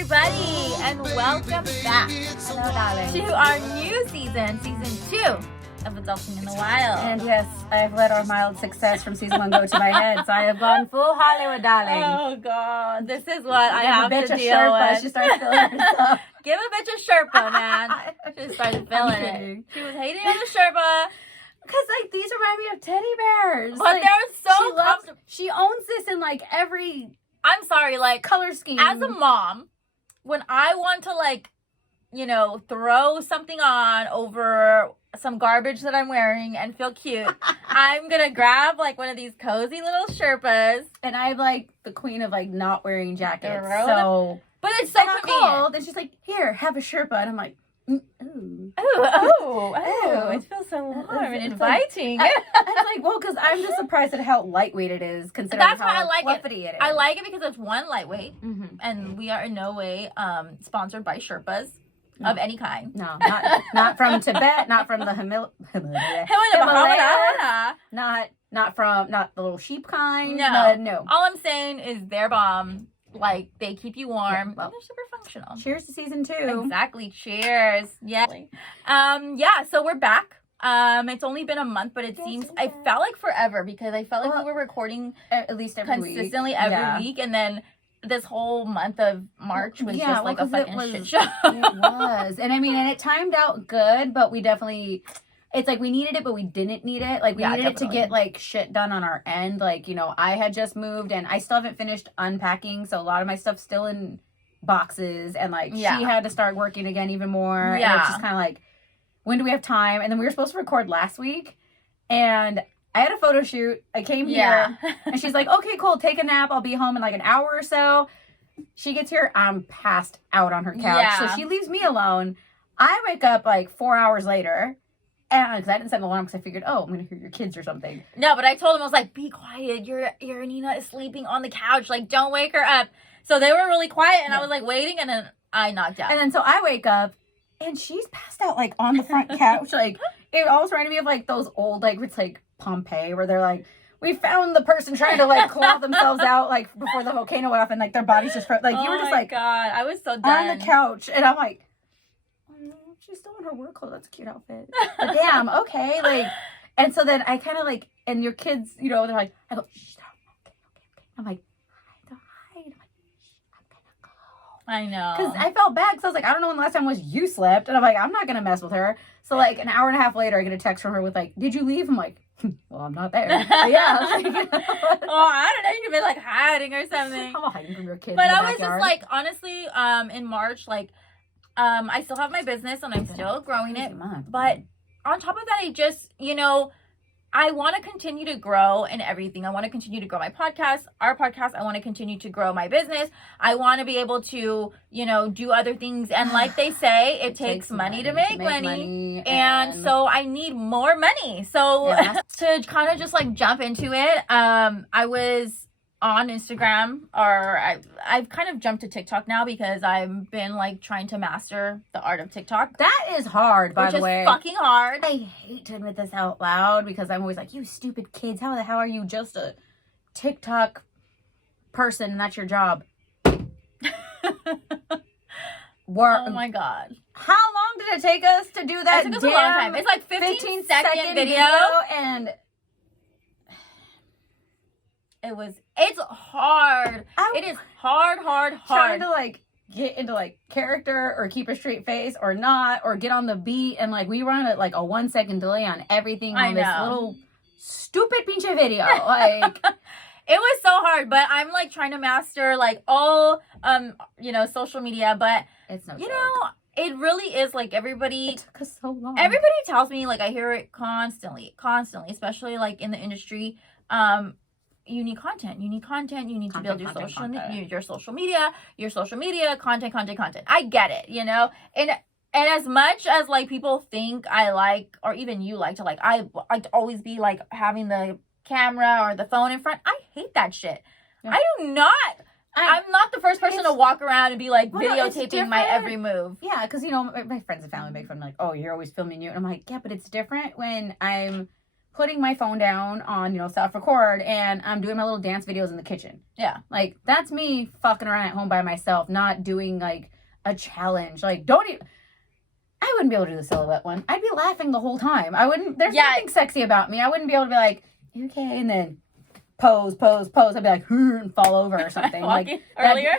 everybody, and welcome back Hello, darling. to our new season 2 of Adulting in the Wild. And yes, I have let our mild success from season 1 go to my head, so I have gone full Hollywood, darling. Oh God, this is what I Give have a bitch to a deal Sherpa. with. She starts feeling herself. Give a bitch a Sherpa, man. She started feeling it. kidding. She was hating on the Sherpa, Because, like, these remind me of teddy bears. but like, they're so she loves, comfortable. she owns this in, like, every I'm sorry, like, color scheme. as a mom, when I want to, like, you know, throw something on over some garbage that I'm wearing and feel cute, I'm gonna grab, like, one of these cozy little Sherpas. And I'm, like, the queen of, like, not wearing jackets. Throw So, But it's so and I'm convenient. cold. And she's like, here, have a Sherpa. And I'm like, ooh. Oh, it feels so warm and It's inviting. It's like, well, because I'm just surprised at how lightweight it is, considering That's why how I like it. fluffy it is. I like it because it's one, lightweight, Mm-hmm. and we are in no way sponsored by Sherpas No. of any kind. No, not from Tibet, not from the Himalaya, not the little sheep kind. No. No. All I'm saying is they're bomb. Like, they keep you warm. Yeah, And well, they're super functional. Cheers to season 2. Exactly. Cheers. Yeah. Yeah, so we're back. It's only been a month, but it felt like forever because I felt like we were recording At least every consistently week. every week, and then this whole month of March was just like a 'cause fucking shit show. It was. And I mean, and it timed out good, but we definitely, it's like we needed it, but we didn't need it. Like, we needed it to get, like, shit done on our end. Like, you know, I had just moved, and I still haven't finished unpacking, so a lot of my stuff's still in boxes, and, like, she had to start working again even more. Yeah. And it's just kind of like, when do we have time? And then we were supposed to record last week, and I had a photo shoot. I came here, and she's like, okay, cool, take a nap. I'll be home in, like, an hour or so. She gets here, I'm passed out on her couch. Yeah. So she leaves me alone. I wake up, like, 4 hours later, and because I didn't set an alarm because I figured, oh, I'm going to hear your kids or something. No, but I told him, I was like, be quiet. Your Nina is sleeping on the couch. Like, don't wake her up. So they were really quiet, and I was, like, waiting, and then I knocked out. And then so I wake up, and she's passed out, like, on the front couch. Like, it almost reminded me of, like, those old, like, it's like Pompeii, where they're like, we found the person trying to, like, claw themselves out, like, before the volcano went off, and, like, their bodies just like, you were just, like, God, I was so done. on the couch. And I'm like, oh, she's still in her work clothes. That's a cute outfit. But damn, okay. Like, and so then I kind of, like, and your kids, you know, they're like, I go, shh, okay. I'm like, hide. I'm like, shh, I'm gonna go. I know. Because I felt bad, because I was like, I don't know when the last time was you slept. And I'm like, I'm not going to mess with her. So, like, an hour and a half later, I get a text from her with, like, did you leave? I'm like, well, I'm not there. But yeah. Like, you know, Oh, I don't know. You could be, like, hiding or something. I'm hiding from your kids. But in the I was backyard. just, like, honestly, in March, like, I still have my business, and I'm still growing it. But on top of that, I just, you know, I want to continue to grow in everything. I want to continue to grow my podcast, our podcast. I want to continue to grow my business. I want to be able to, you know, do other things. And like they say, it takes money to make money. And so I need more money. So to kind of just, like, jump into it, I was on Instagram, or I've kind of jumped to TikTok now because I've been, like, trying to master the art of TikTok. That is hard, by the way. Which is fucking hard. I hate to admit this out loud because I'm always like, you stupid kids, how the hell are you just a TikTok person and that's your job? Oh my God. How long did it take us to do that? It took us a long time. It's like 15 second video. And it's hard. It is hard. Trying to, like, get into, like, character or keep a straight face or not, or get on the beat, and, like, we run at, like, a 1 second delay on everything on this little stupid pinche video. Like, it was so hard, but I'm, like, trying to master, like, all you know, social media, but it's no you joke. know, it really is, like, everybody It took us so long. Everybody tells me, like, I hear it constantly, especially, like, in the industry. You need content. You need to build your social media, content. I get it, you know? And as much as, like, people think I like, or even you like to, like, I like to always be, like, having the camera or the phone in front. I hate that shit. Yeah. I do not. I'm not the first person to walk around and be, like, videotaping my every move. Yeah, because, you know, my friends and family make fun of me, like, oh, you're always filming you. And I'm like, yeah, but it's different when I'm putting my phone down on, self record, and I'm doing my little dance videos in the kitchen. Yeah. Like, that's me fucking around at home by myself, not doing like a challenge. Like, I wouldn't be able to do the silhouette one. I'd be laughing the whole time. There's nothing sexy about me. I wouldn't be able to be like, okay, and then pose. I'd be like, and fall over or something. Like earlier?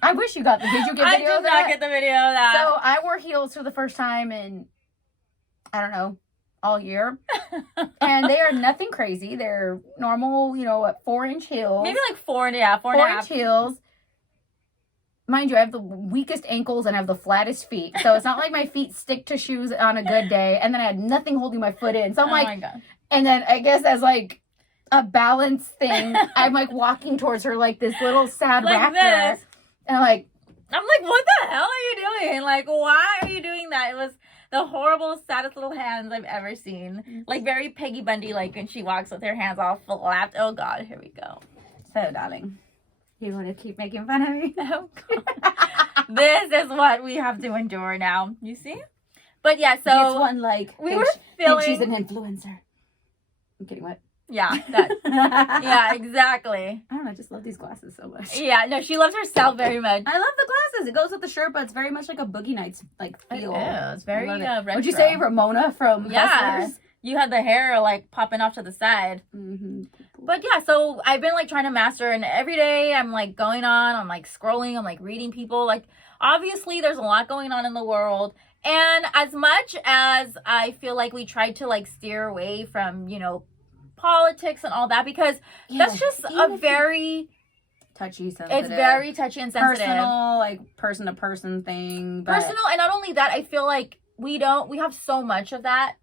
I wish you got the, did you get video of that? I did not get the video of that. So I wore heels for the first time in, I don't know, all year. And they are nothing crazy. They're normal, 4-inch heels. Maybe like 4.5 heels. Mind you, I have the weakest ankles and I have the flattest feet. So it's not like my feet stick to shoes on a good day. And then I had nothing holding my foot in. So I'm my God. And then I guess as like a balance thing, I'm like walking towards her like this little sad like raptor. This. And I'm like, what the hell are you doing? Like, why are you doing that? It was the horrible, saddest little hands I've ever seen. Like, very Peggy Bundy, like, when she walks with her hands all flapped. Oh, God, here we go. So, darling, you want to keep making fun of me? Oh, God. This is what we have to endure now. You see? But, yeah, so... It's one, like, we were feeling... she's an influencer. I'm kidding, what? Yeah, yeah, exactly. I don't know, I just love these glasses so much. Yeah, no, she loves herself very much. I love the glasses. It goes with the shirt, but it's very much like a Boogie Nights like feel. Yeah, it's very retro. Would you say Ramona from Hustlers? You had the hair like popping off to the side. Mm-hmm. But yeah, so I've been like trying to master, and every day I'm like going on, I'm like scrolling, I'm like reading people. Like, obviously there's a lot going on in the world. And as much as I feel like we tried to like steer away from, politics and all that, because that's just a very touchy, sensitive. It's very touchy and sensitive. Personal, like person to person thing. But... Personal, and not only that, I feel like we have so much of that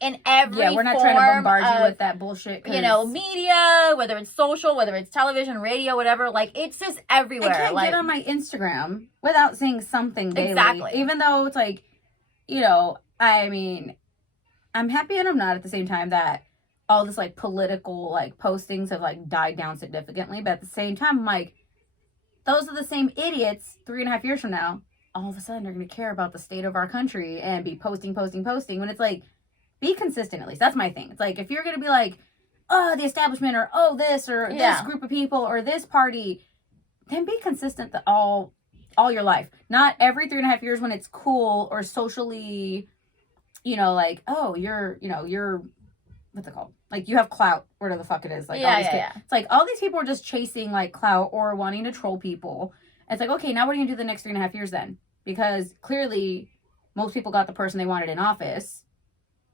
in every we're not trying to bombard you with that bullshit. Media, whether it's social, whether it's television, radio, whatever, like it's just everywhere. I can't get on my Instagram without seeing something daily. Exactly. Even though it's like, I mean, I'm happy and I'm not at the same time that all this like political like postings have like died down significantly, but at the same time I'm like, those are the same idiots 3.5 years from now all of a sudden are going to care about the state of our country and be posting when it's like, be consistent. At least that's my thing. It's like, if you're going to be like, oh, the establishment, or oh, this or this group of people or this party, then be consistent all your life, not every 3.5 years when it's cool or socially, like, oh, you're what's it called? Like, you have clout, whatever the fuck it is. Like, all these kids. It's like, all these people are just chasing, like, clout or wanting to troll people. It's like, okay, now what are you going to do the next 3.5 years then? Because clearly, most people got the person they wanted in office.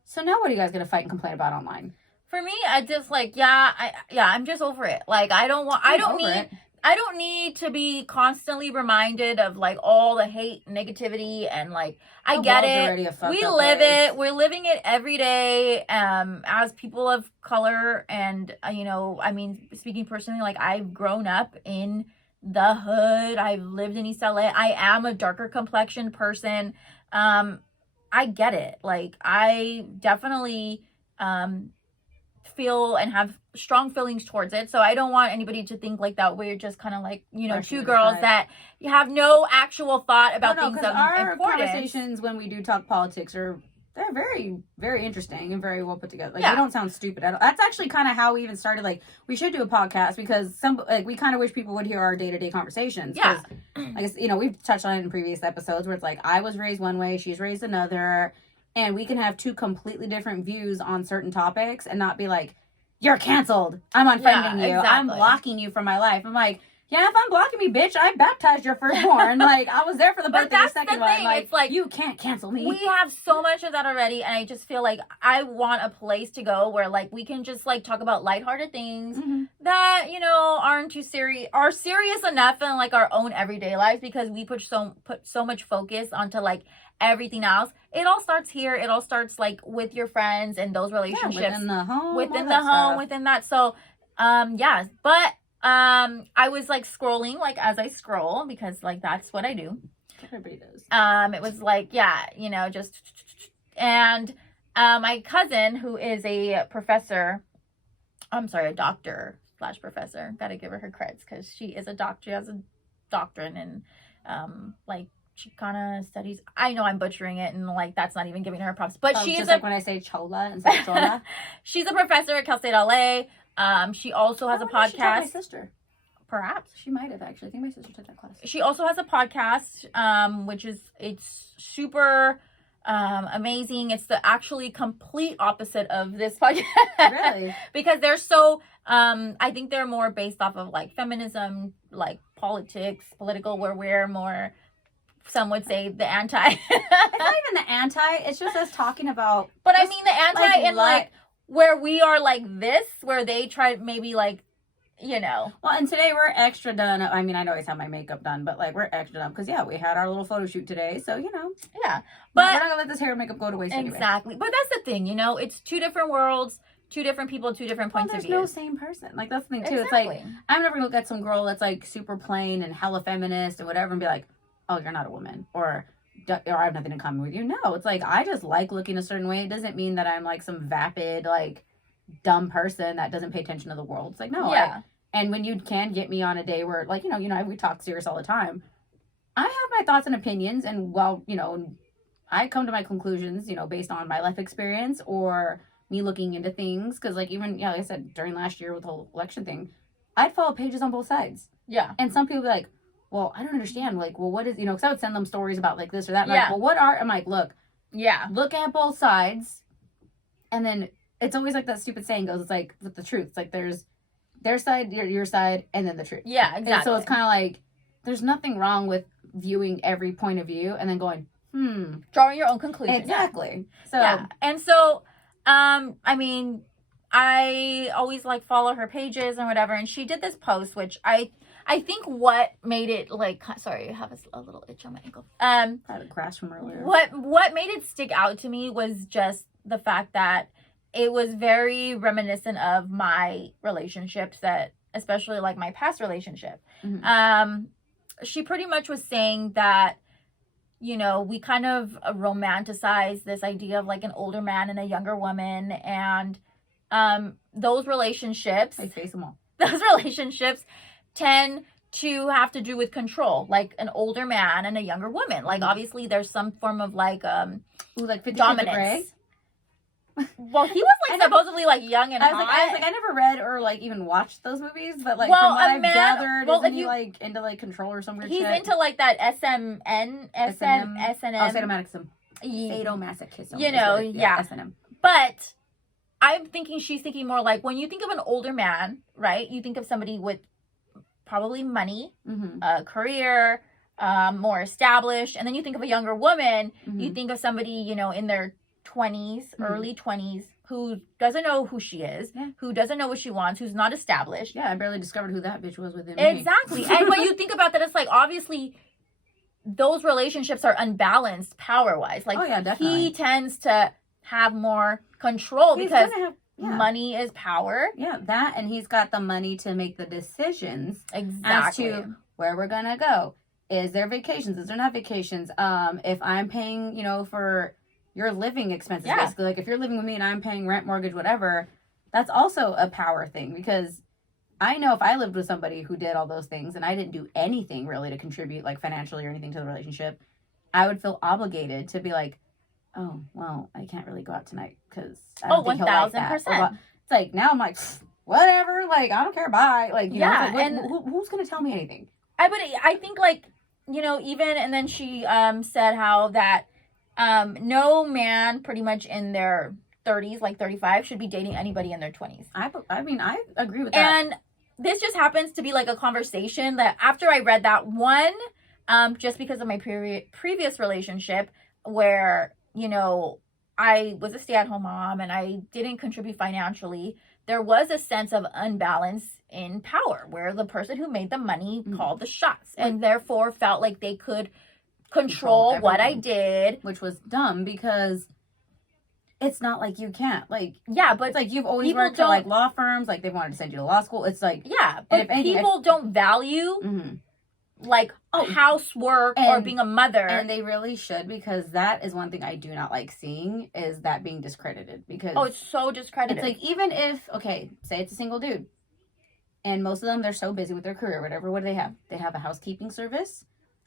So now what are you guys going to fight and complain about online? For me, I just, like, I'm just over it. Like, I don't need to be constantly reminded of like all the hate, negativity, and like I get it. We live it. We're living it every day. As people of color, and speaking personally, like I've grown up in the hood. I've lived in East LA. I am a darker complexioned person. I get it. Like I definitely feel and have strong feelings towards it, so I don't want anybody to think like that we're just kind of like two girls that you have no actual thought about things of our importance. Conversations when we do talk politics they're very, very interesting and very well put together. Like, we don't sound stupid at all. That's actually kind of how we even started. Like, we should do a podcast because we kind of wish people would hear our day-to-day conversations. Yeah. I guess, we've touched on it in previous episodes where it's like, I was raised one way, she's raised another, and we can have two completely different views on certain topics and not be like, you're canceled, I'm unfriending you, exactly. I'm blocking you from my life. I'm like, yeah, if I'm blocking me, bitch, I baptized your firstborn. Like, I was there for the birthday of the second one. Like, it's like, you can't cancel me. We have so much of that already, and I just feel like I want a place to go where, like, we can just, like, talk about lighthearted things that, aren't too serious, are serious enough in, like, our own everyday lives, because we put so much focus onto, like, everything else. It all starts here. It all starts, like, with your friends and those relationships. Yeah, within the home. Within that. So, but... I was like scrolling, like as I scroll, because like that's what I do. Everybody does. It was like, just, and my cousin, who is a doctor / professor, gotta give her creds because she is a doctor. She has a doctorate in like Chicana Studies. I know I'm butchering it, and like that's not even giving her props. But she just is like when I say chola instead of chola. She's a professor at Cal State LA. She also has a podcast. She taught my sister. Perhaps she might have actually. I think my sister took that class. She also has a podcast, which is it's super amazing. It's the actually complete opposite of this podcast. Really? Because they're so I think they're more based off of like feminism, like politics, political, where we're more, some would say, the anti. It's not even the anti, it's just us talking about, but I mean the anti like, and like where we are like this, where they try maybe like, you know. Well, and today we're extra done. I mean, I always have my makeup done, but like we're extra done because we had our little photo shoot today, so yeah. But we're not gonna let this hair and makeup go to waste exactly. Anyway. But that's the thing, it's two different worlds, two different people, two different points of view. There's no same person. Like that's the thing too. Exactly. It's like I'm never gonna look at some girl that's like super plain and hella feminist and whatever and be like, oh, you're not a woman, or I have nothing in common with you. No, it's like I just like looking a certain way. It doesn't mean that I'm like some vapid, like dumb person that doesn't pay attention to the world. It's like no, yeah. And when you can get me on a day where, like, we talk serious all the time, I have my thoughts and opinions, and while, I come to my conclusions, based on my life experience or me looking into things, because, like, even, like I said, during last year with the whole election thing, I'd follow pages on both sides. Yeah. And some people be like, well, I don't understand, like, well, what is, because I would send them stories about, like, this or that, and like, well, what are, I'm like, look, look at both sides, and then it's always like that stupid saying goes, it's like, with the truth, it's like, there's their side, your side, and then the truth. Yeah, exactly. And so it's kind of like, there's nothing wrong with viewing every point of view and then going, drawing your own conclusion. Exactly. Yeah. So, yeah. And so, I mean, I always like follow her pages and whatever, and she did this post, which I think what made it like, sorry, I have a little itch on my ankle. I had a crash from earlier. What made it stick out to me was just the fact that it was very reminiscent of my relationships, that especially like my past relationship. Mm-hmm. She pretty much was saying that, we kind of romanticize this idea of like an older man and a younger woman, and those relationships, I face them all. Those relationships tend to have to do with control, like an older man and a younger woman. Like, obviously there's some form of like like dominance. Well, he was like supposedly like young and hot. I was like, I never read or like even watched those movies, but like from what I've gathered, isn't he like into like control or some weird shit? He's into like that SNM. Sadomasochism. Sadomasochism. Yeah. SNM. But she's thinking more like, when you think of an older man, right? You think of somebody with probably money, a career, more established, and then you think of a younger woman. You think of somebody, in their 20s, early 20s, who doesn't know who she is, who doesn't know what she wants, who's not established. Yeah, I barely discovered who that bitch was within me. Exactly. And when you think about that, it's like, obviously, those relationships are unbalanced power-wise. Like, definitely. He tends to have more control because money is power. Yeah, that, and he's got the money to make the decisions as to where we're going to go. Is there vacations? Is there not vacations? If I'm paying, for your living expenses, basically, like if you're living with me and I'm paying rent, mortgage, whatever, that's also a power thing, because I know if I lived with somebody who did all those things and I didn't do anything really to contribute like financially or anything to the relationship, I would feel obligated to be like, oh, well, I can't really go out tonight because I don't think he'll like that. 1000%. It's like, now I'm like, whatever, like, I don't care, bye. Like, like, and who's going to tell me anything? I think like, even, and then she said how that no man pretty much in their 30s, like 35, should be dating anybody in their 20s. I mean, I agree with that. And this just happens to be like a conversation that after I read that one, just because of my previous relationship where, I was a stay-at-home mom and I didn't contribute financially, there was a sense of unbalance in power where the person who made the money called the shots and therefore felt like they could control what I did, which was dumb because it's not like you can't, like, but it's like you've always worked for like law firms, like they wanted to send you to law school. It's like, but if people don't value like housework or being a mother, and they really should, because that is one thing I do not like seeing, is that being discredited, because it's so discredited. It's like, even if, okay, say it's a single dude and most of them, they're so busy with their career, whatever, what do? They have a housekeeping service.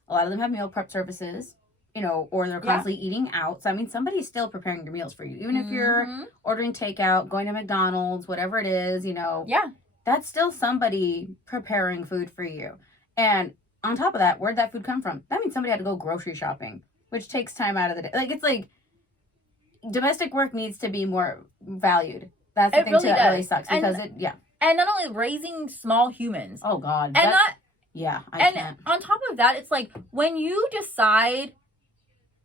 A lot of them have meal prep services, you know, or they're constantly eating out. So, I mean, somebody's still preparing your meals for you. Even if you're ordering takeout, going to McDonald's, whatever it is, you know. Yeah. That's still somebody preparing food for you. And on top of that, where'd that food come from? That means somebody had to go grocery shopping, which takes time out of the day. Like, it's like domestic work needs to be more valued. That's the thing really too that does. really sucks because And not only raising small humans. Oh God. And I can't. On top of that, it's like when you decide,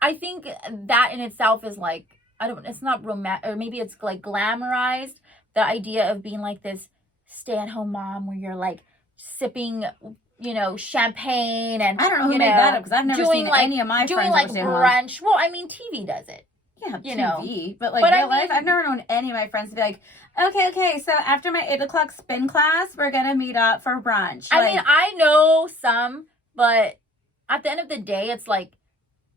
I think that in itself is like, it's not romantic, or maybe it's like glamorized, the idea of being like this stay-at-home mom where you're like sipping, you know, champagne and I don't know who made that up because I've never seen like, any of my doing friends like brunch. Well, I mean, TV does it. Yeah, you TV, know. But real life, I've never known any of my friends to be like, okay, so after my 8 o'clock spin class, we're gonna meet up for brunch. I mean, I know some, but at the end of the day, it's like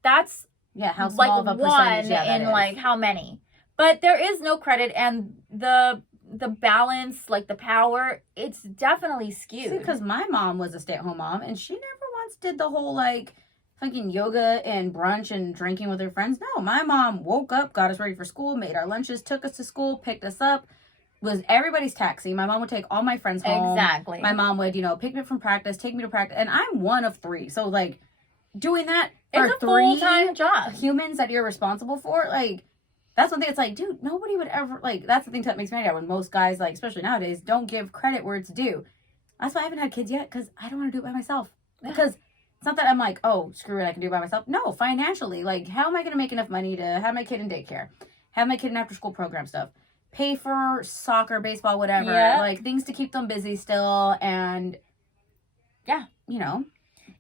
that's how small of a percentage in like how many. But there is no credit, and the balance, like the power, it's definitely skewed. See, because my mom was a stay-at-home mom, and she never once did the whole like fucking yoga and brunch and drinking with her friends. No, my mom woke up, got us ready for school, made our lunches, took us to school, picked us up, was everybody's taxi. My mom would take all my friends home. Exactly. My mom would, you know, pick me up from practice, take me to practice, and I'm one of 3. So like doing that for it's a 3 full-time job. Humans that you're responsible for, like that's one thing. It's like, dude, nobody would ever like. That's the thing that makes me mad when most guys, like especially nowadays, don't give credit where it's due. That's why I haven't had kids yet because I don't want to do it by myself. Because it's not that I'm like, oh, screw it, I can do it by myself. No, financially, like, how am I going to make enough money to have my kid in daycare, have my kid in after school program stuff, pay for soccer, baseball, whatever, like things to keep them busy still, and you know,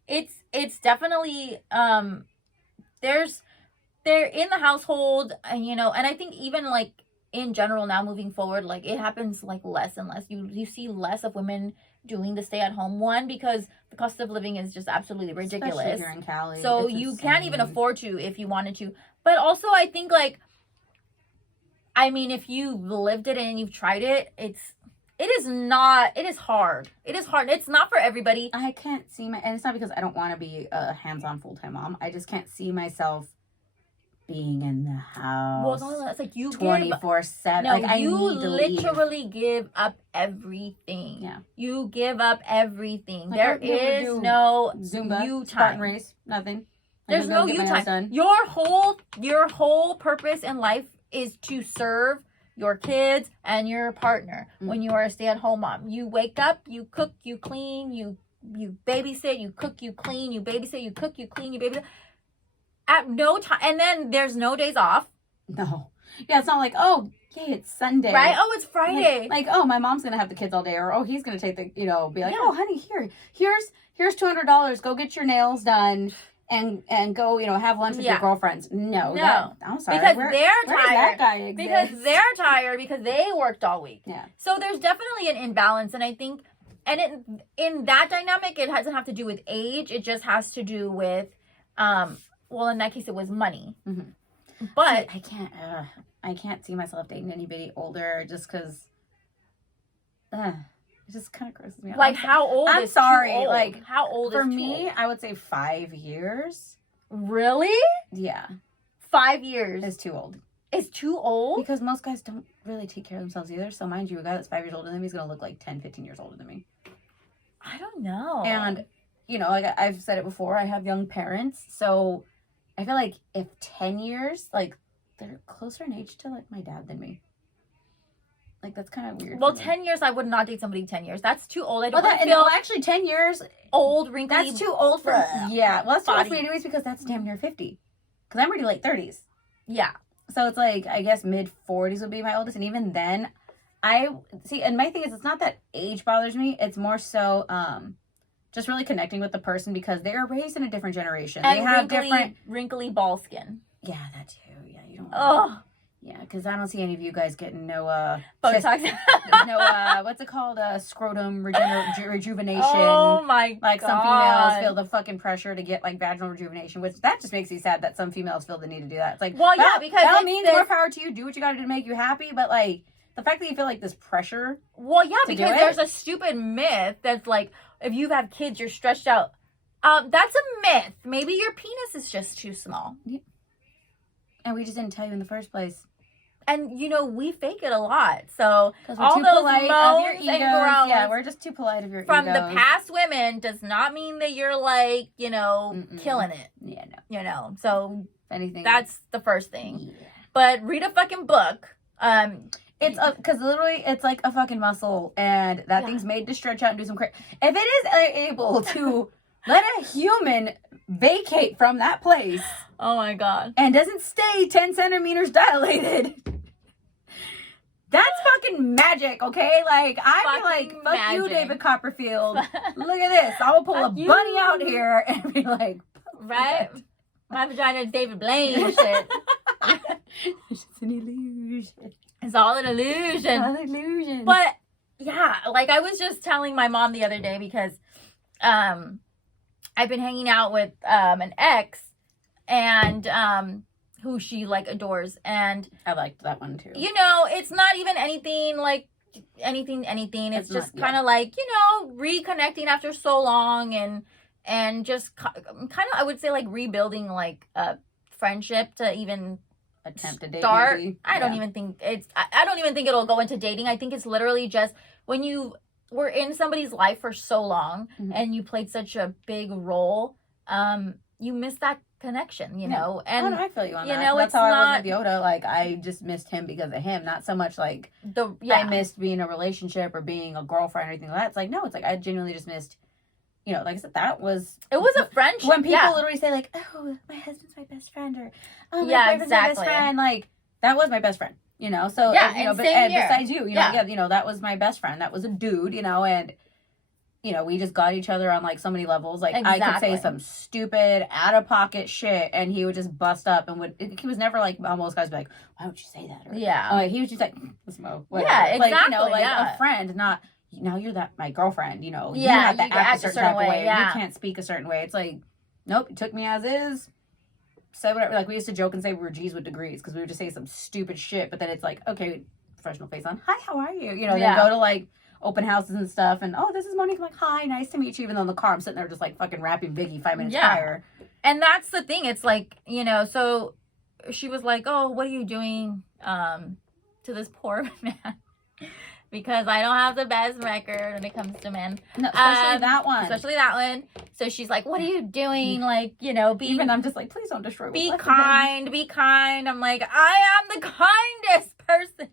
it's definitely they're in the household, and you know, and I think even like in general now moving forward, like it happens like less and less. You see less of women doing the stay at home. One, because the cost of living is just absolutely ridiculous. Especially here in Cali. So you can't even afford to if you wanted to. But also I think like, I mean, if you've lived it and you've tried it, it is hard. It is hard. It's not for everybody. I can't see and it's not because I don't want to be a hands-on full-time mom. I just can't see myself being in the house. Well, it's like you 24/7. No, like I you need to literally give up everything. Yeah, you give up everything. Like there is no Zumba, you time. Spartan race, nothing. There's no you time. Your whole purpose in life is to serve your kids and your partner. When you are a stay-at-home mom, you wake up, you cook, you clean, you babysit, you cook, you clean, you babysit, you cook, you clean, you babysit. At no time, and then there's no days off. No, yeah, it's not like, oh, yay, it's Sunday, right? Oh, it's Friday. Like, oh, my mom's gonna have the kids all day, or oh, he's gonna take the, you know, be like, oh, honey, here's $200, go get your nails done, and go, you know, have lunch with your girlfriends. No, I'm sorry, because they're tired. That guy exist? Because they're tired because they worked all week. Yeah. So there's definitely an imbalance, and I think, in that dynamic, it doesn't have to do with age. It just has to do with, well, in that case, it was money. Mm-hmm. But see, I can't see myself dating anybody older just because. It just kind of grosses me out. Like, how old? I'm sorry. Old? Like, how old? For is me, I would say 5 years. Really? Yeah. 5 years is too old. It's too old? Because most guys don't really take care of themselves either. So mind you, a guy that's 5 years older than me is going to look like 10, 15 years older than me. I don't know. And, you know, like I've said it before, I have young parents. So I feel like if 10 years, like, they're closer in age to, like, my dad than me. Like, that's kind of weird. Well, 10 years, I would not date somebody 10 years. That's too old. I don't feel... No, actually, 10 years... Old, wrinkly... That's too old for... Yeah, well, that's too old for me body. anyways because that's damn near 50. Because I'm already late 30s. Yeah. So it's like, I guess mid-40s would be my oldest. And even then, and my thing is, it's not that age bothers me. It's more so just really connecting with the person because they are raised in a different generation. And they have wrinkly ball skin. Yeah, that too. Yeah, you don't... Oh. Yeah, because I don't see any of you guys getting no Botox. What's it called? Scrotum rejuvenation. Oh my Like God. some females feel the fucking pressure to get like vaginal rejuvenation, which that just makes me sad that some females feel the need to do that. It's like, well, yeah, because that means more power to you. Do what you got to do to make you happy, but like the fact that you feel like this pressure. Well, yeah, because there's a stupid myth that's like if you have kids, you're stretched out. That's a myth. Maybe your penis is just too small. And we just didn't tell you in the first place. And, you know, we fake it a lot. So, all those polite of your moans egos. and groans Yeah, we're just too polite of your from egos. the past women does not mean that you're, like, you know, killing it. Yeah, no. You know, so If anything. that's the first thing. Yeah. But read a fucking book. It's because literally it's like a fucking muscle, and that thing's made to stretch out and do some crazy. If it is able to let a human vacate from that place, oh my god, and doesn't stay 10 centimeters dilated, that's fucking magic, okay? Like, I feel like, fuck magic. you, David Copperfield. Look at this. I will pull Fuck a you. bunny out here and be like, right? My vagina is David Blaine and shit. it's just an illusion. It's all an illusion. All illusion. But yeah, like I was just telling my mom the other day because I've been hanging out with an ex and who she like adores, and I liked that one too. you know, it's not even anything like anything. It's just kind of like, you know, reconnecting after so long and just kind of, I would say, like rebuilding like a friendship to even attempt to date. start. Maybe. I don't even think it's. I don't even think it'll go into dating. I think it's literally just when you were in somebody's life for so long and you played such a big role, you miss that connection, you know. And I feel you on you that. know, That's it's how I not was with Yoda. Like, I just missed him because of him. Not so much like I missed being in a relationship or being a girlfriend or anything like that. It's like, no, it's like I genuinely just missed. You know, like I said, it was a friendship. When people literally say like, "Oh, my husband's my best friend," or "Oh, my boyfriend's my best friend," like that was my best friend. You know, so you know, and besides you know, you know, that was my best friend. That was a dude. You know, and you know, we just got each other on like so many levels. Like I could say some stupid, out of pocket shit, and he would just bust up and he was never like almost guys be like, "Why would you say that?" Or, he was just like, "Smoke." Yeah, exactly. Like, you know, like a friend, not. Now you're my girlfriend, you know. You have to act a certain type of way. You can't speak a certain way. It's like, nope, you took me as is. Said whatever. Like, we used to joke and say we were G's with degrees because we would just say some stupid shit. But then it's like, okay, professional face on. Hi, how are you? You know, then go to like open houses and stuff. And, oh, this is Monique. I'm like, hi, nice to meet you. Even though in the car I'm sitting there just like fucking rapping Biggie 5 minutes prior. And that's the thing. It's like, you know, so she was like, oh, what are you doing to this poor man? Because I don't have the best record when it comes to men. No, especially that one. Especially that one. So she's like, what are you doing? Like, you know, even I'm just like, please don't destroy Be kind. I'm like, I am the kindest person.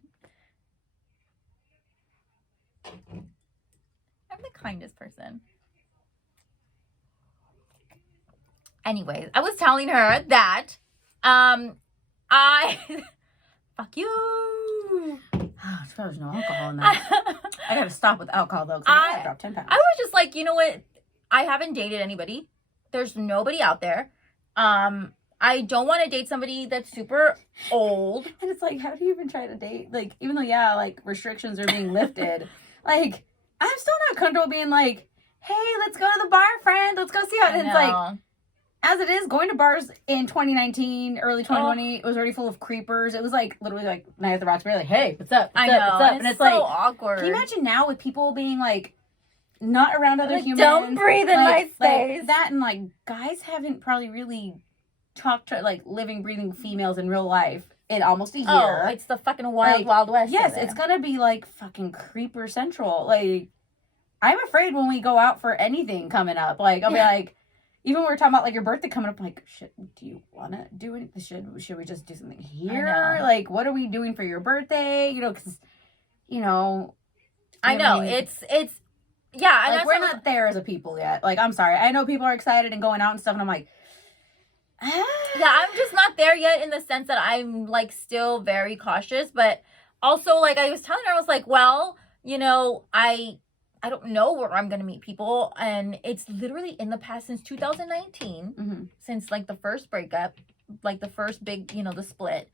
I'm the kindest person. Anyways, I was telling her that I fuck you. There's no alcohol in that. I gotta stop with alcohol though, because I gotta drop 10 pounds. I was just like, you know what? I haven't dated anybody. There's nobody out there. I don't want to date somebody that's super old. And it's like, how do you even try to date? Like, even though, like, restrictions are being lifted, like, I'm still not comfortable being like, hey, let's go to the bar, friend. Let's go see how it is. It's like, as it is, going to bars in 2019, early 2020, it was already full of creepers. It was like literally like Night at the Roxbury, like, hey, what's up? What's up? And it's so like awkward. Can you imagine now with people being like not around other humans? Don't breathe in my space. Like that, and like guys haven't probably really talked to like living, breathing females in real life in almost a year. Oh, it's the fucking Wild West. Yes, it's gonna be like fucking creeper central. Like, I'm afraid when we go out for anything coming up. Like, I'll be like. Even when we were talking about, like, your birthday coming up, like, shit, do you want to do anything? Should we just do something here? Like, what are we doing for your birthday? You know, because, you know. I know. It's yeah. Like, we're not there as a people yet. Like, I'm sorry. I know people are excited and going out and stuff, and I'm like, Yeah, I'm just not there yet in the sense that I'm, like, still very cautious. But also, like, I was telling her, I was like, well, you know, I don't know where I'm going to meet people. And it's literally in the past since 2019, since like the first breakup, like the first big, you know, the split.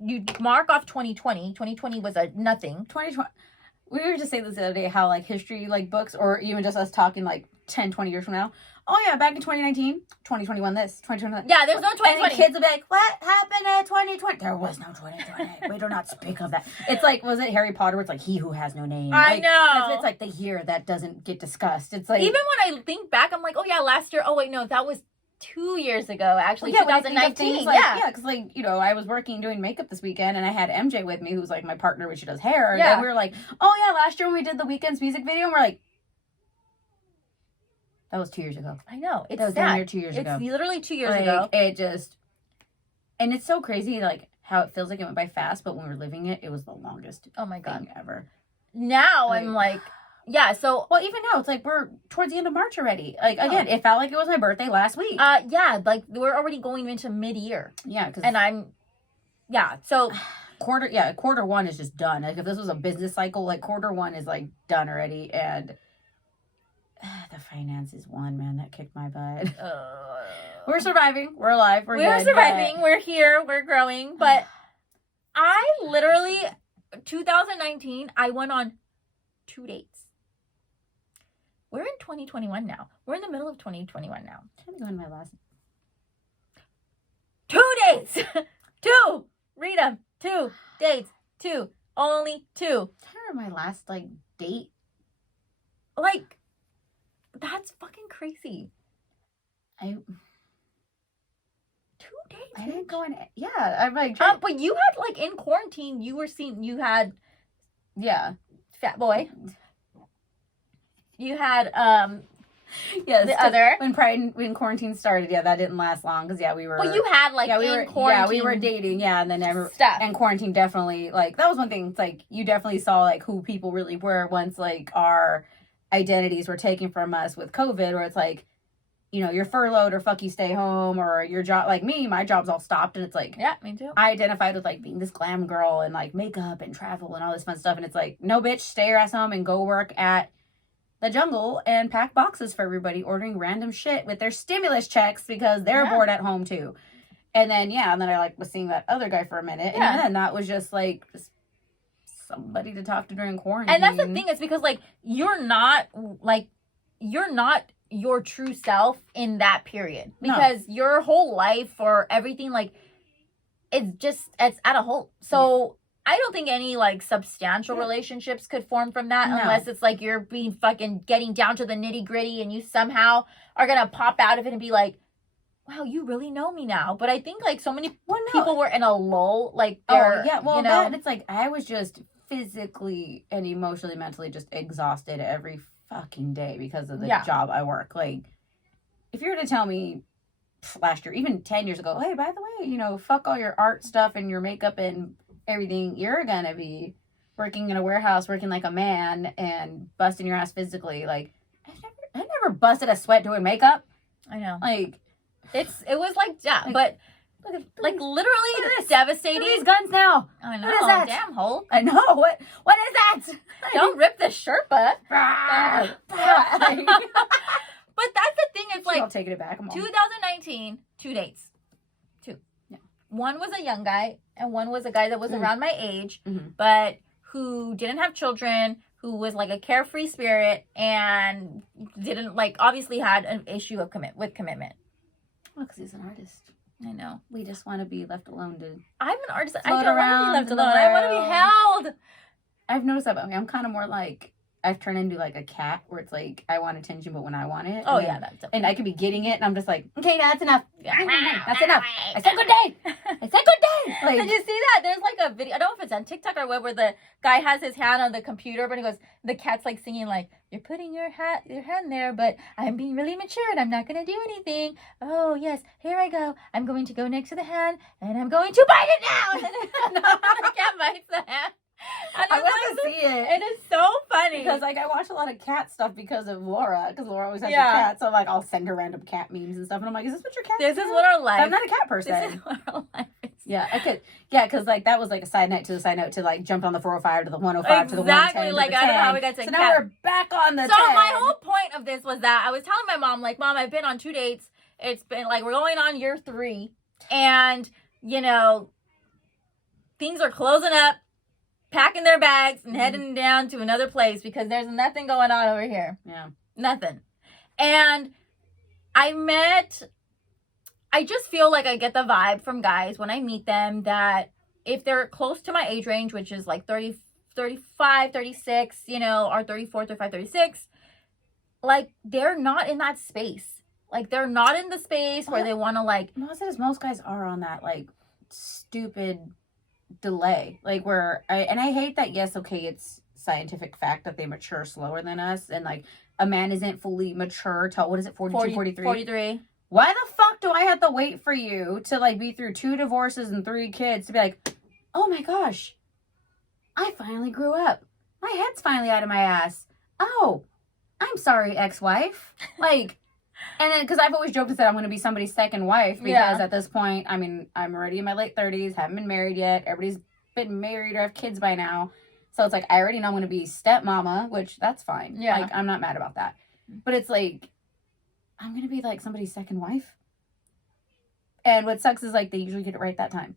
You mark off 2020. 2020 was a nothing. 2020. We were just saying this the other day, how like history, like books, or even just us talking, like 10, 20 years from now. Oh yeah, back in 2019, 2021 this, 2021 that. Yeah, there's no And 2020. then kids will be like, what happened in 2020? There was no 2020. We do not speak of that. It's like, was it Harry Potter where it's like, he who has no name? I Like, know. It's like the year that doesn't get discussed. It's like... Even when I think back, I'm like, oh yeah, last year. Oh wait, no, that was 2 years ago, actually, Well, yeah, when I think of 2019. things like, Yeah. because like, you know, I was working doing makeup this weekend and I had MJ with me, who's like my partner when she does hair. Yeah. And we were like, oh yeah, last year when we did the Weekends music video, and we're like, that was 2 years ago. I know. It's That was sad. damn near 2 years ago. It's literally 2 years Like, ago. It just, and it's so crazy, like how it feels like it went by fast, but when we were living it, it was the longest Oh my God. thing ever. Now Like- I'm like, yeah, so Well, even now, it's like we're towards the end of March already. Like, again, it felt like it was my birthday last week. yeah, like we're already going into mid-year. Yeah, because And so quarter one is just done. Like, if this was a business cycle, like quarter one is like done already, and the finances won, man. That kicked my butt. We're surviving. We're alive. We're good, surviving. but- We're here. We're growing. But I literally, 2019, I went on 2 dates. We're in 2021 now. We're in the middle of 2021 now. I'm trying to go on my last. 2 dates. 2. Read them. 2 dates. 2. Only 2. I can't remember my last like date. Like, that's fucking crazy. I 2 dates. I didn't go on. Yeah, I'm like. But you had like in quarantine, you had Yeah. Fat Boy. You had Yes. the other. When quarantine started, yeah, that didn't last long because we were. Well, you had like we in were quarantine. we were dating, and then stuff. and quarantine definitely like that was one thing. It's like you definitely saw like who people really were once like our identities were taken from us with COVID, where it's like, you know, you're furloughed or fuck you stay home, or your job, like me, my job's all stopped, and it's like Yeah, me too. I identified with like being this glam girl and like makeup and travel and all this fun stuff, and it's like, no bitch, stay your ass home and go work at the Jungle and pack boxes for everybody, ordering random shit with their stimulus checks because they're Yeah. bored at home too. And then and then I like was seeing that other guy for a minute, Yeah. and then that was just like somebody to talk to during quarantine. And that's the thing, it's because like you're not your true self in that period, No. because your whole life or everything, like it's at a halt. So I don't think any like substantial relationships could form from that, No. unless it's like you're being fucking getting down to the nitty gritty and you somehow are gonna pop out of it and be like, wow, you really know me now. But I think like so many people were in a lull, like Oh yeah, well you know, that it's like I was just physically and emotionally, mentally just exhausted every fucking day because of the Yeah. job I work. Like, if you were to tell me last year, even 10 years ago, hey, by the way, you know, fuck all your art stuff and your makeup and everything, you're gonna be working in a warehouse, working like a man and busting your ass physically. Like, I never busted a sweat doing makeup. I know. Like, It was like, yeah, Like, but look at like look literally at this. devastating. these guns now. I know. What is that? Damn, Hulk. I know what is that? Don't rip the Sherpa. But But that's the thing. It's like like taking it back. I'm all- 2019, 2 dates. 2. Yeah. One was a young guy, and one was a guy that was around my age, Mhm. but who didn't have children, who was like a carefree spirit, and didn't like obviously had an issue of commitment. Well, because he's an artist. I know. We just want to be left alone to. I'm an artist. I Float don't want to around be left in the alone. I want to be world. held. I've noticed that about me. I'm kind of more like I've turned into like a cat, where it's like I want attention, but when I want it. Oh and yeah, then- that's And I can be getting it, and I'm just like, okay, that's enough. That's That's enough. I said good day. I said good day. Did Like, you see that? There's like a video. I don't know if it's on TikTok or where the guy has his hand on the computer, but he goes, the cat's like singing like, "You're putting your hand there, but I'm being really mature and I'm not gonna do anything. Oh yes, here I go. I'm going to go next to the hand and I'm going to bite it now." And then the cat bites the hand. And I it's want to like, see it. it is so funny Because like I watch a lot of cat stuff because of Laura, because Laura always has Yeah. a cat, so like I'll send her random cat memes and stuff, and I'm like, is this what your cat? this is what our life. I'm not a cat This person. is what our life is. Yeah, I could. Yeah, because like that was like a side note to the side note to like jump on the 405 to the 105 to the 110 Exactly, to like, the I don't know how 10. we got to So cat. now we're back on the So 10. my whole point of this was that I was telling my mom, like, Mom, I've been on 2 dates. It's been like we're going on year 3, and you know, things are closing up, packing their bags and heading down to another place because there's nothing going on over here. Yeah. Nothing. And I just feel like I get the vibe from guys when I meet them that if they're close to my age range, which is like 30, 35, 36, you know, or 34, 35, 36, like they're not in that space. Like they're not in the space where they want to like. Most guys are on that like stupid delay, like where I hate that. Yes, okay, it's scientific fact that they mature slower than us, and like a man isn't fully mature till what is it, 42, 43? 43. Why the fuck do I have to wait for you to like be through 2 divorces and 3 kids to be like, oh my gosh, I finally grew up. My head's finally out of my ass. Oh, I'm sorry, ex-wife. Like, and then, because I've always joked and said I'm going to be somebody's second wife, because at this point, I mean, I'm already in my late 30s, haven't been married yet. Everybody's been married or have kids by now. So it's like, I already know I'm going to be stepmama, which that's fine. Yeah. Like, I'm not mad about that. But it's like, I'm going to be like somebody's second wife. And what sucks is like, they usually get it right that time.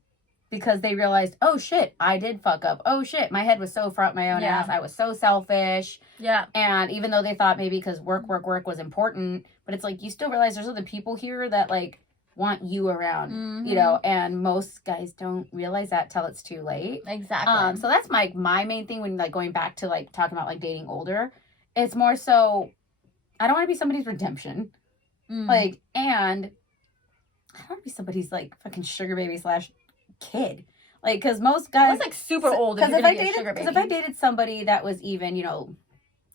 Because they realized, oh shit, I did fuck up. Oh shit, my head was so far up my own ass. I was so selfish. Yeah. And even though they thought maybe because work was important, but it's like you still realize there's other people here that like want you around, you know, and most guys don't realize that till it's too late. Exactly. So that's my main thing when like going back to like talking about like dating older. It's more so I don't want to be somebody's redemption. Like, and I don't want to be somebody's like fucking sugar baby / kid, like, because most guys that's like super old. Because if I dated somebody that was even, you know,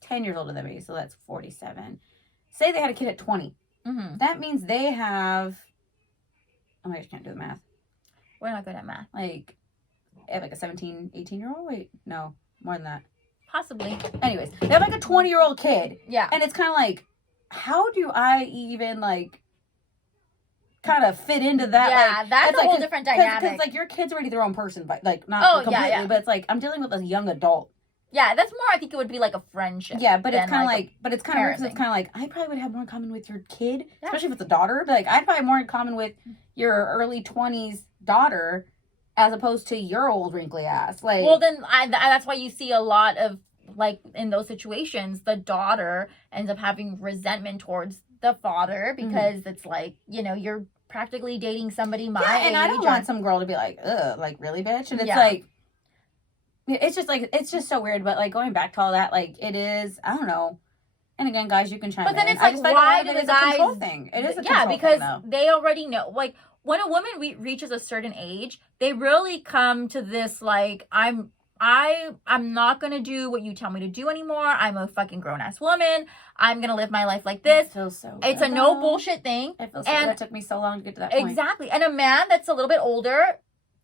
10 years older than me, so that's 47. Say they had a kid at 20. That means they have. Oh, I just can't do the math. We're not good at math. Like, they have like a 17, 18-year-old. Wait, no, more than that. Possibly. Anyways, they have like a 20-year-old kid. Yeah. And it's kind of like, how do I even like kind of fit into that? Yeah, like, that's a like, whole different dynamic. Because like your kid's already their own person, but like not completely. But it's like I'm dealing with a young adult. Yeah, that's more. I think it would be like a friendship. Yeah, but it's kind of like, but it's kind of weird. It's kind of like I probably would have more in common with your kid, especially if it's a daughter. But like I'd probably have more in common with your early 20s daughter as opposed to your old wrinkly ass. Like, well, then that's why you see a lot of like in those situations, the daughter ends up having resentment towards the father because it's like, you know, you're practically dating somebody my age. And I don't want some girl to be like, ugh, like really, bitch. And it's like, it's just so weird. But like going back to all that, like it is, I don't know. And again, guys, you can chime in. But then it's like, why do the guys? Control thing. It is a control thing, because though. they already know. Like when a woman reaches a certain age, they really come to this like, I'm not gonna do what you tell me to do anymore. I'm a fucking grown ass woman. I'm gonna live my life like this. It feels so it's a no bullshit thing. It feels so good. It took me so long to get to that point. Exactly. And a man that's a little bit older,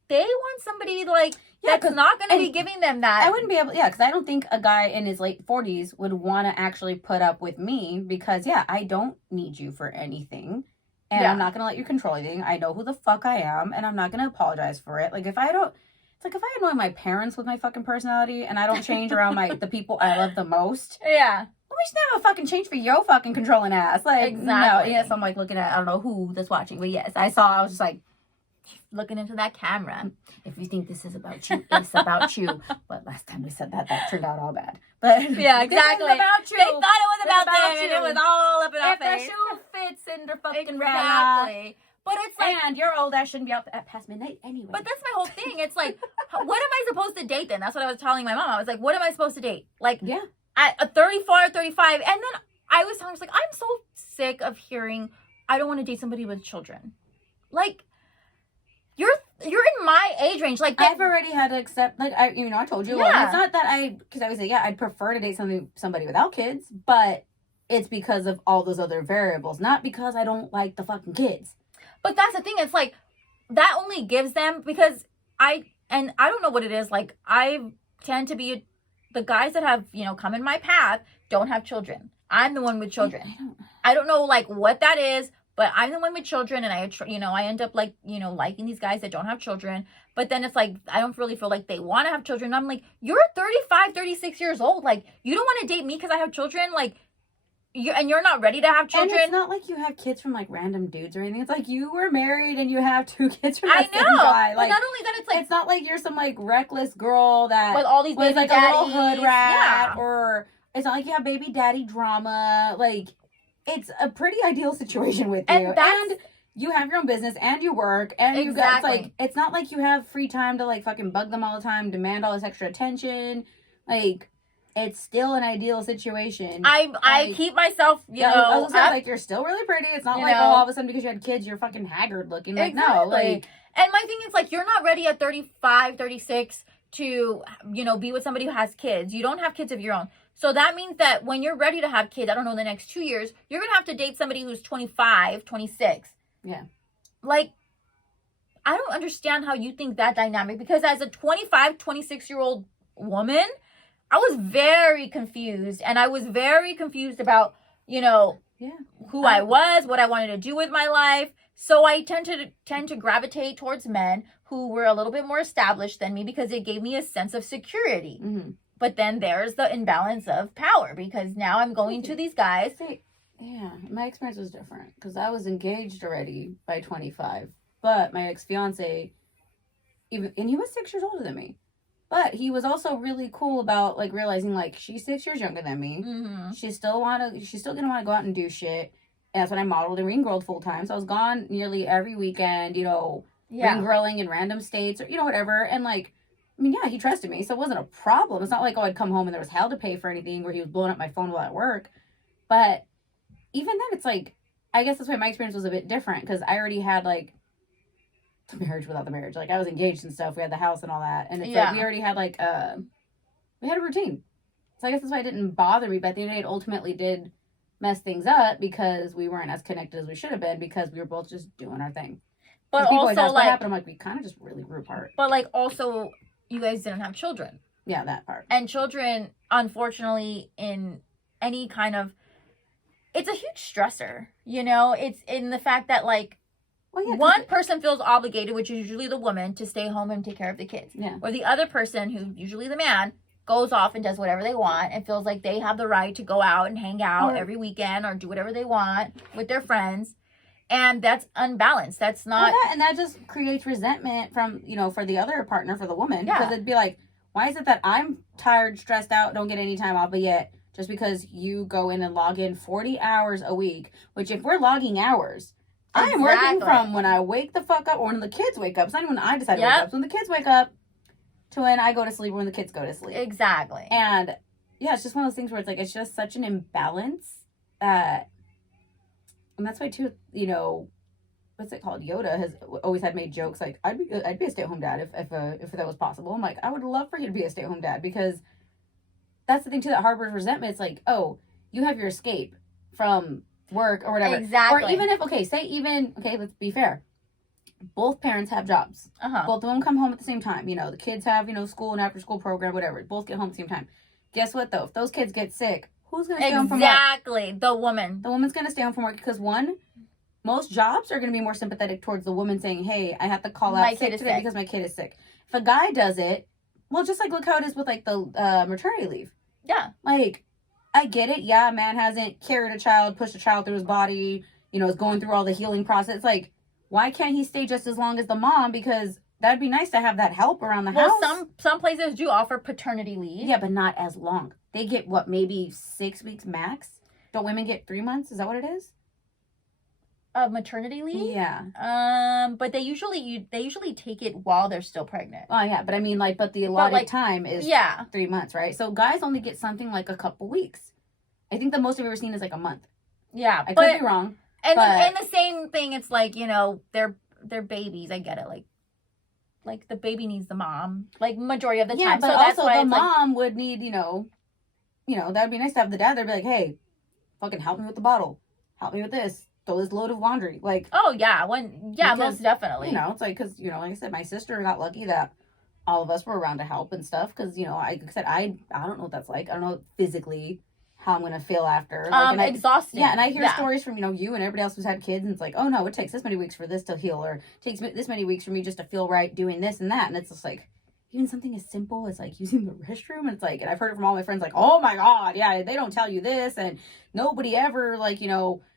they want somebody like that's not gonna be giving them that. I wouldn't be able, because I don't think a guy in his late 40s would want to actually put up with me because I don't need you for anything. And I'm not gonna let you control anything. I know who the fuck I am, and I'm not gonna apologize for it. Like if I don't. It's like if I annoy my parents with my fucking personality and I don't change around the people I love the most. Yeah. Well, we should have a fucking change for your fucking controlling ass. Like, exactly. No, yes, I'm like looking at, I don't know who that's watching, but yes, I was just like, looking into that camera. If you think this is about you, it's about you. But last time we said that turned out all bad. But yeah, exactly. This is about you. They thought it was about them, and it was all up in our face. If the shoe fits in their fucking exactly. But it's like, and your old ass shouldn't be out at past midnight anyway. But that's my whole thing. It's like, what am I supposed to date then? That's what I was telling my mom. I was like, what am I supposed to date? Like, at a 34, 35. And then I was telling her, I'm so sick of hearing, I don't want to date somebody with children. Like, you're in my age range. Like, I've already had to accept, like, I told you. Well, it's not that because I would say, I'd prefer to date somebody without kids, but it's because of all those other variables, not because I don't like the fucking kids. But that's the thing. It's like, that only gives them, because I don't know what it is. Like, I tend to be, the guys that have, come in my path don't have children. I'm the one with children. I don't know, like, what that is, but I'm the one with children, and I end up, like, liking these guys that don't have children. But then it's like, I don't really feel like they want to have children. I'm like, you're 35, 36 years old. Like, you don't want to date me because I have children? Like, you're not ready to have children. And it's not like you have kids from like random dudes or anything. It's like you were married and you have 2 kids from that same guy. Like, but not only that, it's like, it's not like you're some like reckless girl that with all these baby like daddies. A little hood rat, or it's not like you have baby daddy drama. Like, it's a pretty ideal situation with you. And you have your own business and you work and you got, it's like, it's not like you have free time to like fucking bug them all the time, demand all this extra attention. Like, it's still an ideal situation. I keep myself, I was like, you're still really pretty. It's not like, all of a sudden because you had kids, you're fucking haggard looking. Like, no, like. And my thing is, like, you're not ready at 35, 36 to, be with somebody who has kids. You don't have kids of your own. So that means that when you're ready to have kids, I don't know, the next 2 years, you're going to have to date somebody who's 25, 26. Yeah. Like, I don't understand how you think that dynamic, because as a 25, 26-year-old woman, I was very confused, and I was very confused about, who I was, what I wanted to do with my life. So I tend to gravitate towards men who were a little bit more established than me, because it gave me a sense of security. Mm-hmm. But then there's the imbalance of power, because now I'm going to these guys. Yeah, my experience was different because I was engaged already by 25. But my ex-fiance, and he was 6 years older than me. But he was also really cool about like realizing like she's 6 years younger than me. Mm-hmm. She's still gonna want to go out and do shit. And that's when I modeled and ring grilled full time. So I was gone nearly every weekend, ring grilling in random states or whatever. And like, I mean, yeah, he trusted me, so it wasn't a problem. It's not like I'd come home and there was hell to pay for anything, or he was blowing up my phone while at work. But even then, it's like, I guess that's why my experience was a bit different, because I already had like the marriage without the marriage. Like, I was engaged and stuff. We had the house and all that, and it's like we already had like we had a routine. So I guess that's why it didn't bother me. But at the end of the day, it ultimately did mess things up because we weren't as connected as we should have been, because we were both just doing our thing. But also, like, what happened? I'm like, we kind of just really grew apart. But like, also, you guys didn't have children. Yeah, that part. And children, unfortunately, in any kind of, it's a huge stressor, It's in the fact that, like, one person feels obligated, which is usually the woman, to stay home and take care of the kids. Yeah. Or the other person, who's usually the man, goes off and does whatever they want and feels like they have the right to go out and hang out every weekend or do whatever they want with their friends. And that's unbalanced. That's not... and that just creates resentment from, for the other partner, for the woman. Yeah. Because it'd be like, why is it that I'm tired, stressed out, don't get any time off, but yet just because you go in and log in 40 hours a week, which if we're logging hours, I am working from when I wake the fuck up or when the kids wake up. It's not even when I decide to wake up. It's when the kids wake up to when I go to sleep or when the kids go to sleep. Exactly. And yeah, it's just one of those things where it's like, it's just such an imbalance that, and that's why too, what's it called? Yoda has always had made jokes like, I'd be a stay-at-home dad if that was possible. I'm like, I would love for you to be a stay-at-home dad, because that's the thing too that harbors resentment. It's like, oh, you have your escape from work or whatever. Exactly. Or even if, let's be fair. Both parents have jobs. Uh-huh. Both of them come home at the same time. The kids have, school and after school program, whatever. Both get home at the same time. Guess what though? If those kids get sick, who's going to stay home from work? Exactly. The woman. The woman's going to stay home from work because most jobs are going to be more sympathetic towards the woman saying, hey, I have to call out sick today because my kid is sick. If a guy does it, well, just like look how it is with like the maternity leave. Yeah. Like, I get it. Yeah, a man hasn't carried a child, pushed a child through his body, is going through all the healing process. Like, why can't he stay just as long as the mom? Because that'd be nice to have that help around the house. Well, some places do offer paternity leave. Yeah, but not as long. They get, maybe 6 weeks max? Don't women get 3 months? Is that what it is? Of maternity leave? Yeah. But they usually take it while they're still pregnant. Oh, yeah. But I mean, but the allotted time is 3 months, right? So guys only get something like a couple weeks. I think the most I've ever seen is like a month. Yeah. I could be wrong. And the same thing, it's like, they're babies. I get it. Like the baby needs the mom, like majority of the time. Yeah, but so that's also why the mom would need, that'd be nice to have the dad. They'd be like, hey, fucking help me with the bottle. Help me with this. Throw this load of laundry. Like, oh yeah, most definitely. It's like, because, like I said, my sister got lucky that all of us were around to help and stuff. Because, like I said, I don't know what that's like. I don't know physically how I'm going to feel after. Exhausted. Yeah, and I hear stories from, you and everybody else who's had kids, and it's like, oh no, it takes this many weeks for this to heal, or it takes this many weeks for me just to feel right doing this and that. And it's just like, even something as simple as like using the restroom, and it's like, and I've heard it from all my friends, like, oh my God, yeah, they don't tell you this, and nobody ever, like,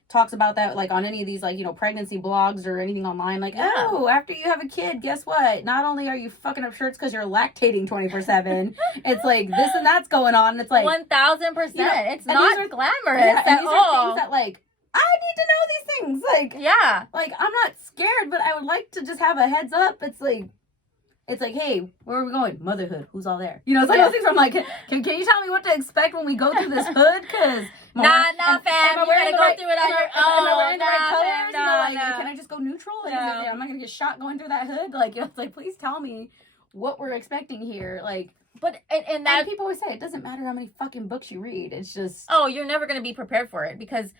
talks about that, like, on any of these, like, pregnancy blogs or anything online. Like, oh, after you have a kid, guess what? Not only are you fucking up shirts because you're lactating 24/7, it's like this and that's going on. And it's like 1000%. It's not glamorous at these all. are things that, like, I need to know these things. Yeah. Like, I'm not scared, but I would like to just have a heads up. It's like, hey, where are we going? Motherhood. Who's all there? You know, it's like those things where I'm like, can you tell me what to expect when we go through this hood? Because nah, fam. You gotta go through it on your own. Am I wearing the right colors? No, you know, like, can I just go neutral? Like, am I gonna get shot going through that hood? Like, you know, it's like, please tell me what we're expecting here. Like, but and that people always say it doesn't matter how many fucking books you read. It's just you're never gonna be prepared for it because,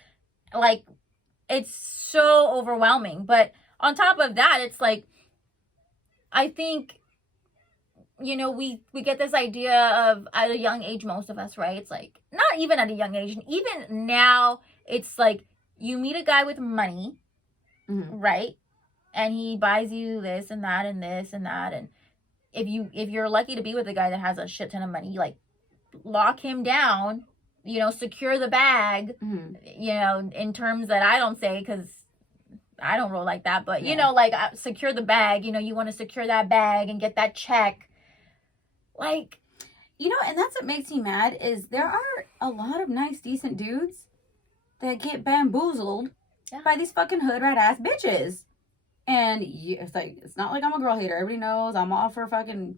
like, it's so overwhelming. But on top of that, it's like, I think, you know, we get this idea of at a young age, most of us, right? It's like, not even at a young age, even now, it's like you meet a guy with money, right? And he buys you this and that and this and that, and if you're lucky to be with a guy that has a shit ton of money, like, lock him down, you know, secure the bag, you know, in terms that I don't say, because I don't roll like that, but you know, like, secure the bag, you know, you want to secure that bag and get that check. Like, you know, and that's what makes me mad is there are a lot of nice, decent dudes that get bamboozled by these fucking hood rat ass bitches. And it's like, it's not like I'm a girl hater. Everybody knows I'm all for fucking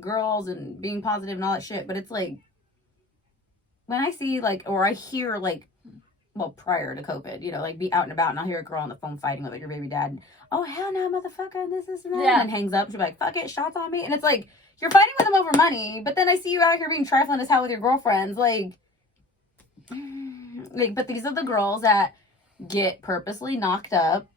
girls and being positive and all that shit. But it's like, when I see, like, or I hear, like, well, prior to COVID, you know, like, be out and about and I'll hear a girl on the phone fighting with, like, your baby dad. And, oh, hell no, motherfucker, this and that. And then hangs up. She'll be like, fuck it, shots on me. And it's like, you're fighting with them over money, but then I see you out here being trifling as hell with your girlfriends. Like, but these are the girls that get purposely knocked up.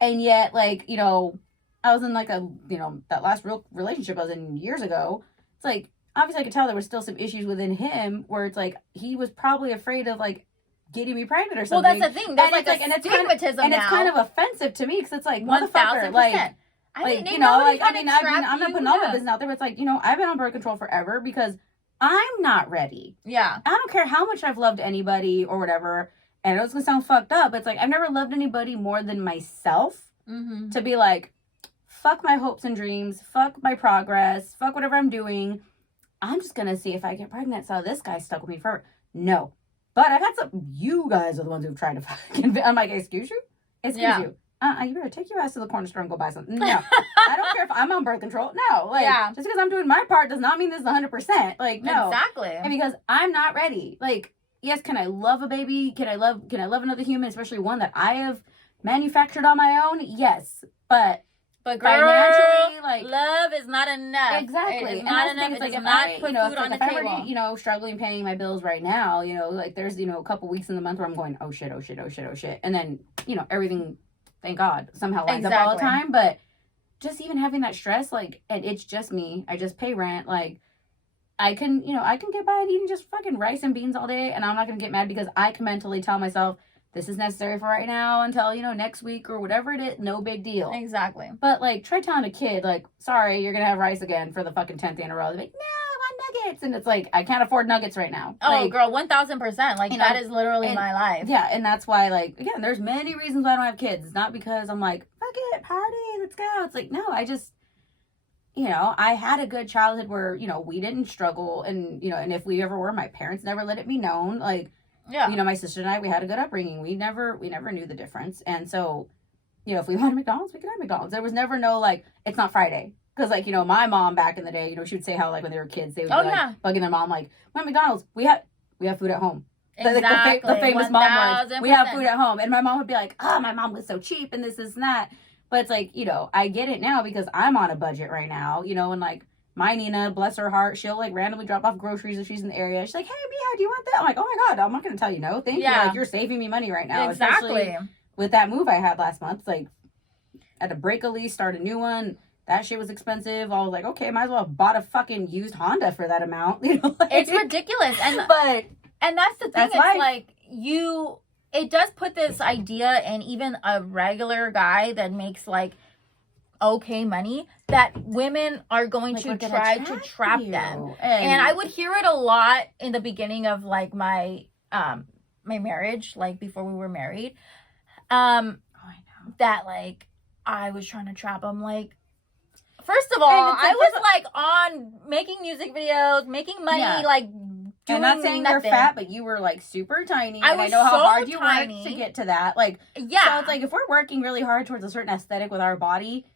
And yet, like, you know, I was in, like, that last real relationship I was in years ago. It's like, obviously I could tell there was still some issues within him where it's like, he was probably afraid of, like, getting me pregnant or something. Well, that's the thing. There's, like, a stigmatism now. And it's kind of offensive to me because it's like, motherfucker, like, you know, like, I mean, I'm not putting all my business out there, but it's like, you know, I've been on birth control forever because I'm not ready. Yeah. I don't care how much I've loved anybody or whatever. And I know it's going to sound fucked up, but it's like, I've never loved anybody more than myself to be like, fuck my hopes and dreams, fuck my progress, fuck whatever I'm doing. I'm just going to see if I get pregnant. So this guy's stuck with me forever. No. But I've had you guys are the ones who've tried to fucking, I'm like, excuse you? Excuse you. You better take your ass to the corner store and go buy something. No. I don't care if I'm on birth control. No. Like, just because I'm doing my part does not mean this is 100%. Like, no. Exactly. And because I'm not ready. Like, yes, can I love a baby? Can I love another human, especially one that I have manufactured on my own? Yes. But girl, financially, like, love is not enough. Exactly. It's not enough. It's like, if not put food on the table. I'm, you know, struggling paying my bills right now, you know, like, there's, you know, a couple weeks in the month where I'm going, oh shit. And then, you know, everything, thank God, somehow lines up all the time. But just even having that stress, like, and it's just me. I just pay rent. Like, I can get by eating just fucking rice and beans all day, and I'm not going to get mad because I can mentally tell myself, this is necessary for right now until, you know, next week or whatever it is. No big deal. Exactly. But, like, try telling a kid, like, sorry, you're going to have rice again for the fucking 10th in a row. They're like, no, I want nuggets. And it's like, I can't afford nuggets right now. Oh, like, girl, 1,000%. Like, that is literally my life. Yeah, and that's why, like, again, there's many reasons why I don't have kids. It's not because I'm like, fuck it, party, let's go. It's like, no, I just, you know, I had a good childhood where, you know, we didn't struggle. And, you know, and if we ever were, my parents never let it be known. Like, you know, my sister and I, we had a good upbringing. We never knew the difference. And so, you know, if we wanted McDonald's, we could have McDonald's. There was never no, like, it's not Friday. Because, like, you know, my mom back in the day, you know, she would say how, like, when they were kids, they would be, like, bugging their mom, like, when McDonald's, we have food at home. Exactly. The famous mom words. We have food at home. And my mom would be like, oh, my mom was so cheap and this and that. But it's like, you know, I get it now because I'm on a budget right now, you know, and, like, my Nina, bless her heart, she'll, like, randomly drop off groceries if she's in the area. She's like, hey, Mia, do you want that? I'm like, oh, my God, I'm not going to tell you no. Thank you. Like, you're saving me money right now. Exactly. Especially with that move I had last month. Like, I had to break a lease, start a new one. That shit was expensive. I was like, okay, might as well have bought a fucking used Honda for that amount. You know, like, it's ridiculous. And that's the thing. It's life. Like, it does put this idea in even a regular guy that makes, like, okay money, that women are going to try to trap them. And I would hear it a lot in the beginning of, like, my marriage, like, before we were married. I know. That, like, I was trying to trap them. Like, first of all, I was, like, on making music videos, making money, like, I'm not saying you're fat, but you were like super tiny. I and I know how so hard you tiny. worked to get to that. Like, yeah. So it's like if we're working really hard towards a certain aesthetic with our body,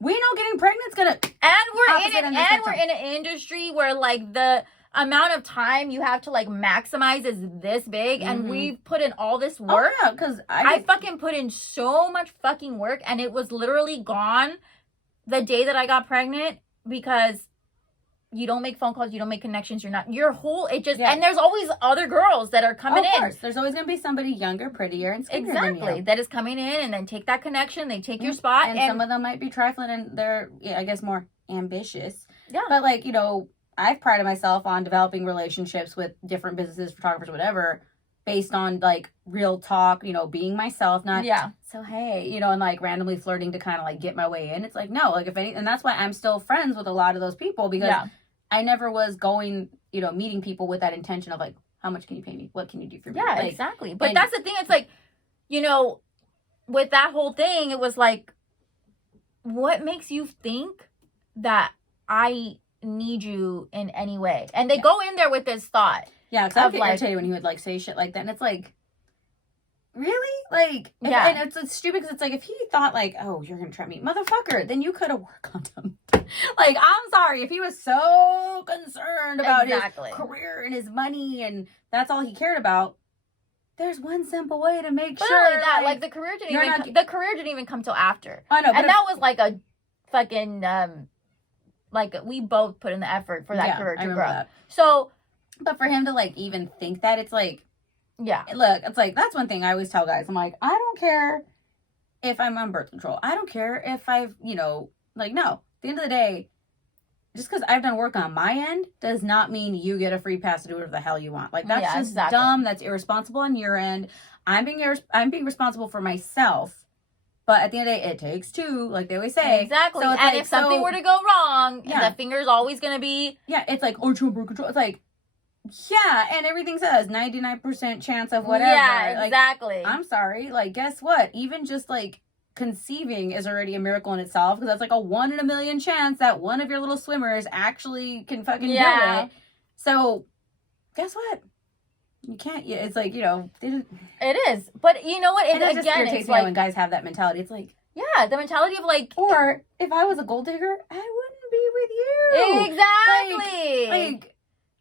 we know getting pregnant's gonna. And we're in an industry where like the amount of time you have to like maximize is this big, and we've put in all this work. Oh, yeah, because I fucking put in so much fucking work, and it was literally gone the day that I got pregnant because you don't make phone calls, you don't make connections, and there's always other girls that are coming in. Of course, there's always gonna be somebody younger, prettier, and skinnier than you. That is coming in and then take that connection, they take your spot, and some of them might be trifling and they're, I guess, more ambitious. Yeah, but like, you know, I've prided myself on developing relationships with different businesses, photographers, whatever, based on like real talk, you know, being myself, not so hey, you know, and like randomly flirting to kind of like get my way in. It's like, no, like if any, and that's why I'm still friends with a lot of those people, because I never was going, you know, meeting people with that intention of like, how much can you pay me? What can you do for me? Yeah, like, exactly. But that's the thing. It's like, you know, with that whole thing, it was like, what makes you think that I need you in any way? And they go in there with this thought. Yeah, because I would get irritated when he would like say shit like that, and it's like, really? Like, and it's stupid because it's like, if he thought like, oh, you're gonna trap me, motherfucker, then you could have worked on him. Like, I'm sorry, if he was so concerned about his career and his money and that's all he cared about, there's one simple way to make sure that like the career didn't even come till after. I know, and that was like a fucking like we both put in the effort for that career to grow. That. So, but for him to like even think that, it's like, yeah, look, it's like, that's one thing I always tell guys. I'm like, I don't care if I'm on birth control. I don't care if I've, you know, like, no. At the end of the day, just because I've done work on my end does not mean you get a free pass to do whatever the hell you want. Like, that's just dumb. That's irresponsible on your end. I'm being responsible for myself. But at the end of the day, it takes two, like they always say. Exactly. So and like, if something were to go wrong, the finger's always going to be... Yeah, it's like, oh, birth control. It's like, yeah, and everything says 99% chance of whatever. Yeah, exactly. Like, I'm sorry. Like, guess what? Even just, like, conceiving is already a miracle in itself, because that's like a 1 in a million chance that one of your little swimmers actually can fucking do it. So, guess what? You can't. It's like, you know, it is. But you know what? It just irritates me when guys have that mentality. It's like, yeah, the mentality of like, or if I was a gold digger, I wouldn't be with you. Exactly. Like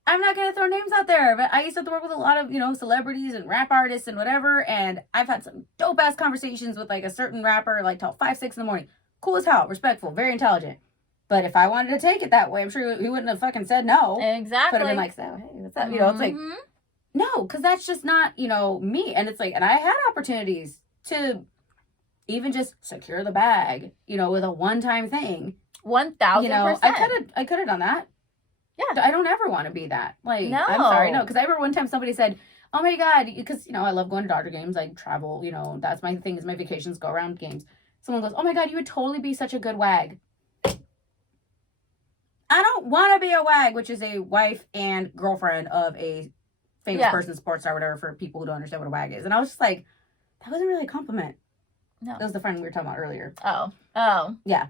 I'm not gonna throw names out there, but I used to have to work with a lot of, you know, celebrities and rap artists and whatever, and I've had some dope ass conversations with like a certain rapper, like till 5, 6 in the morning. Cool as hell, respectful, very intelligent. But if I wanted to take it that way, I'm sure he wouldn't have fucking said no. Exactly. But I've been like, so hey, what's up? You know, it's like, no, because that's just not, you know, me. And it's like, and I had opportunities to even just secure the bag, you know, with a one-time thing. 1,000%. You know, I could have done that. Yeah. I don't ever want to be that. Like, no. I'm sorry, no. Because I remember one time somebody said, oh my God, because, you know, I love going to Dodger games. I travel, you know, that's my thing, is my vacations go around games. Someone goes, oh my God, you would totally be such a good wag. I don't want to be a wag, which is a wife and girlfriend of a famous person, sports star, whatever, for people who don't understand what a wag is. And I was just like, that wasn't really a compliment. No. That was the friend we were talking about earlier. Oh. Yeah.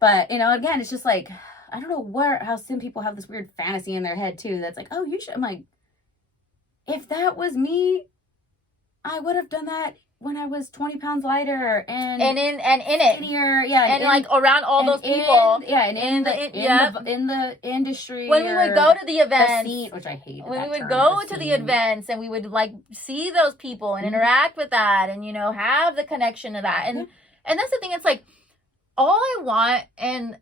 But, you know, again, it's just like, I don't know how some people have this weird fantasy in their head, too, that's like, oh, you should. I'm like, if that was me, I would have done that when I was 20 pounds lighter and in it, skinnier, and like around all those people, and in the industry. When we would go to the events, the scene, which I hate. When we would go to the events and we would like see those people and interact with that, and you know, have the connection to that, and that's the thing. It's like all I want, and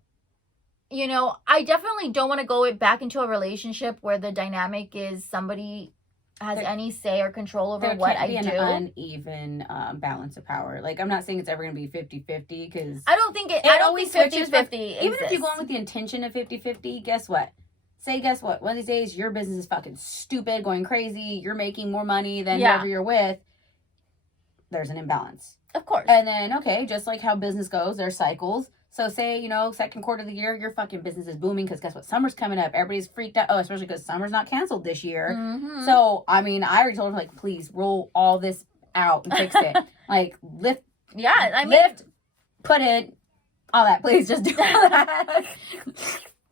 you know, I definitely don't want to go back into a relationship where the dynamic is somebody has any say or control over what I do. There can't be an uneven balance of power. Like, I'm not saying it's ever going to be 50-50, because I don't think 50-50 even if you go in with the intention of 50-50, guess what? One of these days, your business is fucking stupid, going crazy. You're making more money than whoever you're with. There's an imbalance. Of course. And then, okay, just like how business goes, there's cycles. So say, you know, second quarter of the year, your fucking business is booming because guess what? Summer's coming up. Everybody's freaked out. Oh, especially because summer's not canceled this year. Mm-hmm. So, I mean, I already told him, like, please roll all this out and fix it. Like, lift, put it, all that. Please just do all that.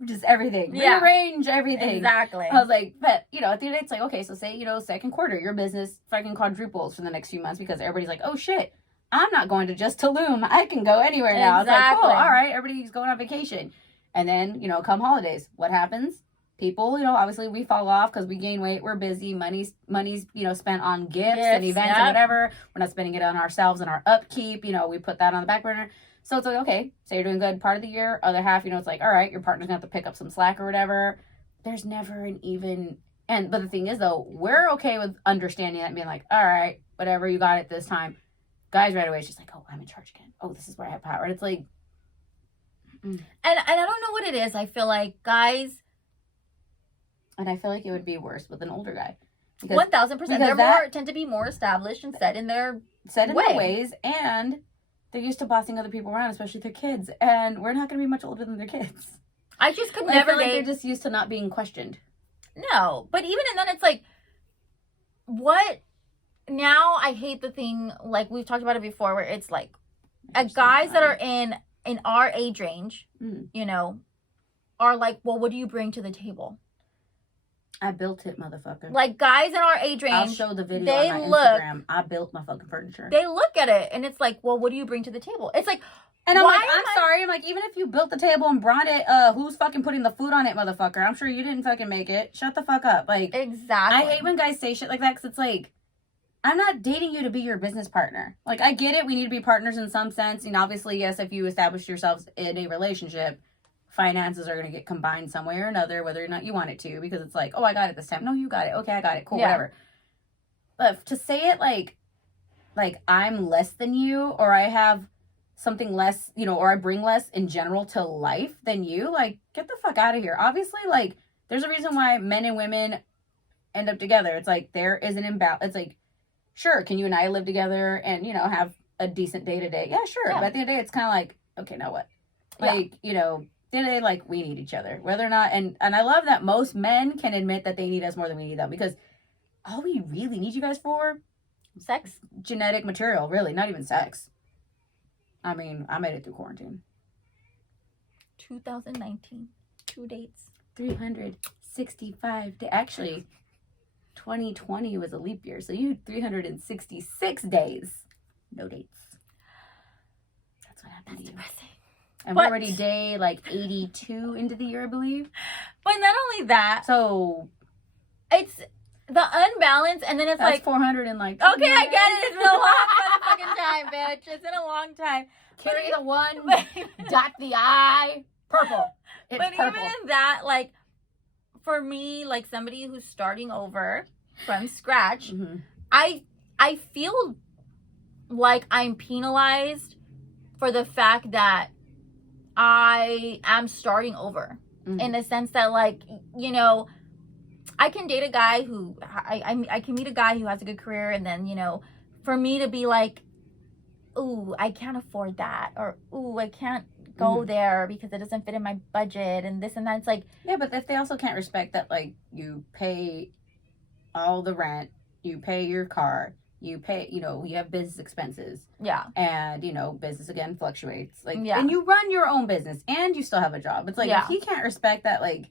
just everything. Yeah. Rearrange everything. Exactly. I was like, but, you know, at the end of the day, it's like, okay, so say, you know, second quarter, your business fucking quadruples for the next few months because everybody's like, oh, shit, I'm not going to just Tulum. I can go anywhere now. It's like, cool, all right, everybody's going on vacation. And then, you know, come holidays, what happens? People, you know, obviously we fall off because we gain weight. We're busy. Money's, you know, spent on gifts and events and whatever. We're not spending it on ourselves and our upkeep. You know, we put that on the back burner. So it's like, okay, so you're doing good part of the year. Other half, you know, it's like, all right, your partner's going to have to pick up some slack or whatever. There's never an even... but the thing is, though, we're okay with understanding that and being like, all right, whatever, you got it this time. Guys right away, it's just like, oh, I'm in charge again. Oh, this is where I have power. And it's like... And I don't know what it is. I feel like guys... And I feel like it would be worse with an older guy. 1,000%. They're tend to be more established and set in their ways, and they're used to bossing other people around, especially their kids. And we're not going to be much older than their kids. I just could never feel like they're just used to not being questioned. No, but even and then it's like, what? Now I hate the thing, like we've talked about it before, where it's like, guys that are in our age range, you know, are like, well, what do you bring to the table? I built it, motherfucker. Like, guys in our age range, I'll show the video on my Instagram. I built my fucking furniture. They look at it, and it's like, well, what do you bring to the table? It's like, and I'm like, I'm sorry. I'm like, even if you built the table and brought it, who's fucking putting the food on it, motherfucker? I'm sure you didn't fucking make it. Shut the fuck up. Like, exactly. I hate when guys say shit like that, because it's like, I'm not dating you to be your business partner. Like, I get it. We need to be partners in some sense. And obviously, yes, if you establish yourselves in a relationship, finances are going to get combined some way or another, whether or not you want it to, because it's like, oh, I got it this time. No, you got it. Okay, I got it. Cool, whatever. But to say it like I'm less than you, or I have something less, you know, or I bring less in general to life than you, like, get the fuck out of here. Obviously, like, there's a reason why men and women end up together. It's like, there is an imbalance. It's like, sure, can you and I live together and, you know, have a decent day-to-day? Yeah, sure. Yeah. But at the end of the day, it's kind of like, okay, now what? Like, you know, they like, we need each other, whether or not, and I love that most men can admit that they need us more than we need them, because all we really need you guys for, sex, genetic material, really, not even sex. I mean, I made it through quarantine. 2019, 2 dates, 365 days. Actually, 2020 was a leap year, so you had 366 days, no dates. That's what happened. That's depressing. And we're already day, like, 82 into the year, I believe. But not only that. So. It's the unbalance, and then it's that's like. 400 and like. Okay, I get it. It's been a long motherfucking time, bitch. It's been a long time. Carry the one, dot the I. Purple. It's purple. Even in that, like, for me, like, somebody who's starting over from scratch, I feel like I'm penalized for the fact that I am starting over, in the sense that, like, you know, I can date a guy who I can meet a guy who has a good career, and then, you know, for me to be like, ooh, I can't afford that, or ooh, I can't go there because it doesn't fit in my budget, and this and that. It's like, yeah, but if they also can't respect that, like, you pay all the rent, you pay your car, you pay, you know, you have business expenses. Yeah. And, you know, business again fluctuates. Like, and you run your own business and you still have a job. It's like, if he can't respect that, like,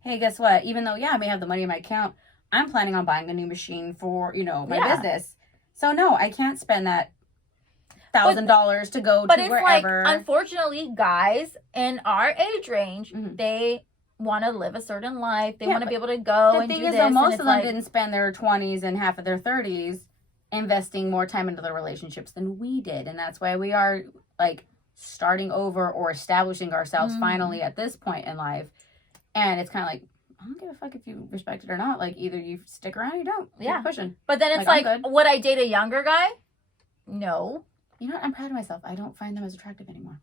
hey, guess what? Even though, I may have the money in my account, I'm planning on buying a new machine for, you know, my business. So, no, I can't spend that $1,000 to go to wherever. But it's like, unfortunately, guys in our age range, they want to live a certain life. They want to be able to go and do this. The thing is, though, most of them didn't spend their 20s and half of their 30s investing more time into their relationships than we did. And that's why we are, like, starting over or establishing ourselves finally at this point in life. And it's kind of like, I don't give a fuck if you respect it or not. Like, either you stick around or you don't. Keep pushing. But then it's like would I date a younger guy? No. You know what? I'm proud of myself. I don't find them as attractive anymore.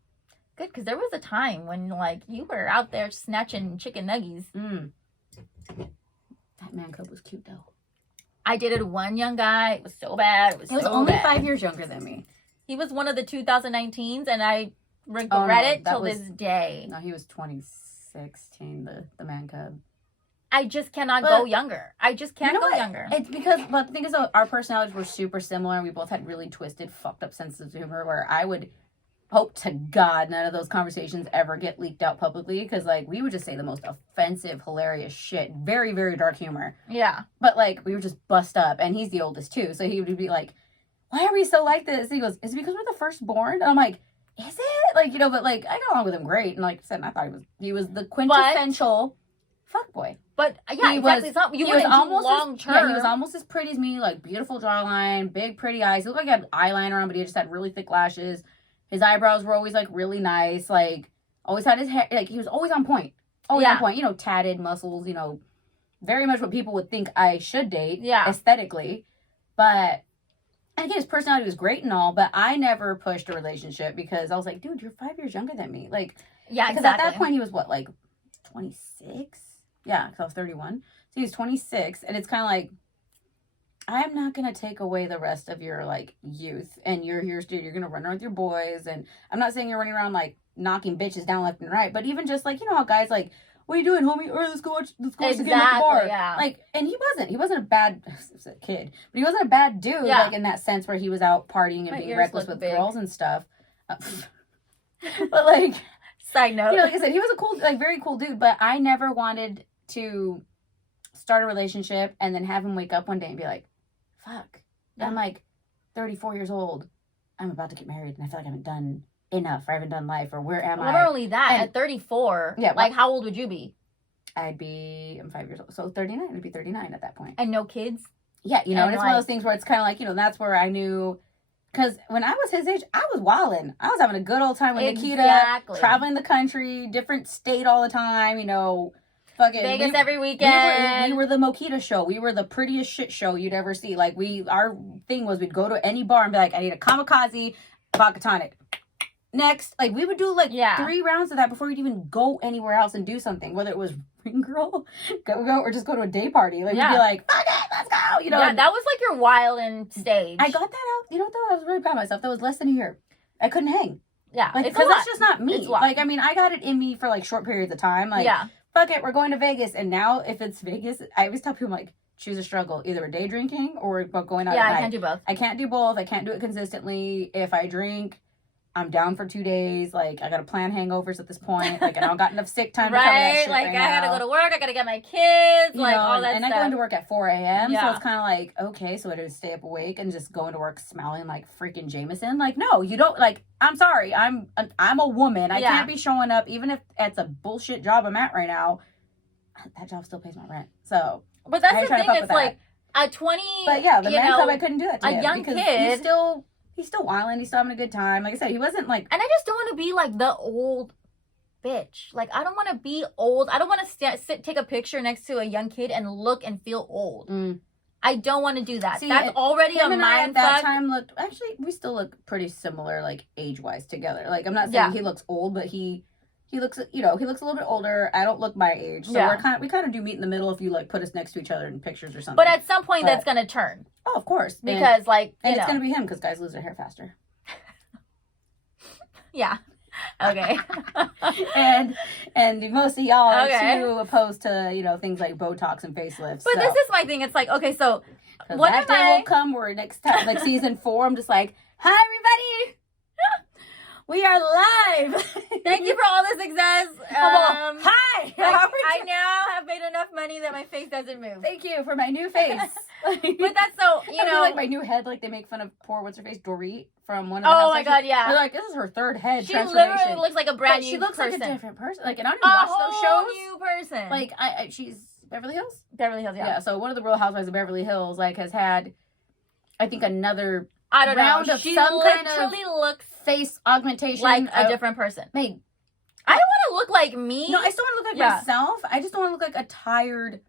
Good, because there was a time when, like, you were out there snatching chicken nuggies. That man cub was cute, though. I dated one young guy. It was so bad. It was only 5 years younger than me. He was one of the 2019s, and I regret it till this day. No, he was 2016, the man cub. I just cannot go younger. I just can't go younger. It's because, but the thing is, though, our personalities were super similar, and we both had really twisted, fucked up senses of humor, where I would hope to God none of those conversations ever get leaked out publicly, because like we would just say the most offensive, hilarious shit. Very, very dark humor. Yeah. But like we would just bust up, and he's the oldest too, so he would be like, "Why are we so like this?" And he goes, "Is it because we're the firstborn?" And I'm like, "Is it?" Like, you know, but like I got along with him great, and like I said, I thought he was the quintessential fuckboy. But yeah, He exactly. was- It's not, you he was wouldn't do almost long as, term. yeah, he was almost as pretty as me, like beautiful jawline, big pretty eyes. He looked like he had eyeliner on, but he just had really thick lashes. His eyebrows were always like really nice, like always had his hair, like he was always on point. Always on point, you know, tatted muscles, you know, very much what people would think I should date, aesthetically. But and again, his personality was great and all, but I never pushed a relationship because I was like, dude, you're 5 years younger than me. Like, yeah, because at that point he was what, like 26? Yeah, because I was 31. So he was 26, and it's kind of like, I'm not going to take away the rest of your, like, youth, and you're here, dude, you're going to run around with your boys, and I'm not saying you're running around, like, knocking bitches down left and right, but even just, like, you know how guys, like, what are you doing, homie? Or let's go watch the game at the bar. Yeah. Like, and he wasn't a bad kid, but he wasn't a bad dude, like, in that sense where he was out partying and being reckless with girls and stuff. But, like... Side note. You know, like I said, he was a cool, like, very cool dude, but I never wanted to start a relationship and then have him wake up one day and be like, fuck, I'm like 34 years old. I'm about to get married and I feel like I haven't done enough, or I haven't done life, or where am I? Not only that, at 34, like, how old would you be? I'm 5 years old. So 39, I'd be 39 at that point. And no kids? Yeah, you know, and it's one of those things where it's kind of like, you know, that's where I knew. Because when I was his age, I was wilding. I was having a good old time with Nikita, traveling the country, different state all the time, you know, fucking Vegas every weekend. We were the Moquita show. We were the prettiest shit show you'd ever see. Like, our thing was we'd go to any bar and be like, I need a kamikaze vodka tonic. Next, like, we would do like 3 rounds of that before we'd even go anywhere else and do something, whether it was ring girl, go, or just go to a day party. Like, we'd be like, fuck it, let's go, you know. Yeah, that was like your wildin' stage. I got that out, you know what, though? I was really proud of myself. That was less than a year. I couldn't hang. Yeah. Like, because that's just not me. Like, I mean, I got it in me for like short periods of time. Like, fuck it, we're going to Vegas. And now, if it's Vegas, I always tell people, like, choose a struggle. Either a day drinking or going out at night. I can't do both. I can't do both. I can't do it consistently. If I drink, I'm down for 2 days. Like, I gotta plan hangovers at this point. Like, I don't got enough sick time to cover that shit like, right I gotta now. go to work. I gotta get my kids. You like, know, all that and stuff. I go into work at 4 a.m. So it's kind of like, okay, so I just stay up awake and just go into work smelling like freaking Jameson. Like, no, you don't. Like, I'm sorry. I'm a woman. I can't be showing up, even if it's a bullshit job I'm at right now. That job still pays my rent. So, but that's the thing. It's like at 20. But yeah, the man club, I couldn't do that to him. A young kid. He's still wilding. He's still having a good time. Like I said, he wasn't like... And I just don't want to be like the old bitch. Like, I don't want to be old. I don't want to take a picture next to a young kid and look and feel old. I don't want to do that. See, that's already a mindfuck. At that time looked... Actually, we still look pretty similar, like, age-wise together. Like, I'm not saying he looks old, but he looks, you know, he looks a little bit older. I don't look my age. So we kind of do meet in the middle if you, like, put us next to each other in pictures or something. But at some point, that's going to turn. Oh, of course. Because, like, and it's going to be him, because guys lose their hair faster. Yeah. Okay. and most of y'all are too opposed to, you know, things like Botox and facelifts. But this is my thing. It's like, okay, so what that day will come where next time, like season 4, I'm just like, hi, everybody. We are live. Thank you for all the success. Hi. I now have made enough money that my face doesn't move. Thank you for my new face. But that's so, you know. Like my new head, like they make fun of poor, what's her face, Dorit from one of the Oh my God, yeah. They're like, this is her 3rd head she transformation. Literally looks like a brand new she looks person. like a different person. Like, and I don't even watch those shows. New person. Like, she's Beverly Hills? Beverly Hills, yeah. Yeah, so one of the Real Housewives of Beverly Hills, like, has had, I think, another I don't round know. of She some kind literally of looks face augmentation. like a different person. Meg, I don't want to look like me. No, I still want to look like myself. I just don't want to look like a tired,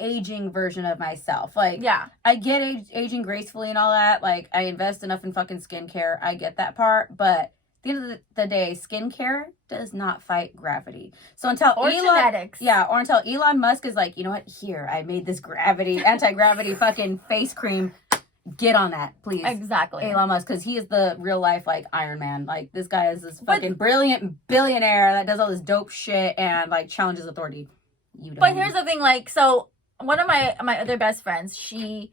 aging version of myself. Like, I get aging gracefully and all that. Like, I invest enough in fucking skincare. I get that part. But at the end of the day, skincare does not fight gravity. So until genetics. Yeah, or until Elon Musk is like, you know what? Here, I made this anti-gravity fucking face cream. Get on that, please. Exactly. Elon Musk, because he is the real life, like, Iron Man. Like, this guy is this fucking brilliant billionaire that does all this dope shit and, like, challenges authority. But here's the thing, like, so one of my other best friends, she,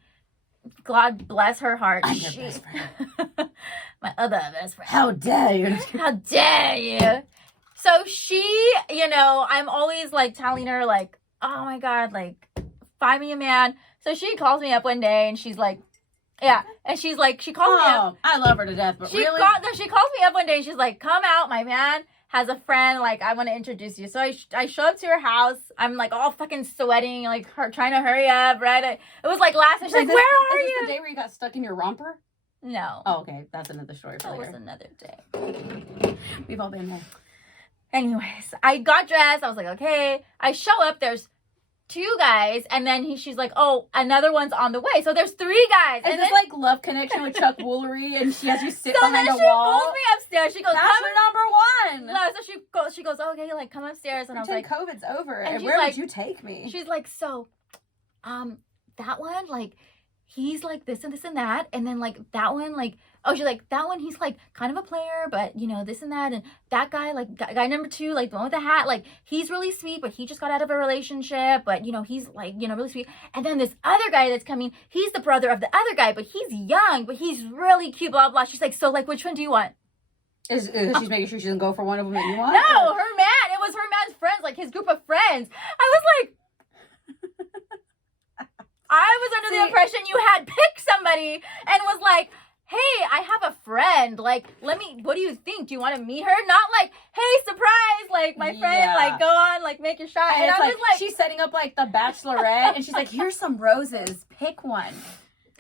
God bless her heart. I'm your best friend. my other best friend. How dare you? How dare you? So she, you know, I'm always like telling her like, oh my God, like find me a man. So she calls me up one day and she's like, yeah. And she's like, she calls me up. I love her to death, but She calls me up one day and she's like, come out, my man has a friend, like, I want to introduce you. So I show up to her house. I'm, like, all fucking sweating, like, trying to hurry up, right? It was, like, last night. She's like, where are you? Is this the day where you got stuck in your romper? No. Oh, okay. That's another story for later. That was another day. We've all been there. Anyways, I got dressed. I was like, okay. I show up. There's 2 guys, and then she's like, oh, another one's on the way. So there's 3 guys. And this like love connection with Chuck Woolery, and she has you sit so behind a wall. So then she pulls me upstairs. She goes, that's come your number 1. No, so she goes, oh, okay, like come upstairs, and I was like, COVID's over, and where would you take me? She's like, so, that one, like, he's like this and this and that, and then like that one, like, oh, she's like, that one, he's like kind of a player, but you know, this and that, and that guy, like guy number 2, like the one with the hat, like he's really sweet, but he just got out of a relationship, but you know, he's like, you know, really sweet. And then this other guy that's coming, he's the brother of the other guy, but he's young, but he's really cute, blah blah. She's like, so like, which one do you want? Is she's making sure she doesn't go for one of them that you want? No, her man. It was her man's friends, like his group of friends. I was like, I was under the impression you had picked somebody and was like, hey, I have a friend. Like, what do you think? Do you want to meet her? Not like, hey, surprise, like my friend, like go on, like make your shot. And I was like, she's setting up like the Bachelorette, and she's like, here's some roses, pick one.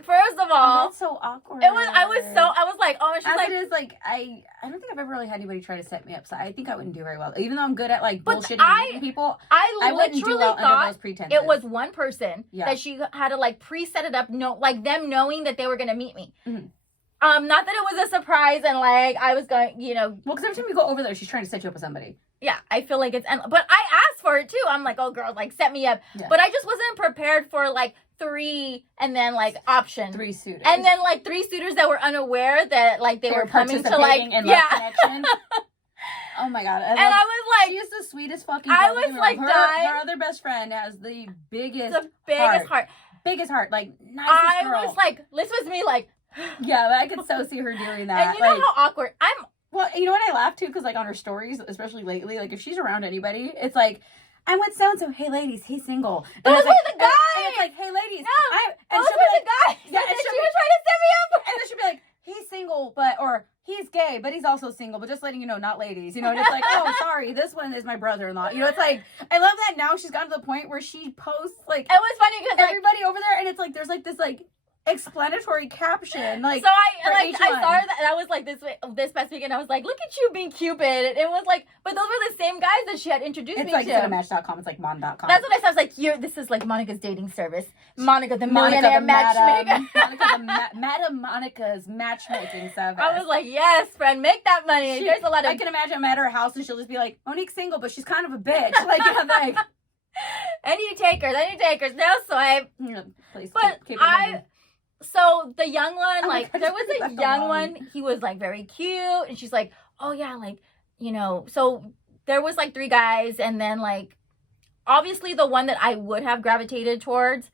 First of all, that's so awkward. I was like, oh, and she's like, it is, like, I don't think I've ever really had anybody try to set me up, so I think I wouldn't do very well. Even though I'm good at like bullshitting people, I wouldn't do well under those pretenses. It was one person that she had to like pre-set it up, like them knowing that they were gonna meet me. Mm-hmm. Not that it was a surprise and like I was going, you know. Well, because every time you go over there, she's trying to set you up with somebody. Yeah, I feel like but I asked for it too. I'm like, oh girl, like set me up. Yeah. But I just wasn't prepared for like 3 and then like option 3 suitors, and then like 3 suitors that were unaware that like they were coming to like in love connection. Oh my God. And I was like, she is the sweetest fucking girl. I was like dying. Her other best friend has the biggest heart. Biggest heart, like nicest girl. I was like, this was me like, yeah, I could so see her doing that. And you know how awkward well, you know what, I laugh too, because like on her stories, especially lately, like if she's around anybody, it's like, I'm with so-and-so, hey ladies, he's single. Those were the guys! And it's like, hey ladies. No, those were the guys! Yeah, and she was trying to set me up! And then she'd be like, he's single, or he's gay, but he's also single, but just letting you know, not ladies, you know, and it's like, oh, sorry, this one is my brother-in-law. You know, it's like, I love that now she's gotten to the point where she posts, like, it was funny because everybody over there, and it's like, there's like this, like, explanatory caption, like, so I saw her and I was like this past weekend, I was like, look at you being Cupid. It was like, but those were the same guys that she had introduced me to. It's like instead of Match.com, it's like Mon.com. That's what I said. I was like, this is like Monica's dating service. Monica the millionaire matchmaker. Madam Monica's matchmaking service. I was like, yes, friend, make that money. There's a lot of. I can imagine I'm at her house and she'll just be like, Monique's single, but she's kind of a bitch. Like, yeah, like. Any takers, no swipe. Please, but keep it so the young one, like, God, there was a young one, he was, like, very cute, and she's like, oh, yeah, like, you know, so there was, like, 3 guys, and then, like, obviously the one that I would have gravitated towards,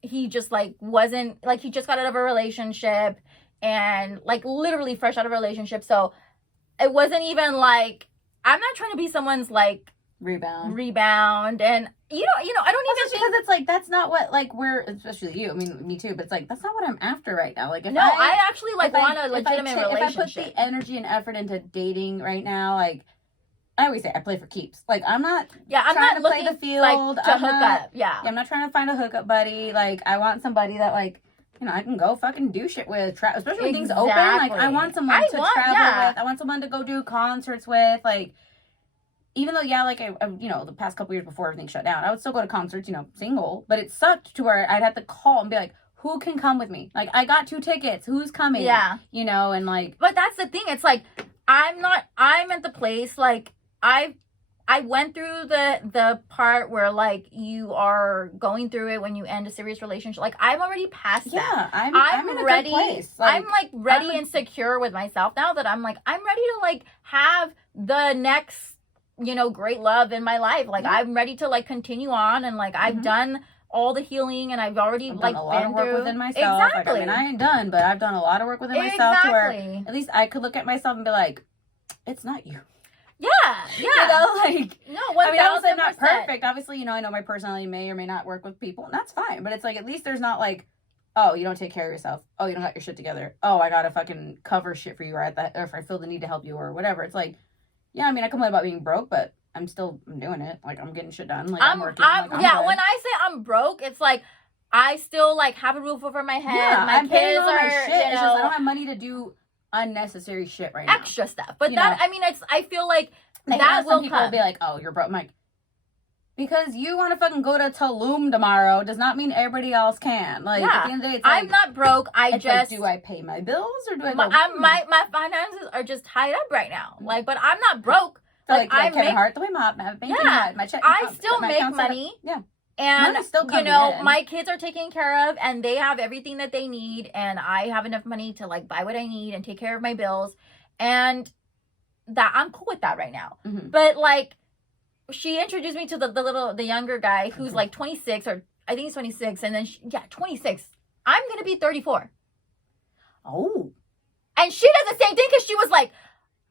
he just, like, wasn't, like, he just got out of a relationship, and, like, literally fresh out of a relationship, so it wasn't even, like, I'm not trying to be someone's, like, rebound, and you know, I don't even think, because it's like, that's not what, like, we're, especially you, I mean, me too, but it's like, that's not what I'm after right now. Like, if I actually, like, want a legitimate relationship. If I put the energy and effort into dating right now, like, I always say, I play for keeps. Like, I'm not I'm trying not to looking play the field. Like, to hook up. Yeah, I'm not trying to find a hookup buddy. Like, I want somebody that, like, you know, I can go fucking do shit with, especially when things open. Like, I want someone to travel with. I want someone to go do concerts with, like, even though, yeah, like, I you know, the past couple years before everything shut down, I would still go to concerts, you know, single. But it sucked to where I'd have to call and be like, who can come with me? Like, I got 2 tickets. Who's coming? Yeah. You know, and, like... But that's the thing. It's, like, I'm at the place, like, I went through the part where, like, you are going through it when you end a serious relationship. Like, I'm already past that. Yeah, I'm in a ready. Good place. Like, I'm, like, ready and secure with myself now that I'm, like, I'm ready to, like, have the next, you know, great love in my life. Like, I'm ready to, like, continue on, and, like, I've done all the healing, and I've already I've like done a lot been of work through within myself. exactly. Like, I ain't done, but I've done a lot of work within myself to where at least I could look at myself and be like, it's not you. Yeah. You know, like, No, 1,000%. I mean, I was like, not perfect. Obviously, you know, I know my personality may or may not work with people, and that's fine. But it's like, at least there's not like, oh, you don't take care of yourself. Oh, you don't got your shit together. Oh, I gotta fucking cover shit for you, or if I feel the need to help you or whatever. It's like, yeah, I mean, I complain about being broke, but I'm doing it. Like, I'm getting shit done. Like, I'm working. I'm when good. I say I'm broke, it's like I still like have a roof over my head. Yeah, my I'm paying kids all my are, shit. you It's just I know, don't have money to do unnecessary shit right now. extra stuff. But You that, know? I mean, I feel like Like, that will some people come. will be like, oh, you're broke. I'm like, because you want to fucking go to Tulum tomorrow does not mean everybody else can. Like, at the end of the day, it's like, I'm not broke. it's like, do I pay my bills or do I go, my finances are just tied up right now. Like, but I'm not broke. like I Kevin make- Hart, the way my banking, Yeah. my check. I still my make account's set up. money. Yeah. And, Money's still you coming know, in. my kids are taken care of and they have everything that they need. And I have enough money to, like, buy what I need and take care of my bills. And that I'm cool with that right now. Mm-hmm. But, like, she introduced me to the younger guy who's, like, 26 or I think he's 26. And then, 26. I'm going to be 34. Oh. And she does the same thing because she was like,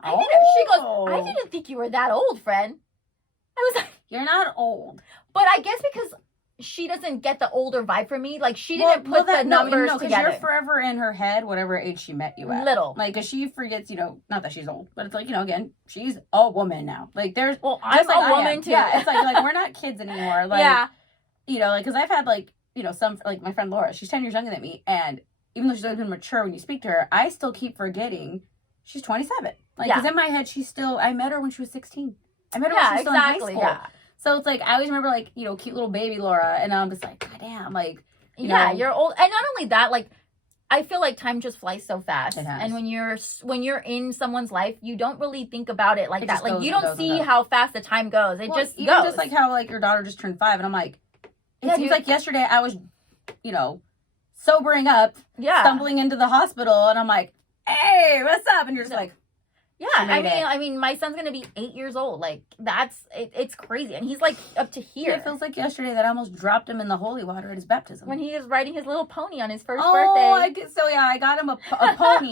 she goes, I didn't think you were that old, friend. I was like, you're not old. but I guess because she doesn't get the older vibe from me. Like, she didn't put the numbers together. You're forever in her head, whatever age she met you at. Little. Like, because she forgets, you know, not that she's old, but it's like, you know, again, she's a woman now. Like, there's... Well, I'm like a woman, too. Yeah, it's like, we're not kids anymore. Like, yeah. You know, like, because I've had, like, you know, some... Like, my friend Laura, she's 10 years younger than me, and even though she's always been mature when you speak to her, I still keep forgetting she's 27. Like, because in my head, she's still... I met her when she was 16. I met her when she was still in high school. Yeah. So it's like, I always remember, like, you know, cute little baby Laura, and I'm just like, God damn, like, you yeah, know, you're old. And not only that, like, I feel like time just flies so fast. It has. And when you're in someone's life, you don't really think about it like It that. just Like, goes you and don't goes see and goes. how fast the time goes. It just even goes. just like how, like, your daughter just turned 5, and I'm like, it seems like yesterday I was, you know, sobering up, stumbling into the hospital, and I'm like, hey, what's up? And you're just like, yeah, I mean, my son's gonna be 8 years old. Like, it's crazy, and he's like up to here. It feels like yesterday that I almost dropped him in the holy water at his baptism when he was riding his little pony on his first birthday. I got him a pony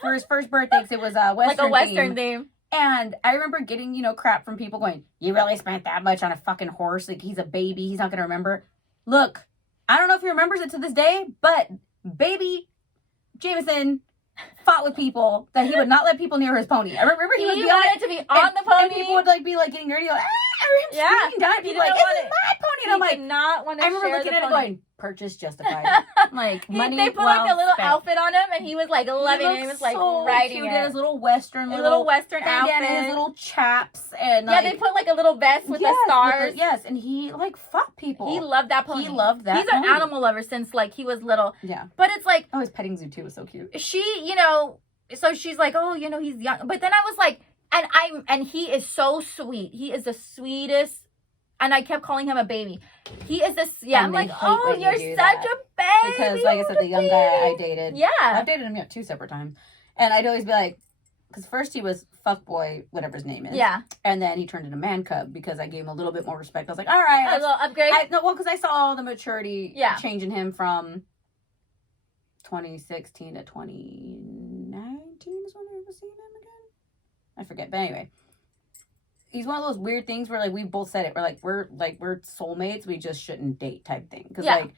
for his first birthday because it was a Western, like a Western theme. And I remember getting, you know, crap from people going, you really spent that much on a fucking horse? Like, he's a baby. He's not going to remember. Look, I don't know if he remembers it to this day, but baby Jameson fought with people that he would not let people near his pony. I remember he wanted to be on the pony. And people would, like, be, like, getting nerdy, like, screaming down at people, like, this is my pony. And I'm like, not want to I remember looking at it going, purchase justified. Like, money they put well like a little spent. outfit on him, and he was like loving it. He was like so riding cute. it. He had his little Western, Western bandana, outfit, his little chaps, and they put like a little vest with the stars. And he like fought people. He loved that pony. He loved that. He's an animal lover since like he was little. Yeah, but it's like his petting zoo too was so cute. She, you know, so she's like, oh, you know, he's young. But then I was like, and he is so sweet. He is the sweetest. And I kept calling him a baby. He is this, I'm like, oh, you're such a baby. Because, like I said, the young guy I dated. Yeah. I've dated him 2 separate times. And I'd always be like, because first he was fuckboy, whatever his name is. Yeah. And then he turned into man cub because I gave him a little bit more respect. I was like, all right. A little upgrade? Because I saw all the maturity change in him from 2016 to 2019 is when I was seeing him again. I forget. But anyway. He's one of those weird things where, like, we both said it. We're soulmates. We just shouldn't date type thing. Because, like,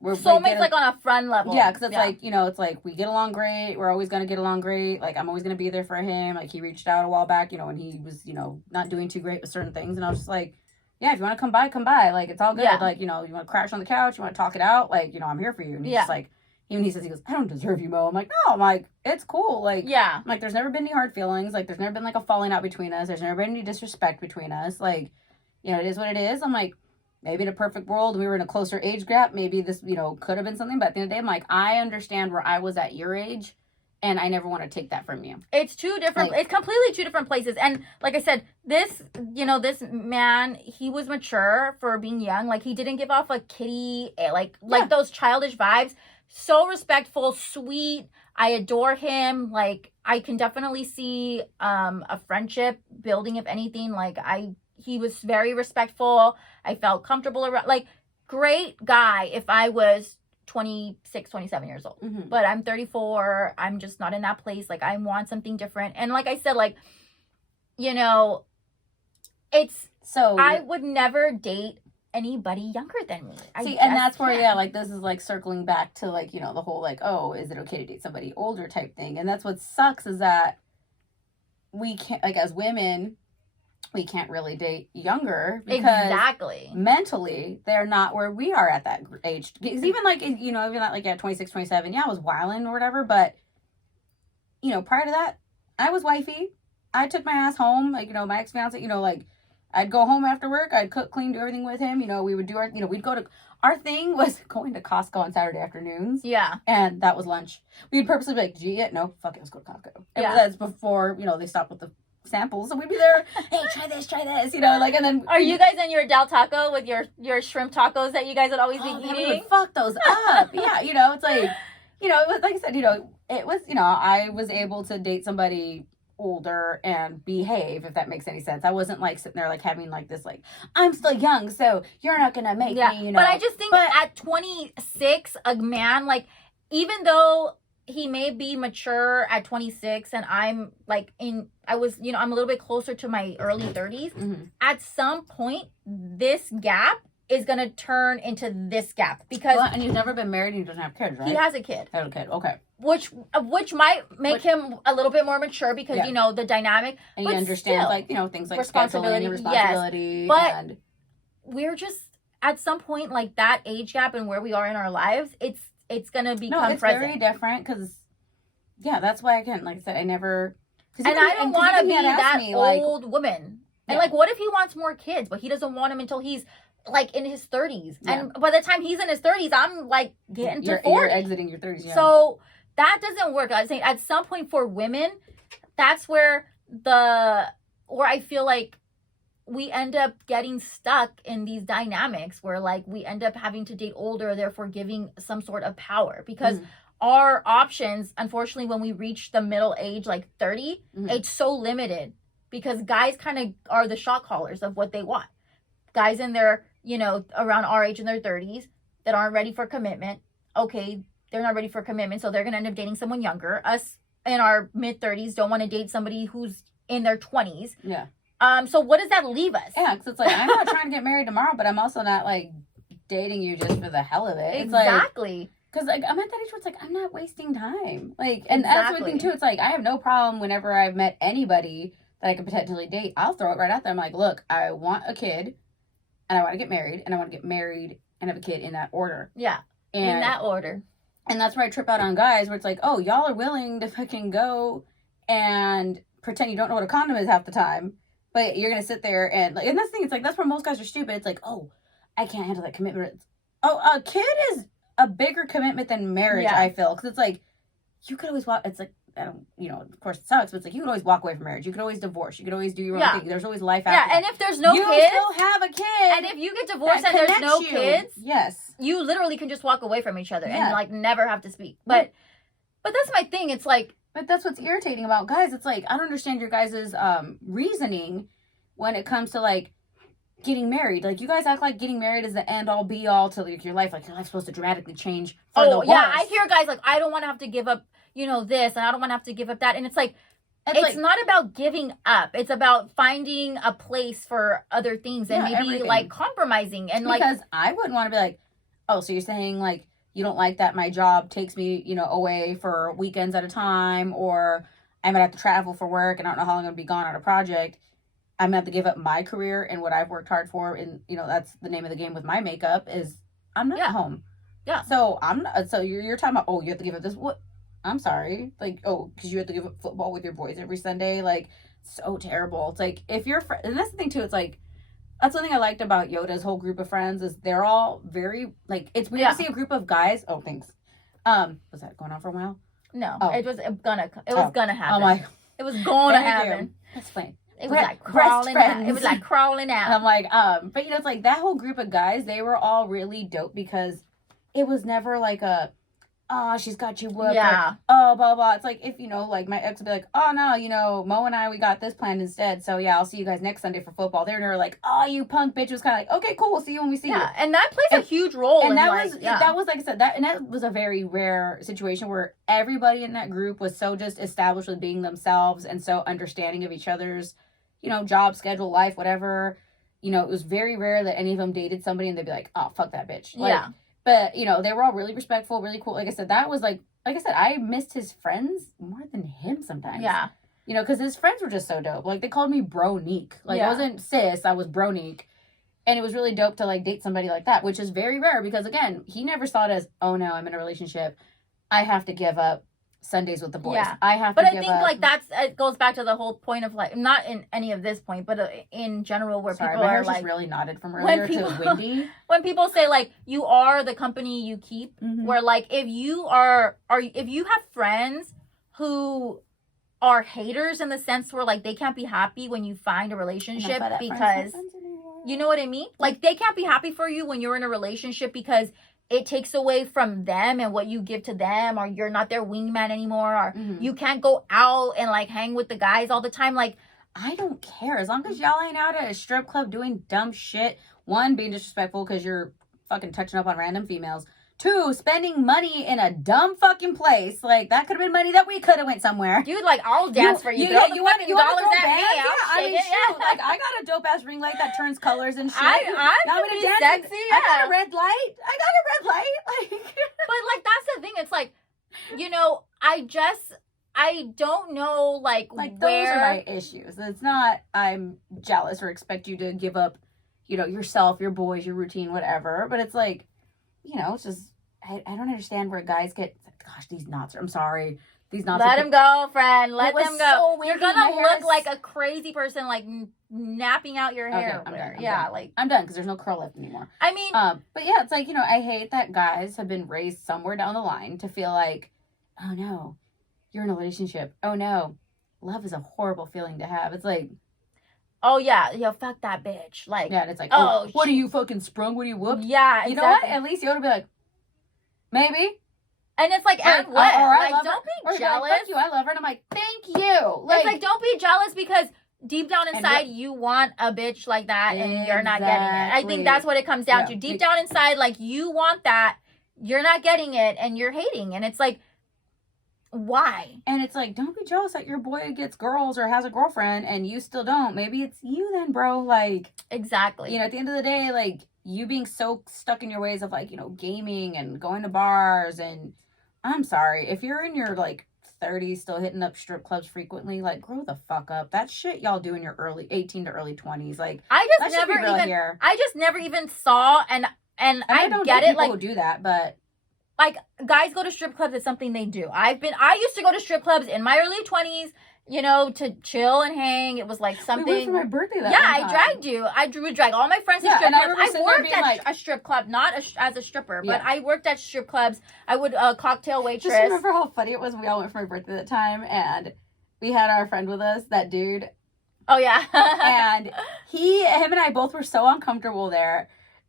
we're soulmates, like, on a friend level. Yeah, because it's like, you know, it's like we get along great. We're always going to get along great. Like, I'm always going to be there for him. Like, he reached out a while back, you know, when he was, you know, not doing too great with certain things. And I was just like, yeah, if you want to come by, come by. Like, it's all good. Yeah. Like, you know, you want to crash on the couch, you want to talk it out. Like, you know, I'm here for you. And he's just like, even he says, he goes, I don't deserve you, Mo. I'm like, no. I'm like, it's cool. Like, I'm like, there's never been any hard feelings. Like, there's never been, like, a falling out between us. There's never been any disrespect between us. Like, you know, it is what it is. I'm like, maybe in a perfect world, we were in a closer age gap. Maybe this, you know, could have been something. But at the end of the day, I'm like, I understand where I was at your age. And I never want to take that from you. It's two different, it's completely two different places. And like I said, this, you know, this man, he was mature for being young. Like, he didn't give off a kitty, like those childish vibes. So respectful, sweet. I adore him. Like, I can definitely see a friendship building, if anything. Like, he was very respectful. I felt comfortable around, like, great guy if I was 26, 27 years old. Mm-hmm. But I'm 34. I'm just not in that place. Like, I want something different. And like I said, like, you know, it's, so I would never date anybody younger than me. See, and that's where, yeah, like, this is, like, circling back to, like, you know, the whole, like, oh, is it okay to date somebody older type thing? And that's what sucks is that we can't, like, as women, we can't really date younger because exactly mentally they're not where we are at that age. Because even, like, you know, even like at 26, 27, yeah, I was wilding or whatever, but, you know, prior to that, I was wifey. I took my ass home, like, you know, my ex-fiance, you know, like, I'd go home after work. I'd cook, clean, do everything with him. You know, we would do our, you know, we'd go to, our thing was going to Costco on Saturday afternoons. Yeah. And that was lunch. We'd purposely be like, did you eat it? No, fuck it, let's go to Costco. And Yeah. that's before, you know, they stopped with the samples. So we'd be there, hey, try this, you know, like, and then. Are you guys in your Del Taco with your shrimp tacos that you guys would always be Man, we eating? would fuck those up. Yeah, you know, it's like, you know, it was, like I said, you know, it was, you know, I was able to date somebody older and behave, if that makes any sense. I wasn't like sitting there like having like this like, I'm still young, so you're not gonna make me, you know. But I just think at 26, a man, like, even though he may be mature at 26 and I'm like I'm a little bit closer to my early 30s, Mm-hmm. at some point this gap is gonna turn into this gap because and you've never been married and you don't have kids, right? he has a kid. Has a kid, okay. Which might make him a little bit more mature because, Yeah. you know, the dynamic. And you understand, still, like, you know, things like responsibility, scheduling, responsibility. yes. But and we're just, at some point, like, that age gap and where we are in our lives, it's going to become no, it's present. very different because, yeah, that's why, again, like I said, I never... And I don't want to be that me, old woman. And, Yeah. like, what if he wants more kids, but he doesn't want them until he's, like, in his 30s? Yeah. And by the time he's in his 30s, I'm, like, getting to 40. You're exiting your 30s, yeah. So that doesn't work. I'm saying at some point for women, that's where I feel like we end up getting stuck in these dynamics where, like, we end up having to date older, therefore giving some sort of power because our options, unfortunately, when we reach the middle age, like 30, it's so limited because guys kind of are the shot callers of what they want. Guys in their, you know, around our age in their 30s that aren't ready for commitment. Okay, they're not ready for commitment, so they're going to end up dating someone younger. Us in our mid-30s don't want to date somebody who's in their 20s. Yeah. So what does that leave us? Yeah, because it's like, I'm not trying to get married tomorrow, but I'm also not, like, dating you just for the hell of it. Exactly. Because, like, I'm at that age where it's like, I'm not wasting time. Like, and that's the thing, too. It's like, I have no problem whenever I've met anybody that I could potentially date. I'll throw it right out there. I'm like, look, I want a kid, and I want to get married, and I want to get married and have a kid in that order. Yeah, and, in that order. And that's where I trip out on guys, where it's like, oh, y'all are willing to fucking go and pretend you don't know what a condom is half the time, but you're going to sit there and, like, and that's the thing, it's like, that's where most guys are stupid. It's like, oh, I can't handle that commitment. Oh, a kid is a bigger commitment than marriage, I feel. Because it's like, you could always walk, it's like, I don't, you know, of course it sucks, but it's like, you could always walk away from marriage. You could always divorce. You could always do your own thing. There's always life after that. And if there's no you kids. still have a kid. And if you get divorced and there's no kids. Yes. You literally can just walk away from each other and, like, never have to speak. But that's my thing. It's like. But that's what's irritating about guys. It's like, I don't understand your guys' reasoning when it comes to, like, getting married. Like, you guys act like getting married is the end all be all to, like, your life. Like, your life's supposed to dramatically change for the worse. Yeah, I hear guys like, I don't want to have to give up, you know, this, and I don't want to have to give up that. And it's like, it's not about giving up. It's about finding a place for other things and maybe everything. Like compromising and because I wouldn't want to be like, oh, so you're saying like you don't like that my job takes me, you know, away for weekends at a time, or I'm gonna have to travel for work and I don't know how long I'm gonna be gone on a project. I'm gonna have to give up my career and what I've worked hard for, and you know that's the name of the game with my makeup is I'm not home. Yeah. So I'm not. So you're talking about, oh, you have to give up this. What? I'm sorry. Like, oh, because you have to give up football with your boys every Sunday. Like, so terrible. It's like, if you're, and that's the thing too, it's like, that's one thing I liked about Yoda's whole group of friends is they're all very, like, it's weird to see a group of guys. Oh, thanks. Was that going on for a while? No, it was gonna happen. Oh my. It was gonna happen. That's fine. It was like crawling out. It was like crawling out. And I'm like, but you know, it's like that whole group of guys, they were all really dope because it was never like a, oh, she's got you whooped. Yeah. Or, oh, blah, blah. It's like, if, you know, like, my ex would be like, oh, no, you know, Mo and I, we got this planned instead. So, yeah, I'll see you guys next Sunday for football. They're never like, oh, you punk bitch. It was kind of like, okay, cool. We'll see you when we see you. Yeah, and that plays a huge role. And in, that like, was, that was, like I said, that was a very rare situation where everybody in that group was so just established with being themselves and so understanding of each other's, you know, job, schedule, life, whatever. You know, it was very rare that any of them dated somebody and they'd be like, oh, fuck that bitch. Like, yeah. But, you know, they were all really respectful, really cool. Like I said, that was like I said, I missed his friends more than him sometimes. Yeah. You know, because his friends were just so dope. Like, they called me Bro-Neek. Like, I wasn't sis, I was Bro-Neek. And it was really dope to, like, date somebody like that, which is very rare because, again, he never saw it as, oh, no, I'm in a relationship. I have to give up Sundays with the boys. Yeah. I have but to I give think, up. like, it goes back to the whole point of, like, not in any of this point, but in general where people my are, hair's like... just really knotted from earlier to windy. When people say, like, you are the company you keep, where, like, if you if you have friends who are haters in the sense where, like, they can't be happy when you find a relationship because... You know what I mean? Like, they can't be happy for you when you're in a relationship because it takes away from them and what you give to them, or you're not their wingman anymore, or you can't go out and, like, hang with the guys all the time. Like, I don't care. As long as y'all ain't out at a strip club doing dumb shit. One, being disrespectful because you're fucking touching up on random females. Two, spending money in a dumb fucking place. Like, that could have been money that we could have went somewhere. dude, like, I'll dance for you. Throw the fucking dollars at me. I'll shake it. Shoot, like, I got a dope ass ring light that turns colors and shit. I'm pretty sexy. Yeah. I got a red light. Like, but, like, that's the thing. It's like, you know, I don't know, like where... those are my issues. It's not, I'm jealous or expect you to give up, you know, yourself, your boys, your routine, whatever. But it's like, you know, it's just, I don't understand where guys get, gosh, these knots, I'm sorry. These knots. Let them go, friend. Let them go. So you're gonna look like a crazy person, like napping out your hair. Okay, I'm done. Like, I'm done because there's no curl left anymore. I mean, but yeah, it's like, you know, I hate that guys have been raised somewhere down the line to feel like, oh no, you're in a relationship. Oh no, love is a horrible feeling to have. It's like, oh yeah, fuck that bitch. Like, yeah, and it's like, oh, what are you fucking sprung? What are you whooped? Yeah, exactly. You know what? At least you ought to be like, maybe. And it's like, and what? Like, don't be jealous. Like, thank you, I love her. And I'm like, thank you. Like, it's like, don't be jealous because deep down inside you want a bitch like that and you're not getting it. I think that's what it comes down to. Deep down inside, like, you want that, you're not getting it, and you're hating. And it's like, why? And it's like, don't be jealous that your boy gets girls or has a girlfriend and you still don't. Maybe it's you then, bro. Like, exactly. You know, at the end of the day, like, you being so stuck in your ways of, like, you know, gaming and going to bars, and I'm sorry, if you're in your, like, 30s still hitting up strip clubs frequently, like, grow the fuck up. That shit y'all do in your early 18 to early 20s. Like, I just never even saw, and I don't get it. Like, do that, but like, guys go to strip clubs. It's something they do. I used to go to strip clubs in my early 20s, you know, to chill and hang. It was like something. We went for my birthday that I dragged you. I would drag all my friends to strip clubs. I worked at a strip club, not as a stripper, but I worked at strip clubs. I would cocktail waitress. Just remember how funny it was. We all went for my birthday that time, and we had our friend with us, that dude. Oh yeah. And him and I both were so uncomfortable there.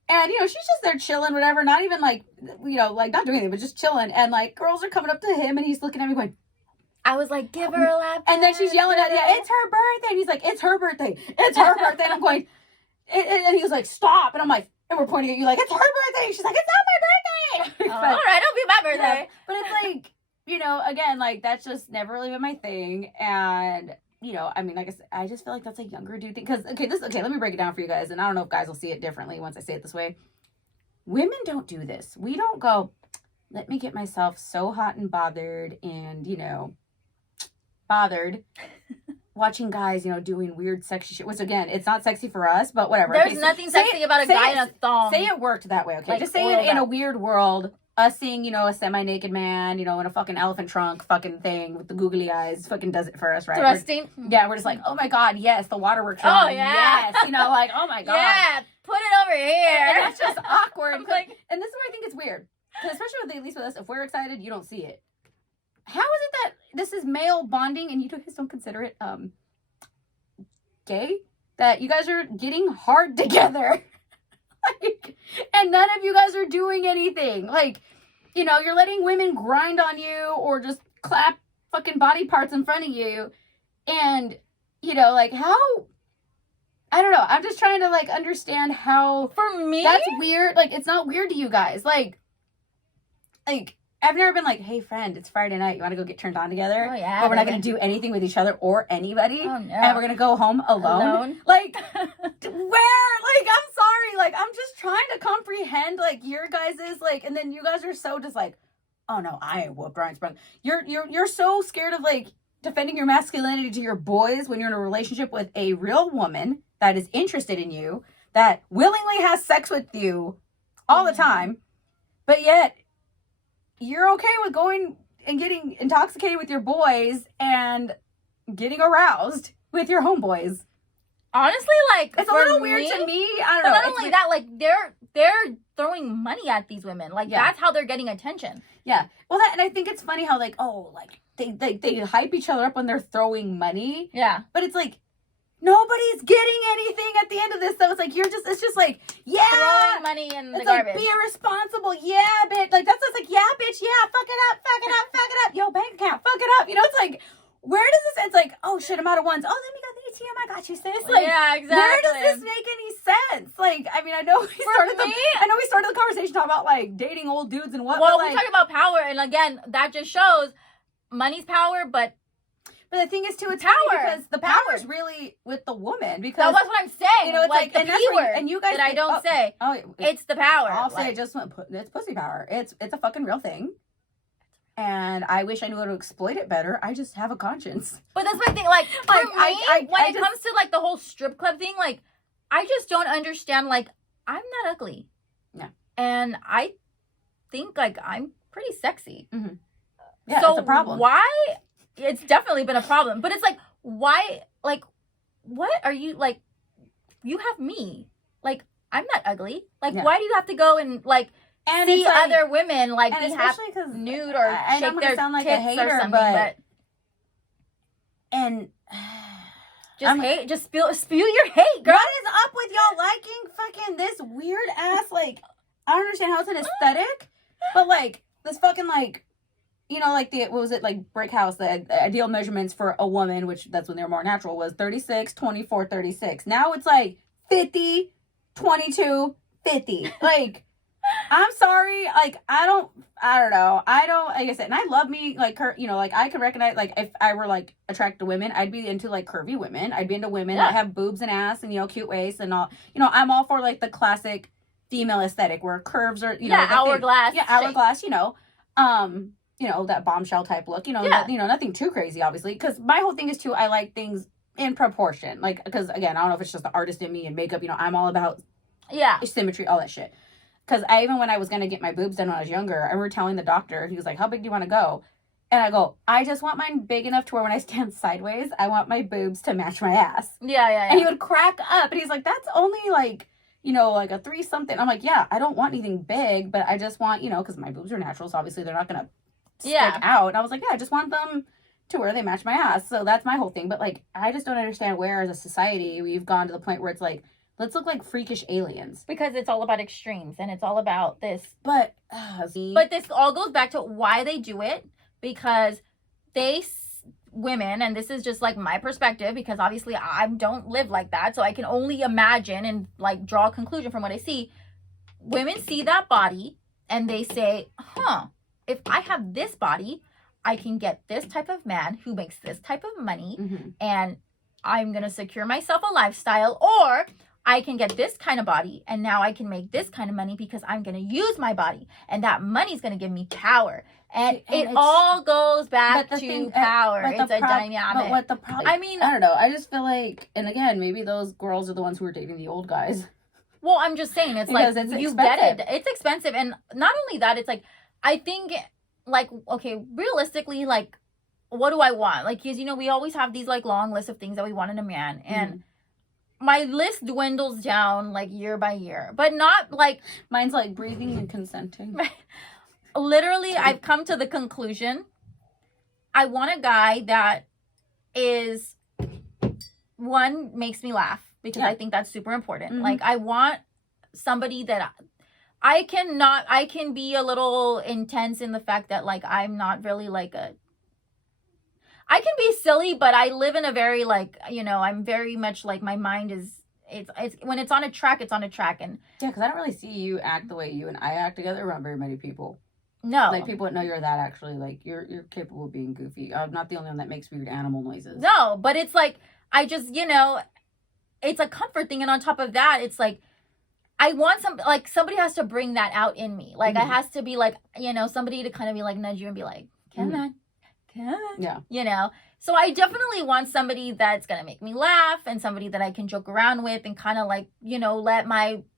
And, you know, she's just there chilling, whatever, not even, like, you know, like, not doing anything, but just chilling. And, like, girls are coming up to him, and he's looking at me going, I was like, give her a lap. And then she's yelling at me, it's her birthday. And he's like, it's her birthday. It's her birthday. And I'm going, and he was like, stop. And I'm like, and we're pointing at you like, it's her birthday. She's like, it's not my birthday. All right, don't be my birthday. Yeah. But it's like, you know, again, like, that's just never really been my thing. And, you know, I mean, like I said, I just feel like that's a younger dude thing. Because, okay, let me break it down for you guys. And I don't know if guys will see it differently once I say it this way. Women don't do this. We don't go, let me get myself so hot and bothered and, you know, watching guys, you know, doing weird sexy shit. Which, again, it's not sexy for us, but whatever. There's nothing sexy about a guy in a thong. Say it worked that way, okay? Like, just say it in a weird world. Us seeing, you know, a semi-naked man, you know, in a fucking elephant trunk fucking thing with the googly eyes fucking does it for us, right? Thrusting. We're just like, oh my God, yes, the waterworks. Oh, yeah. Yes. You know, like, oh my God. Yeah, put it over here. And it's just awkward. Like, and this is where I think it's weird. Because especially at least with us, if we're excited, you don't see it. How is it that this is male bonding and you guys don't consider it gay? That you guys are getting hard together. Like, and none of you guys are doing anything. Like, you know, you're letting women grind on you or just clap fucking body parts in front of you. And, you know, like, how, I don't know. I'm just trying to, like, understand how. For me, that's weird. Like, it's not weird to you guys. Like, I've never been like, hey, friend, it's Friday night. You want to go get turned on together? Oh, yeah. But we're not going to do anything with each other or anybody. Oh, no. And we're going to go home alone. Like, where? Like, I'm sorry. Like, I'm just trying to comprehend, like, your guys' like, and then you guys are so just like, oh, no, I whooped Ryan's brother. You're so scared of, like, defending your masculinity to your boys when you're in a relationship with a real woman that is interested in you, that willingly has sex with you all the time, but yet you're okay with going and getting intoxicated with your boys and getting aroused with your homeboys. Honestly, like, it's a little weird to me. I don't know. Not only that, like, they're throwing money at these women. Like, that's how they're getting attention. Yeah. Well, and I think it's funny how, like, oh, like, they hype each other up when they're throwing money. Yeah. But it's like, nobody's getting anything at the end of this, though. It's like, it's just like, yeah. Throwing money in the garbage. Like, be irresponsible. Yeah, bitch. Like, that's just like, yeah, bitch. Yeah, fuck it up. Fuck it up. Fuck it up. Yo, bank account. Fuck it up. You know, it's like, where does this, it's like, oh, shit, I'm out of ones. Oh, let me go to the ATM. I got you, sis. Like, yeah, exactly. Where does this make any sense? Like, I mean, I know we started the conversation talking about, like, dating old dudes and what. Well, but, we talk about power, and again, that just shows money's power, but the thing is, too, it's power. Because the power is really with the woman. Because that's what I'm saying. You know, it's like the P word and you guys that I don't say. Oh, it's the power. I'll say it just it's pussy power. It's a fucking real thing. And I wish I knew how to exploit it better. I just have a conscience. But that's my thing. Like, for me, when it comes to, like, the whole strip club thing, like, I just don't understand. Like, I'm not ugly. Yeah. And I think, like, I'm pretty sexy. Mm-hmm. Yeah, so it's a problem. Why? It's definitely been a problem. But it's like, why? Like, what are you, like, you have me. Like, I'm not ugly. Like, why do you have to go and, like, see other women, like, be half nude or shake their sound like tits a hater, or something, but just hate, just spew your hate, girl. What is up with y'all liking fucking this weird ass, like, I don't understand how it's an aesthetic, but, like, this fucking, like, you know, like, what was it, like, Brick House, the ideal measurements for a woman, which that's when they were more natural, was 36, 24, 36. Now it's, like, 50, 22, 50. Like, I'm sorry, like, I don't know. Like I said, and I love me, like, you know, like, I could recognize, like, if I were, like, attracted to women, I'd be into, like, curvy women. I'd be into women that have boobs and ass and, you know, cute waist and all. You know, I'm all for, like, the classic female aesthetic where curves are, you know. Hourglass. Yeah, hourglass, you know. You know, that bombshell type look, you know, nothing too crazy, obviously. Because my whole thing is, too, I like things in proportion. Like, because, again, I don't know if it's just the artist in me and makeup, you know, I'm all about symmetry, all that shit. Because even when I was going to get my boobs done when I was younger, I remember telling the doctor, he was like, how big do you want to go? And I go, I just want mine big enough to where when I stand sideways, I want my boobs to match my ass. Yeah. And he would crack up. And he's like, that's only like, you know, like a 3 something. I'm like, yeah, I don't want anything big, but I just want, you know, because my boobs are natural, so obviously they're not going to stick out. And I was like, yeah, I just want them to where they match my ass. So that's my whole thing. But, like, I just don't understand where as a society we've gone to the point where it's like, let's look like freakish aliens. Because it's all about extremes and it's all about this. But this all goes back to why they do it. Because women, and this is just like my perspective, because obviously I don't live like that. So I can only imagine and, like, draw a conclusion from what I see. Women see that body and they say, if I have this body, I can get this type of man who makes this type of money. Mm-hmm. And I'm going to secure myself a lifestyle, or I can get this kind of body and now I can make this kind of money because I'm going to use my body and that money's going to give me power. And it all goes back to power. It's a dynamic. But what the problem, I mean, I don't know. I just feel like, and again, maybe those girls are the ones who are dating the old guys. Well, I'm just saying, it's because like, it's you expensive. get it. It's expensive. And not only that, it's like, I think, like, okay, realistically, like, what do I want? Like, because, you know, we always have these, like, long lists of things that we want in a man. And my list dwindles down, like, year by year. But not, like... Mine's, like, breathing and consenting. Literally, I've come to the conclusion, I want a guy that is, one, makes me laugh. Because I think that's super important. Mm-hmm. Like, I want somebody that... I can be a little intense in the fact that, like, I'm not really like I can be silly, but I live in a very, like, you know, I'm very much like, my mind is, it's when it's on a track, it's on a track. And yeah, because I don't really see you act the way you and I act together around very many people. no. Like, people that know you're that, actually, like, you're capable of being goofy. I'm not the only one that makes weird animal noises. No, but it's like, I just, you know, it's a comfort thing. And on top of that, it's like, I want somebody has to bring that out in me. Like, Mm-hmm. I has to be like, you know, somebody to kind of be like, nudge you and be like, come Mm-hmm. on. Yeah. You know? So I definitely want somebody that's going to make me laugh and somebody that I can joke around with and kind of like, you know, let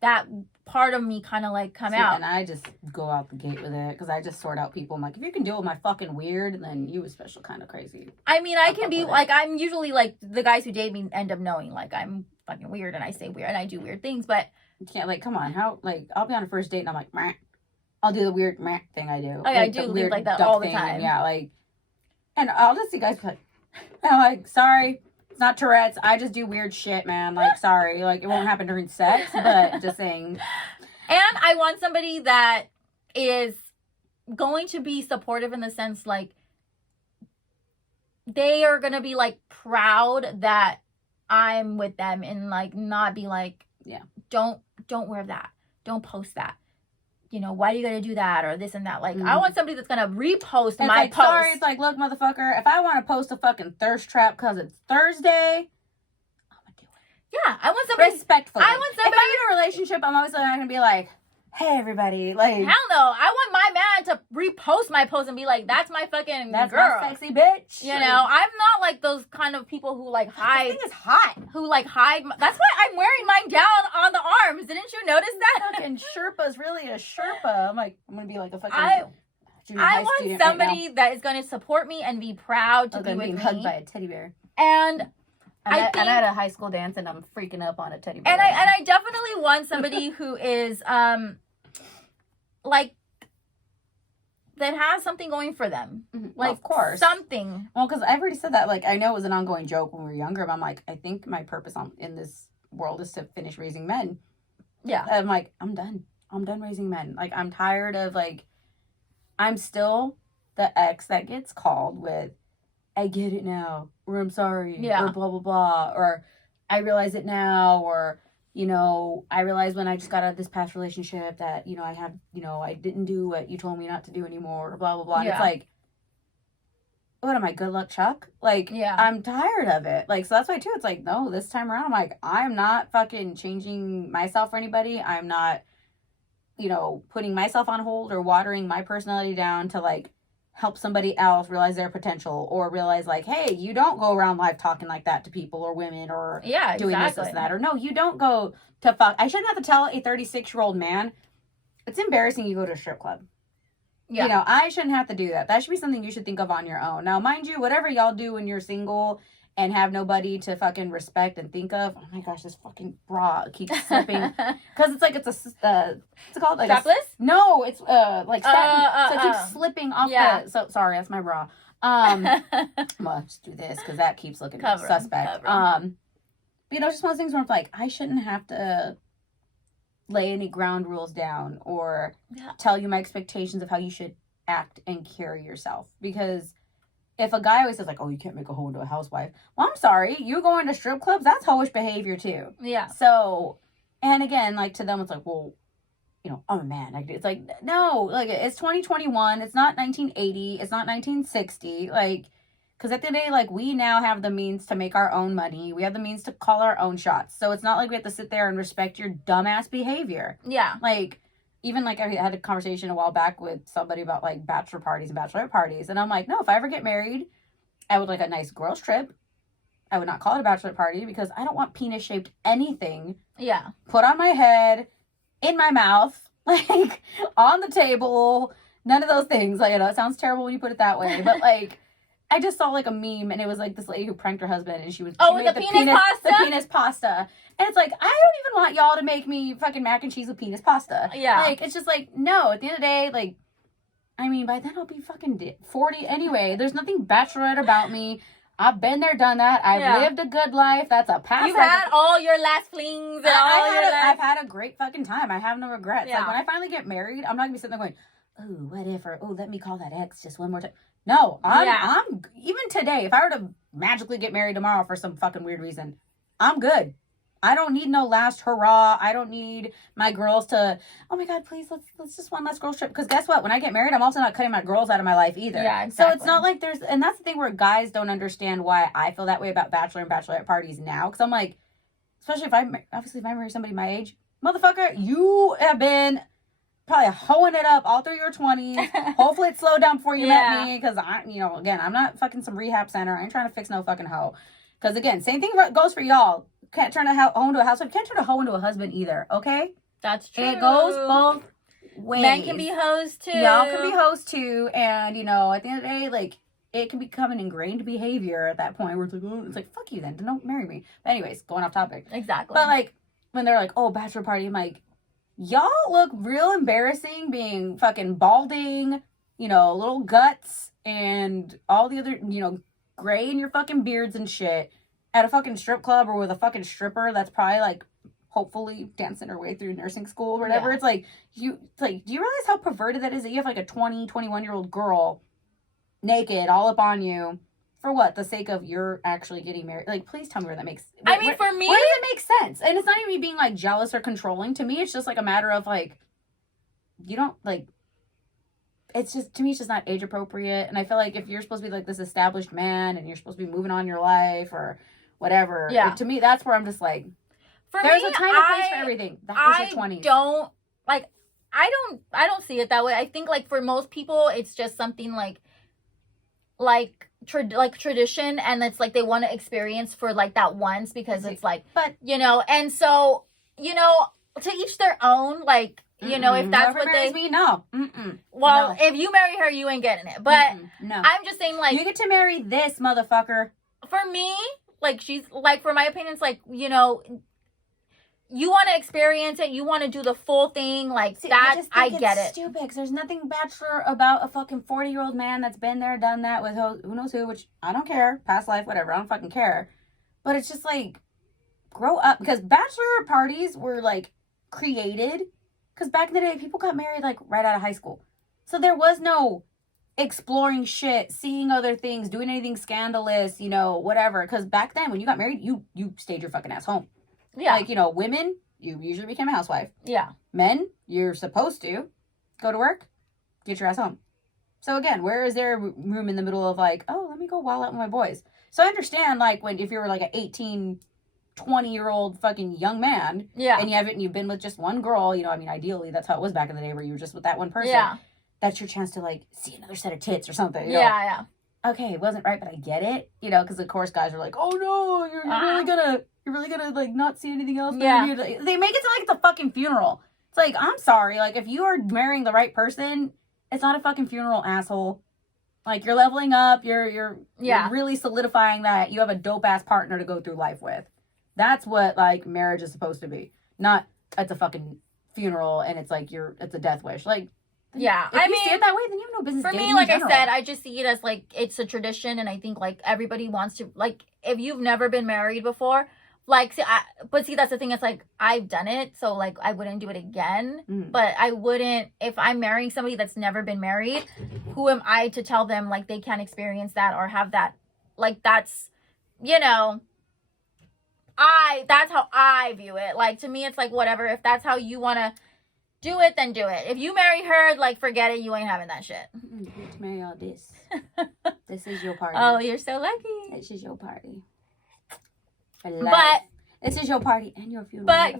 that part of me kind of like come out. And I just go out the gate with it because I just sort out people. I'm like, if you can deal with my fucking weird, then you especially kind of crazy. I mean, I can be like, I'm usually like, the guys who date me end up knowing like I'm fucking weird and I say weird and I do weird things, but you can't, like, come on, how, like, I'll be on a first date and I'm like, meh. I'll do the weird meh thing I do. Oh, yeah, like, I do leave like that all the time. Yeah, like, and I'll just see guys be like, I'm like, sorry, it's not Tourette's. I just do weird shit, man. Like, sorry, like, it won't happen during sex, but just saying. And I want somebody that is going to be supportive in the sense, like, they are going to be, like, proud that I'm with them and, like, not be like, yeah, don't wear that. Don't post that. You know, why do you got to do that or this and that? Like, I want somebody that's going to repost my like, post. Sorry, it's like, look, motherfucker, if I want to post a fucking thirst trap because it's Thursday, I'm going to do it. Yeah, I want somebody. Respectfully. I want somebody. If I'm in a relationship, I'm obviously not going to be like, hey, everybody, like, Hell no. I want my man to repost my post and be like, that's my fucking that's girl. my sexy bitch. You know, I'm not like those kind of people who like hide. This thing is hot. Who like hide. That's why I'm wearing mine down on the arms. Didn't you notice that? Fucking Sherpa's really a Sherpa. I'm like, I'm going to be like a fucking I junior high want student somebody that is going to support me and be proud to right be now. with Being me. hugged by a teddy bear. And I'm think- at a high school dance and I'm freaking up on a teddy bear. and I definitely want somebody who is like that has something going for them. Like, of course. something. Well, because I've already said that. Like, I know it was an ongoing joke when we were younger, but I'm like, I think my purpose in this world is to finish raising men. Yeah. I'm like, I'm done. I'm done raising men. Like, I'm tired of, like, I'm still the ex that gets called with, I get it now, or I'm sorry, or blah, blah, blah, or I realize it now, or, you know, I realized when I just got out of this past relationship that, you know, I didn't do what you told me not to do anymore, or blah, blah, blah. And it's like, what am I, good luck Chuck? Like, I'm tired of it. Like, so that's why, too, it's like, no, this time around, I'm like, I'm not fucking changing myself for anybody. I'm not, you know, putting myself on hold or watering my personality down to, like, help somebody else realize their potential or realize, like, hey, you don't go around life talking like that to people or women or doing this and that. Or no, you don't go to fuck. I shouldn't have to tell a 36-year-old man, it's embarrassing you go to a strip club. Yeah. You know, I shouldn't have to do that. That should be something you should think of on your own. Now, mind you, whatever y'all do when you're single and have nobody to fucking respect and think of, oh my gosh, this fucking bra keeps slipping. Because it's like, what's it called? Like strapless? No, it's like satin. So it keeps slipping off the, so sorry, that's my bra. I'm gonna just do this because that keeps looking suspect. But, you know, it's just one of those things where I'm like, I shouldn't have to lay any ground rules down or tell you my expectations of how you should act and carry yourself. Because if a guy always says, like, oh, you can't make a hoe into a housewife. Well, I'm sorry. You going to strip clubs, that's hoish behavior, too. Yeah. So, and again, like, to them, it's like, well, you know, I'm a man. It's like, no. Like, it's 2021. It's not 1980. It's not 1960. Like, because at the end of the day, like, we now have the means to make our own money. We have the means to call our own shots. So it's not like we have to sit there and respect your dumbass behavior. Yeah. Like, even, like, I had a conversation a while back with somebody about, like, bachelor parties and bachelorette parties. And I'm like, no, if I ever get married, I would like a nice girls' trip. I would not call it a bachelorette party because I don't want penis-shaped anything. Yeah. Put on my head, in my mouth, like, on the table. None of those things. Like, you know, it sounds terrible when you put it that way. But, like, I just saw, like, a meme, and it was, like, this lady who pranked her husband, and she made the penis pasta? The penis pasta. And it's like, I don't even want y'all to make me fucking mac and cheese with penis pasta. Yeah. Like, it's just like, no, at the end of the day, like, I mean, by then I'll be fucking 40 anyway. There's nothing bachelorette about me. I've been there, done that. I've lived a good life. That's a past. You've had all your last flings and I've had a great fucking time. I have no regrets. Yeah. Like, when I finally get married, I'm not gonna be sitting there going, oh, what if, or, oh, let me call that ex just one more time. No, I'm even today, if I were to magically get married tomorrow for some fucking weird reason, I'm good. I don't need no last hurrah. I don't need my girls to, oh my God, please, let's just one last girls trip. Because guess what? When I get married, I'm also not cutting my girls out of my life either. Yeah, exactly. So it's not like and that's the thing where guys don't understand why I feel that way about bachelor and bachelorette parties now. Because I'm like, especially if I marry somebody my age, motherfucker, you have been probably hoeing it up all through your 20s. Hopefully it slowed down before you met me. Because again, I'm not fucking some rehab center. I ain't trying to fix no fucking hoe. Because again, same thing goes for y'all. Can't turn a hoe into a housewife. Can't turn a hoe into a husband either. Okay, that's true. It goes both ways. Men can be hoes too. Y'all can be hoes too, and at the end of the day, like, it can become an ingrained behavior at that point where it's like, fuck you then, don't marry me. But anyways, going off topic. Exactly. But like when they're like, oh, bachelor party, I'm like, y'all look real embarrassing being fucking balding, little guts and all the other, gray in your fucking beards and shit at a fucking strip club or with a fucking stripper that's probably like hopefully dancing her way through nursing school or whatever. Yeah. It's like, do you realize how perverted that is, that you have like a 20, 21-year-old girl naked all up on you for what? The sake of you're actually getting married? Like, please tell me where that makes for me, where does it make sense? And it's not even me being like jealous or controlling. To me, it's just like a matter of like, you don't like, it's just, to me, it's just not age appropriate. And I feel like if you're supposed to be like this established man and you're supposed to be moving on your life or whatever, to me, that's where I'm just like, there's a time and place for everything. That was your 20s. I don't see it that way. I think like for most people, it's just something like tradition, and it's like they want to experience for like that once because it's like, but and so to each their own. Like, if that's what they me, no. Well, no. If you marry her, you ain't getting it. But no, I'm just saying, like, you get to marry this motherfucker. For me, like, she's like, for my opinion, it's like, you want to experience it. You want to do the full thing. Like, that, I get it. Stupid, because there's nothing bachelor about a fucking 40-year-old man that's been there, done that with who knows who, which I don't care. Past life, whatever. I don't fucking care. But it's just like, grow up. Because bachelor parties were, like, created. Because back in the day, people got married, like, right out of high school. So there was no exploring shit, seeing other things, doing anything scandalous, whatever. Because back then, when you got married, you stayed your fucking ass home. Yeah. Like, women, you usually became a housewife. Yeah. Men, you're supposed to go to work, get your ass home. So again, where is there room in the middle of like, oh, let me go wild out with my boys? So I understand, like, if you were like an 18, 20-year-old fucking young man, and you've been with just one girl, ideally that's how it was back in the day where you were just with that one person. Yeah. That's your chance to like see another set of tits or something. Yeah. Okay, it wasn't right, but I get it. Because of course guys are like, oh no, you're really gonna like not see anything else. Yeah. They make it sound like it's a fucking funeral. It's like, I'm sorry, like if you are marrying the right person, it's not a fucking funeral, asshole. Like, you're leveling up, you're really solidifying that you have a dope ass partner to go through life with. That's what like marriage is supposed to be. Not it's a fucking funeral and it's like it's a death wish. Like, yeah, if you see it that way, then you have no business. For me, like I said, I just see it as like it's a tradition, and I think like everybody wants to, like, if you've never been married before, like, that's the thing. It's like I've done it, so like I wouldn't do it again. But I wouldn't if I'm marrying somebody that's never been married. Who am I to tell them like they can't experience that or have that? Like, that's that's how I view it. Like, to me, it's like whatever. If that's how you want to do it, then do it. If you marry her, like, forget it. You ain't having that shit. You get to marry all this. This is your party. Oh, you're so lucky. This is your party. But this is your party and your funeral. But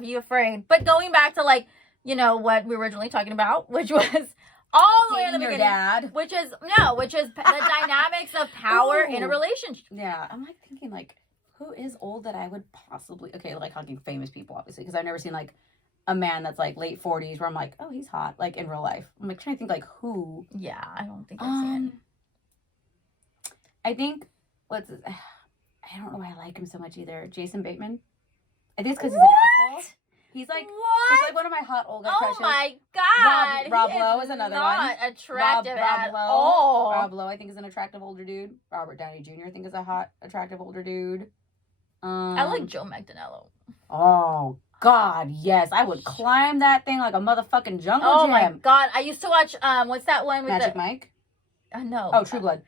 be afraid. But going back to like, what we were originally talking about, which was all the way in the beginning. Dad. Which is the dynamics of power in a relationship. Yeah, I'm like thinking like, who is old that I would possibly like talking famous people, obviously, because I've never seen like a man that's like late 40s where I'm like, oh, he's hot, like in real life. I'm like trying to think like who. Yeah, I don't think I've seen it. I think I don't know why I like him so much either. Jason Bateman. I think it's because he's an asshole. He's like, what? he's like one of my hot older crushes. Oh my god. Rob He Lowe is another not one. attractive at Lowe. all. Rob Lowe, I think, is an attractive older dude. Robert Downey Jr., I think, is a hot, attractive older dude. I like Joe Manganiello. Oh God, yes, I would climb that thing like a motherfucking jungle Oh gym. my god, I used to watch what's that one with Magic Mike? No. Oh, True Blood.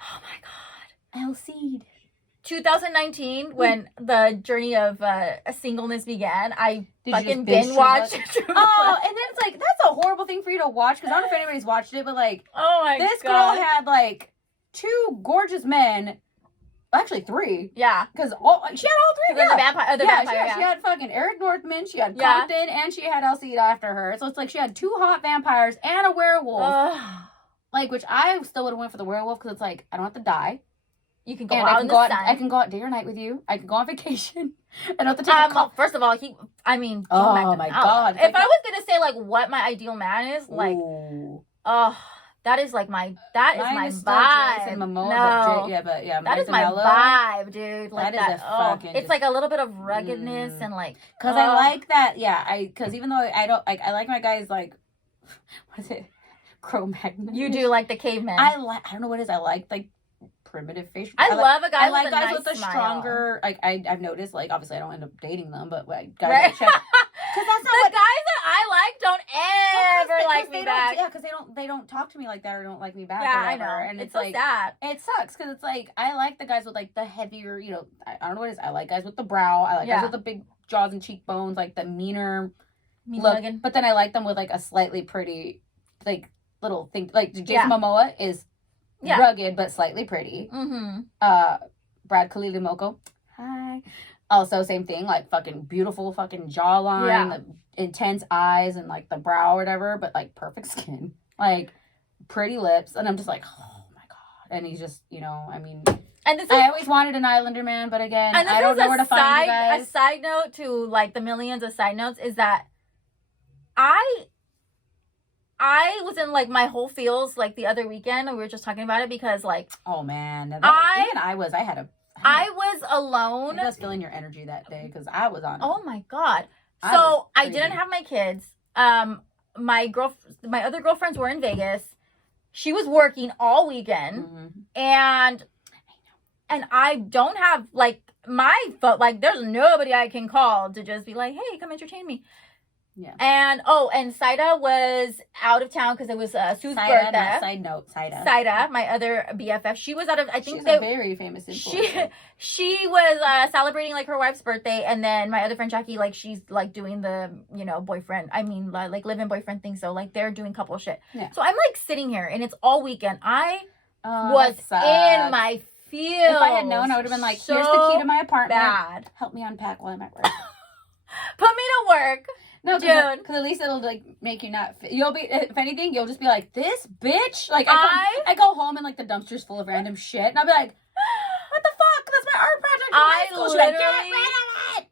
Oh my god. El Cid. 2019, when the journey of singleness began, I Did you fucking just binge binge watched. Oh, and then it's like, that's a horrible thing for you to watch, because I don't know if anybody's watched it, but like, oh my this god. girl had like 2 gorgeous men, actually 3, Yeah. because she had all 3. The vampire. She had fucking Eric Northman, she had Yeah. Compton, and she had El Cid after her. So it's like she had 2 hot vampires and a werewolf. Ugh. Like, which I still would have went for the werewolf, because it's like, I don't have to die. You can go And out I in can the go out, sun. I can go out day or night with you. I can go on vacation. I don't have to take a well, first of all, Joe Oh Manganiello. my God. If I was gonna say like what my ideal man is, like, Ooh. that is like my Mine is still vibe. Jason Momoa, No. but yeah, That is Jason my Momoa. vibe, dude. Like That is a fucking it's like a little bit of ruggedness and like. Because I like that, because even though I don't, like, I like my guys, like, what is it? Cro-Magnon. You do like the caveman. I don't know what it is. I like primitive facial. I love a guy I like with a guys nice with a smile. stronger, like, I've noticed, like, obviously I don't end up dating them, but like, guys Right? that check. Because that's not The guys that I like don't ever like me back. Yeah, because they don't talk to me like that, or don't like me back. Yeah, or I whatever. know. And it's like, so sad. it sucks, because it's like, I like the guys with like the heavier, you know, I don't know what it is. I like guys with the brow. I like guys with the big jaws and cheekbones, like the meaner look. Megan. But then I like them with like a slightly pretty, like, little thing. Like Jason Momoa is rugged but slightly pretty. Mm-hmm. Brad Kalili-Moko, hi. Also, same thing, like fucking beautiful fucking jawline, the intense eyes, and like the brow or whatever, but like perfect skin, like pretty lips, and I'm just like, oh my god. And he's just, you know, I mean, and this is, I always wanted an Islander man, but again, I don't know where to find you guys. A side note to like the millions of side notes is that I was in like my whole feels like the other weekend, and we were just talking about it because like, oh man, I was alone. I was feeling your energy that day because I was on. Oh my god! So I didn't have my kids. My other girlfriends were in Vegas. She was working all weekend, and I don't have like like there's nobody I can call to just be like, hey, come entertain me. Yeah. And Saida was out of town because it was Sue's birthday. Saida, my other BFF. She was out of, I think she's a very famous influencer. She was celebrating like her wife's birthday, and then my other friend Jackie, like, she's like doing the, you know, boyfriend, I mean, like live-in boyfriend thing. So like they're doing couple shit. Yeah. So I'm like sitting here and it's all weekend. I was in my feels. If I had known, I would have been like, here's the key to my apartment. Bad. Help me unpack while I'm at work. Put me to work. No, because at least it'll like make you not. You'll be, if anything, you'll just be like, this bitch. Like I go home and like the dumpster's full of random shit, and I'll be like, what the fuck? That's my art project. I literally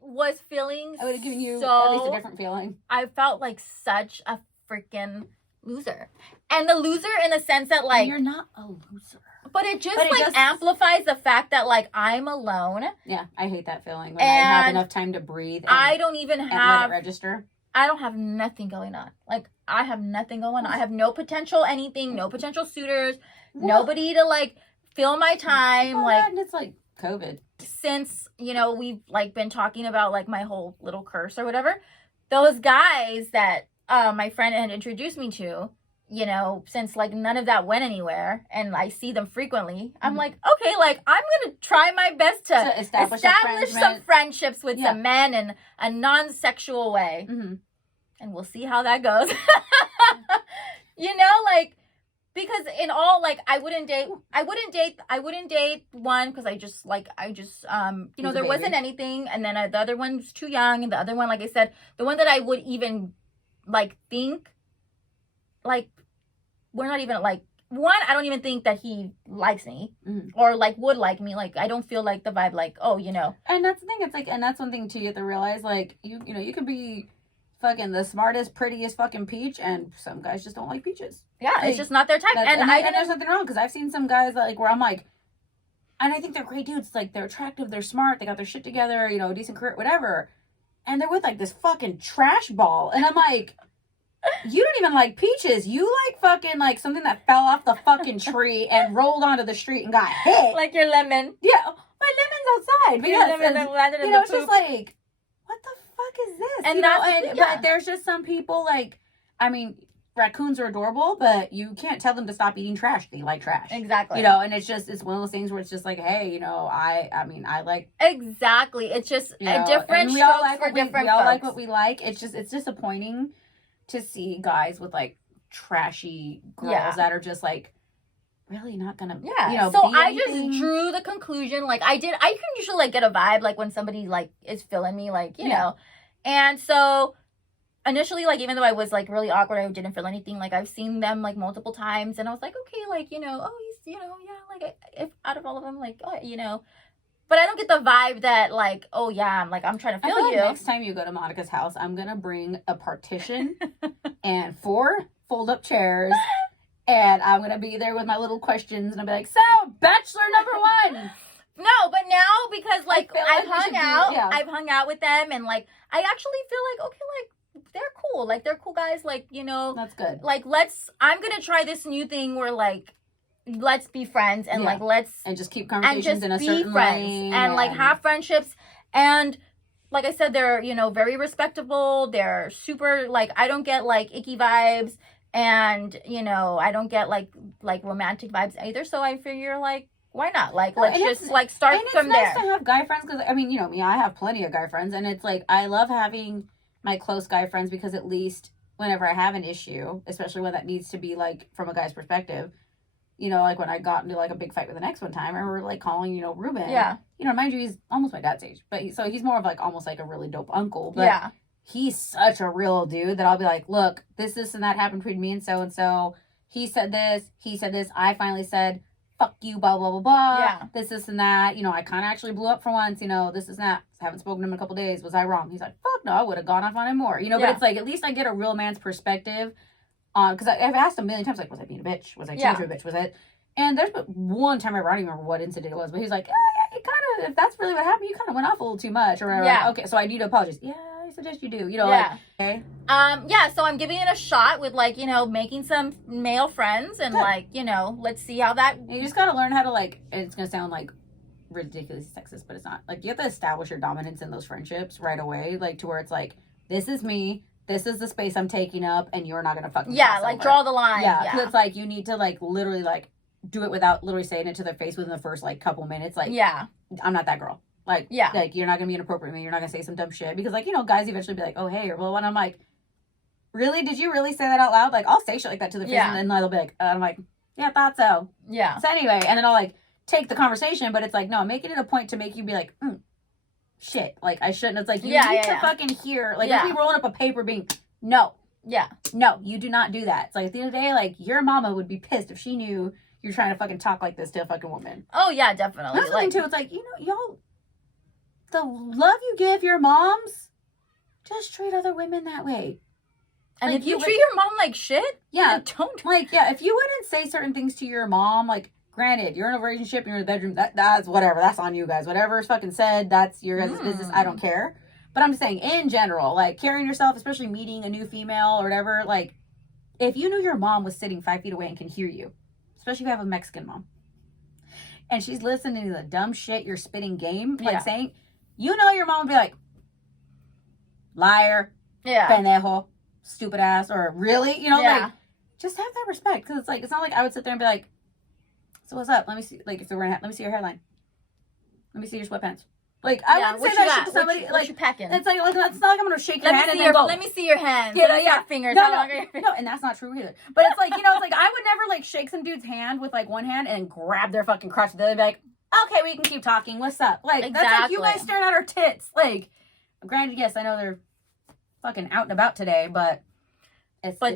was feeling. I would have given you at least a different feeling. I felt like such a freaking loser, and the loser in the sense that like you're not a loser. But it just amplifies the fact that like I'm alone. Yeah, I hate that feeling when I have enough time to breathe. And, I don't even have let it register. I don't have nothing going on. Like I have nothing going on. I have no potential anything. No potential suitors. Nobody to like fill my time. Like and it's like COVID. Since you know we've like been talking about like my whole little curse or whatever. Those guys that my friend had introduced me to. You know, since like none of that went anywhere and I see them frequently, I'm like, okay, like I'm going to try my best to establish some friendships with some men in a non-sexual way. And we'll see how that goes. You know, like, because in all, like, I wouldn't date one because you know, there wasn't anything. And then the other one's too young. And the other one, like I said, the one that I would even like think, like, we're not even like one. I don't even think that he likes me or like would like me. Like I don't feel like the vibe. Like you know. And that's the thing. It's like, and that's one thing too. You have to realize, like you know, you could be fucking the smartest, prettiest fucking peach, and some guys just don't like peaches. Yeah, like, it's just not their type. And there's nothing wrong because I've seen some guys like where I'm like, and I think they're great dudes. Like they're attractive, they're smart, they got their shit together. You know, decent career, whatever. and they're with like this fucking trash ball, and I'm like, you don't even like peaches. You like fucking like something that fell off the fucking tree and rolled onto the street and got hit. Like your lemon. Yeah, my lemon's outside. But Your lemon that landed in you know, the it's poop. just like, what the fuck is this? And you know, that's but there's just some people like, I mean, raccoons are adorable, but you can't tell them to stop eating trash. They like trash. Exactly. You know, and it's one of those things where it's just like, hey, you know, I like. Exactly. It's just You know, a different we all strokes like for different we all like folks. what we like. It's disappointing to see guys with like trashy girls that are just like really not gonna you know, so be I anything. just drew the conclusion. Like I can usually like get a vibe like when somebody like is feeling me, like, you know. And so initially, like, even though I was like really awkward, I didn't feel anything. Like I've seen them like multiple times and I was like, okay, like, you know, oh, he's, you know, yeah, like if out of all of them, like, oh, you know. But I don't get the vibe that like, oh yeah, I'm trying to feel like you. next time you go to Monica's house, I'm gonna bring a partition and 4 fold-up chairs, and I'm gonna be there with my little questions, and I'll be like, so bachelor number 1. No, but now because like I've hung out with them, and like I actually feel like, okay, like they're cool, like they're cool guys, like, you know, that's good. Like I'm gonna try this new thing where like let's be friends and like and just keep conversations in a certain lane and like have friendships. And like I said, they're, you know, very respectable. They're super, like, I don't get like icky vibes, and you know, I don't get like romantic vibes either. So I figure like, why not? Like, let's just like start from there. It's nice to have guy friends, because I mean, you know me, I have plenty of guy friends, and it's like I love having my close guy friends, because at least whenever I have an issue, especially when that needs to be like from a guy's perspective, you know, like when I got into like a big fight with an ex one time, I remember like calling, you know, Ruben. Yeah. You know, mind you, he's almost my dad's age, but so he's more of like almost like a really dope uncle. But he's such a real dude that I'll be like, look, this and that happened between me and so. He said this. I finally said, fuck you, blah, blah, blah, blah. Yeah. This and that. You know, I kind of actually blew up for once, you know, this and that. Haven't spoken to him in a couple days. Was I wrong? He's like, fuck no, I would have gone off on him more. You know, but it's like, at least I get a real man's perspective on, because I've asked him a million times, like, was I being a bitch? Was I changing a bitch? Was it? And there's one time I don't even remember what incident it was, but he's like, you kind of, if that's really what happened, you kind of went off a little too much, or whatever. Yeah. Like, okay, so I need to apologize. Yeah, I suggest you do. You know, like, okay. So I'm giving it a shot with like, you know, making some male friends, and like, you know, let's see how that. You just gotta learn how to like. It's gonna sound like ridiculously sexist, but it's not. Like, you have to establish your dominance in those friendships right away, like to where it's like, this is me. This is the space I'm taking up, and you're not gonna fucking. Yeah, like over. Draw the line. Yeah, because it's like you need to like literally like do it without literally saying it to their face within the first like couple minutes. Like, I'm not that girl. Like, like you're not gonna be inappropriate to me. You're not gonna say some dumb shit, because like, you know, guys eventually be like, oh hey, or well, and I'm like, really? Did you really say that out loud? Like, I'll say shit like that to their face, and then they'll be like, I'm like, yeah, I thought so. Yeah. So anyway, and then I'll like take the conversation, but it's like, no, I'm making it a point to make you be like, shit, like I shouldn't. It's like you need to fucking hear, like if we rolling up a paper being no, you do not do that. It's like at the end of the day, like your mama would be pissed if she knew you're trying to fucking talk like this to a fucking woman. Oh yeah, definitely. That's like, too. It's like, you know, y'all, the love you give your moms, just treat other women that way. And like, if you treat your mom like shit, don't. Like, if you wouldn't say certain things to your mom, like, granted, you're in a relationship, you're in the bedroom, that's whatever, that's on you guys. Whatever's fucking said, that's your guys' business. I don't care. But I'm just saying, in general, like, carrying yourself, especially meeting a new female or whatever, like, if you knew your mom was sitting 5 feet away and can hear you, especially if you have a Mexican mom, and she's listening to the dumb shit you're spitting game, like saying, you know your mom would be like, liar, pendejo, stupid ass, or really, you know, like, just have that respect, because it's like, it's not like I would sit there and be like, so what's up? Let me see, like, if we're gonna let me see your hairline, let me see your sweatpants. Like, I would say that shit to somebody. What you packing? It's like that's not like I'm gonna shake your hand and then go. Let me see your hands. Yeah, fingers. No, and that's not true either. But it's like, you know, it's like I would never like shake some dude's hand with like one hand and grab their fucking crotch with the other, and be like, okay, we can keep talking. What's up? Like, that's like you guys staring at our tits. Like, granted, yes, I know they're fucking out and about today, but it's the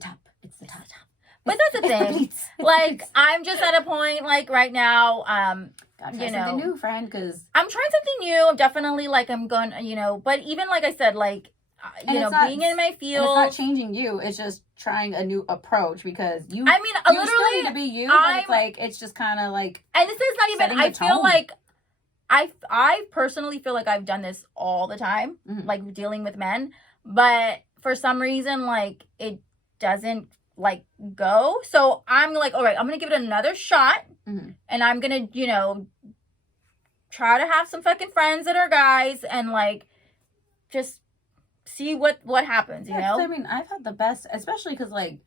top. It's the top. But that's the thing. Like, I'm just at a point, like, right now, you know, something new, friend, because I'm trying something new. I'm definitely, like, I'm going, you know, but even, like I said, like, you know, being in my field. It's not changing you. It's just trying a new approach, because you, I mean, you literally still need to be you, but it's like, it's just kind of like. And this is not even, I feel like I personally feel like I've done this all the time, Mhm. like dealing with men, but for some reason, like it doesn't like go. So I'm like, all right, I'm gonna give it another shot, Mhm. and I'm gonna, try to have some fucking friends that are guys, and like just see what happens. Yeah, 'cause I mean, I've had the best, especially because like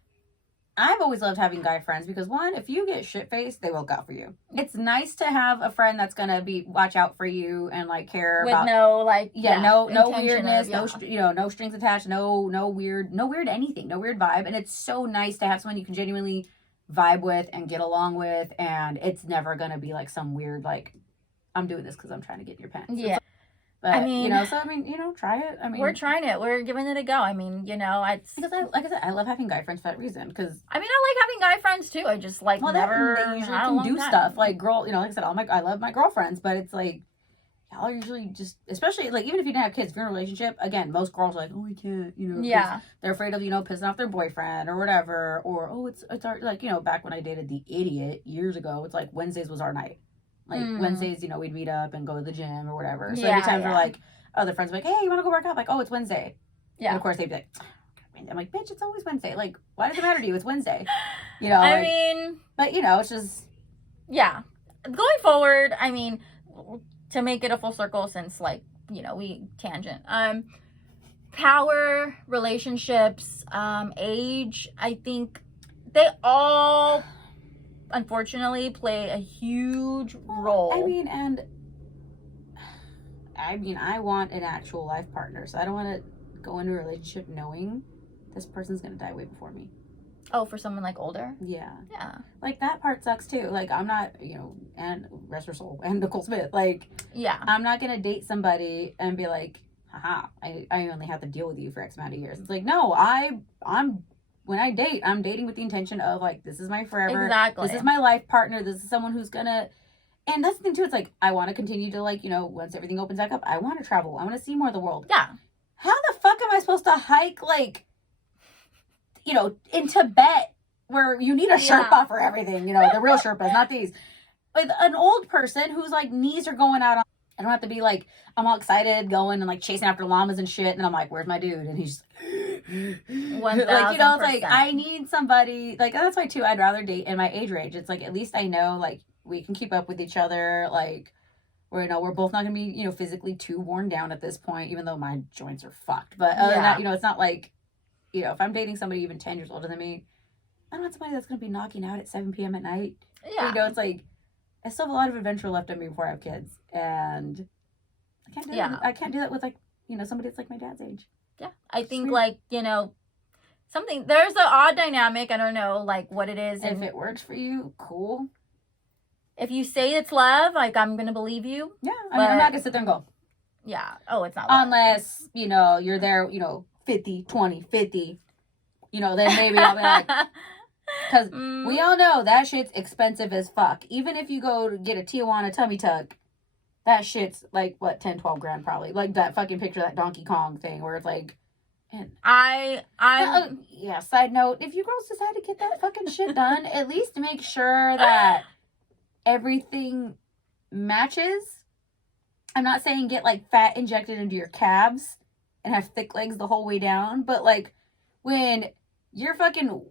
I've always loved having guy friends because one, if you get shit faced, they will look out for you. It's nice to have a friend that's gonna watch out for you and like care with about no like no intention weirdness, of, no strings attached, no weird anything, no weird vibe, and it's so nice to have someone you can genuinely vibe with and get along with, and it's never gonna be like some weird like I'm doing this because I'm trying to get in your pants. Yeah. But, I mean, try it. I mean, we're trying it. We're giving it a go. I mean, it's because like I said, I love having guy friends for that reason. Because I mean, I like having guy friends too. I just like never they usually had a can long do time. stuff like like I said, I love my girlfriends, but it's like y'all are usually just, especially like even if you didn't have kids, if you're in a relationship, again, most girls are like, oh, we can't, 'cause Yeah. they're afraid of pissing off their boyfriend or whatever, or oh, it's our like back when I dated the idiot years ago, it's like Wednesdays was our night. Like Wednesdays, we'd meet up and go to the gym or whatever. So anytime we're like, other friends are like, hey, you want to go work out? Like, oh, it's Wednesday. Yeah. And of course they'd be like, I'm like, bitch, it's always Wednesday. Like, why does it matter to you? It's Wednesday. I mean, but it's just, yeah. Going forward, I mean, to make it a full circle, since like we tangent. Power, relationships, age. I think they all, unfortunately, play a huge role. I want an actual life partner, so I don't want to go into a relationship knowing this person's gonna die way before me. Oh, for someone like older? Yeah. Yeah. Like that part sucks too. Like I'm not, and rest her soul, and Nicole Smith. Like, yeah, I'm not gonna date somebody and be like, haha, I only have to deal with you for X amount of years. It's like, no, I'm when I date, I'm dating with the intention of like, this is my forever. Exactly. This is my life partner. This is someone who's gonna. And that's the thing too. It's like I want to continue to like once everything opens back up, I want to travel. I want to see more of the world. Yeah. How the fuck am I supposed to hike like in Tibet where you need a Sherpa for everything? The real Sherpas, not these. With an old person whose like knees are going out. I don't have to be like I'm all excited going and like chasing after llamas and shit, and then I'm like, where's my dude? And he's like, it's like I need somebody like that's why too. I'd rather date in my age range. It's like at least I know like we can keep up with each other. Like we're both not gonna be physically too worn down at this point, even though my joints are fucked. But other than that, it's not like if I'm dating somebody even 10 years older than me, I don't want somebody that's gonna be knocking out at 7 p.m. at night. Yeah, it's like I still have a lot of adventure left in me before I have kids, and I can't do that. I can't do that with like somebody that's like my dad's age. Yeah, I think like something there's an odd dynamic. I don't know like what it is. If it works for you, cool. If you say it's love, like I'm gonna believe you. Yeah, I mean, I'm not gonna sit there and go. Yeah. Oh, it's not love. Unless you're there. 50, 20, 50. Then maybe I'll be like. Because we all know that shit's expensive as fuck. Even if you go to get a Tijuana tummy tuck, that shit's like, what, 10, 12 grand probably. Like that fucking picture, that Donkey Kong thing where it's like... And yeah, side note, if you girls decide to get that fucking shit done, at least make sure that everything matches. I'm not saying get like fat injected into your calves and have thick legs the whole way down, but like when your fucking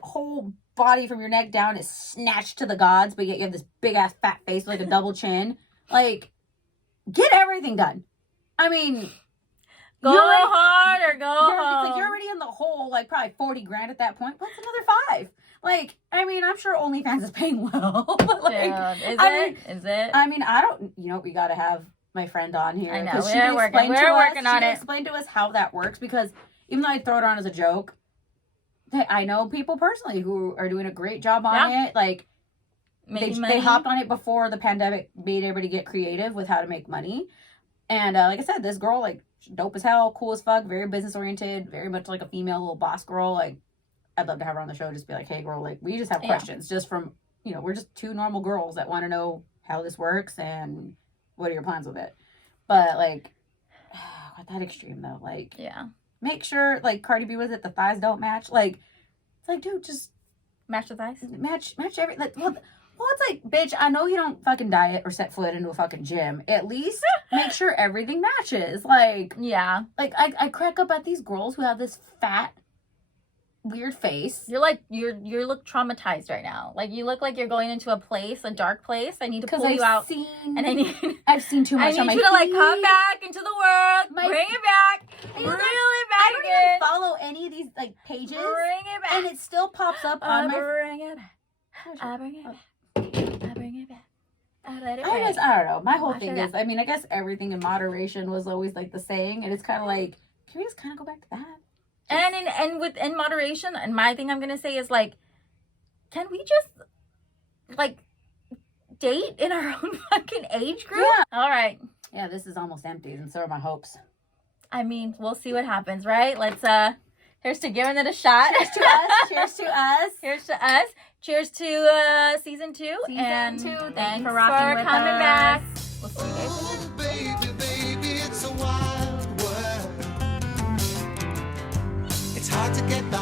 whole body from your neck down is snatched to the gods, but yet you have this big ass fat face with like a double chin, like get everything done. I mean, go hard or go home. It's like you're already in the hole, like probably 40 grand at that point. What's another 5? Like, I mean, I'm sure OnlyFans is paying well, but like, is it? I mean, I don't. We got to have my friend on here. I know we're working on it. Explain to us how that works, because even though I throw it on as a joke, I know people personally who are doing a great job on it. Like, they hopped on it before the pandemic made everybody get creative with how to make money. And like I said, this girl, like, dope as hell, cool as fuck, very business oriented, very much like a female little boss girl. Like, I'd love to have her on the show. Just be like, hey, girl, like, we just have questions, just from we're just two normal girls that want to know how this works and what are your plans with it. But like, at that extreme though, like, make sure, like Cardi B was it, the thighs don't match. Like, it's like, dude, just match the thighs. Match every. Like, well, Well, it's like, bitch, I know you don't fucking diet or set foot into a fucking gym. At least make sure everything matches. Like, Yeah. like I crack up at these girls who have this fat, weird face. You're like, you look traumatized right now. Like, you look like you're going into a place, a dark place. I need to pull you out. And I've seen too much I on my need you to, like, feed. come back into the world. Bring it back. And Reel it's like, it back I don't again. even follow any of these, like, pages. Bring it back. And it still pops up on my... bring it back. I bring it back. I bring it back. I let it I guess, rain. I don't know. My whole Wash thing it is, I mean, I guess everything in moderation was always, like, the saying. And it's kind of like, can we just kind of go back to that? And within moderation, and my thing I'm gonna say is like, can we just like date in our own fucking age group? Yeah. All right. Yeah, this is almost empty, and so are my hopes. I mean, we'll see what happens, right? Let's here's to giving it a shot. Cheers to us. Cheers to us. Here's to us. Cheers to season 2. Season 2. Thanks Thanks for for rocking with coming us. back. We'll see you guys soon. Oh, baby, baby, it's a wild world. It's hard to get by.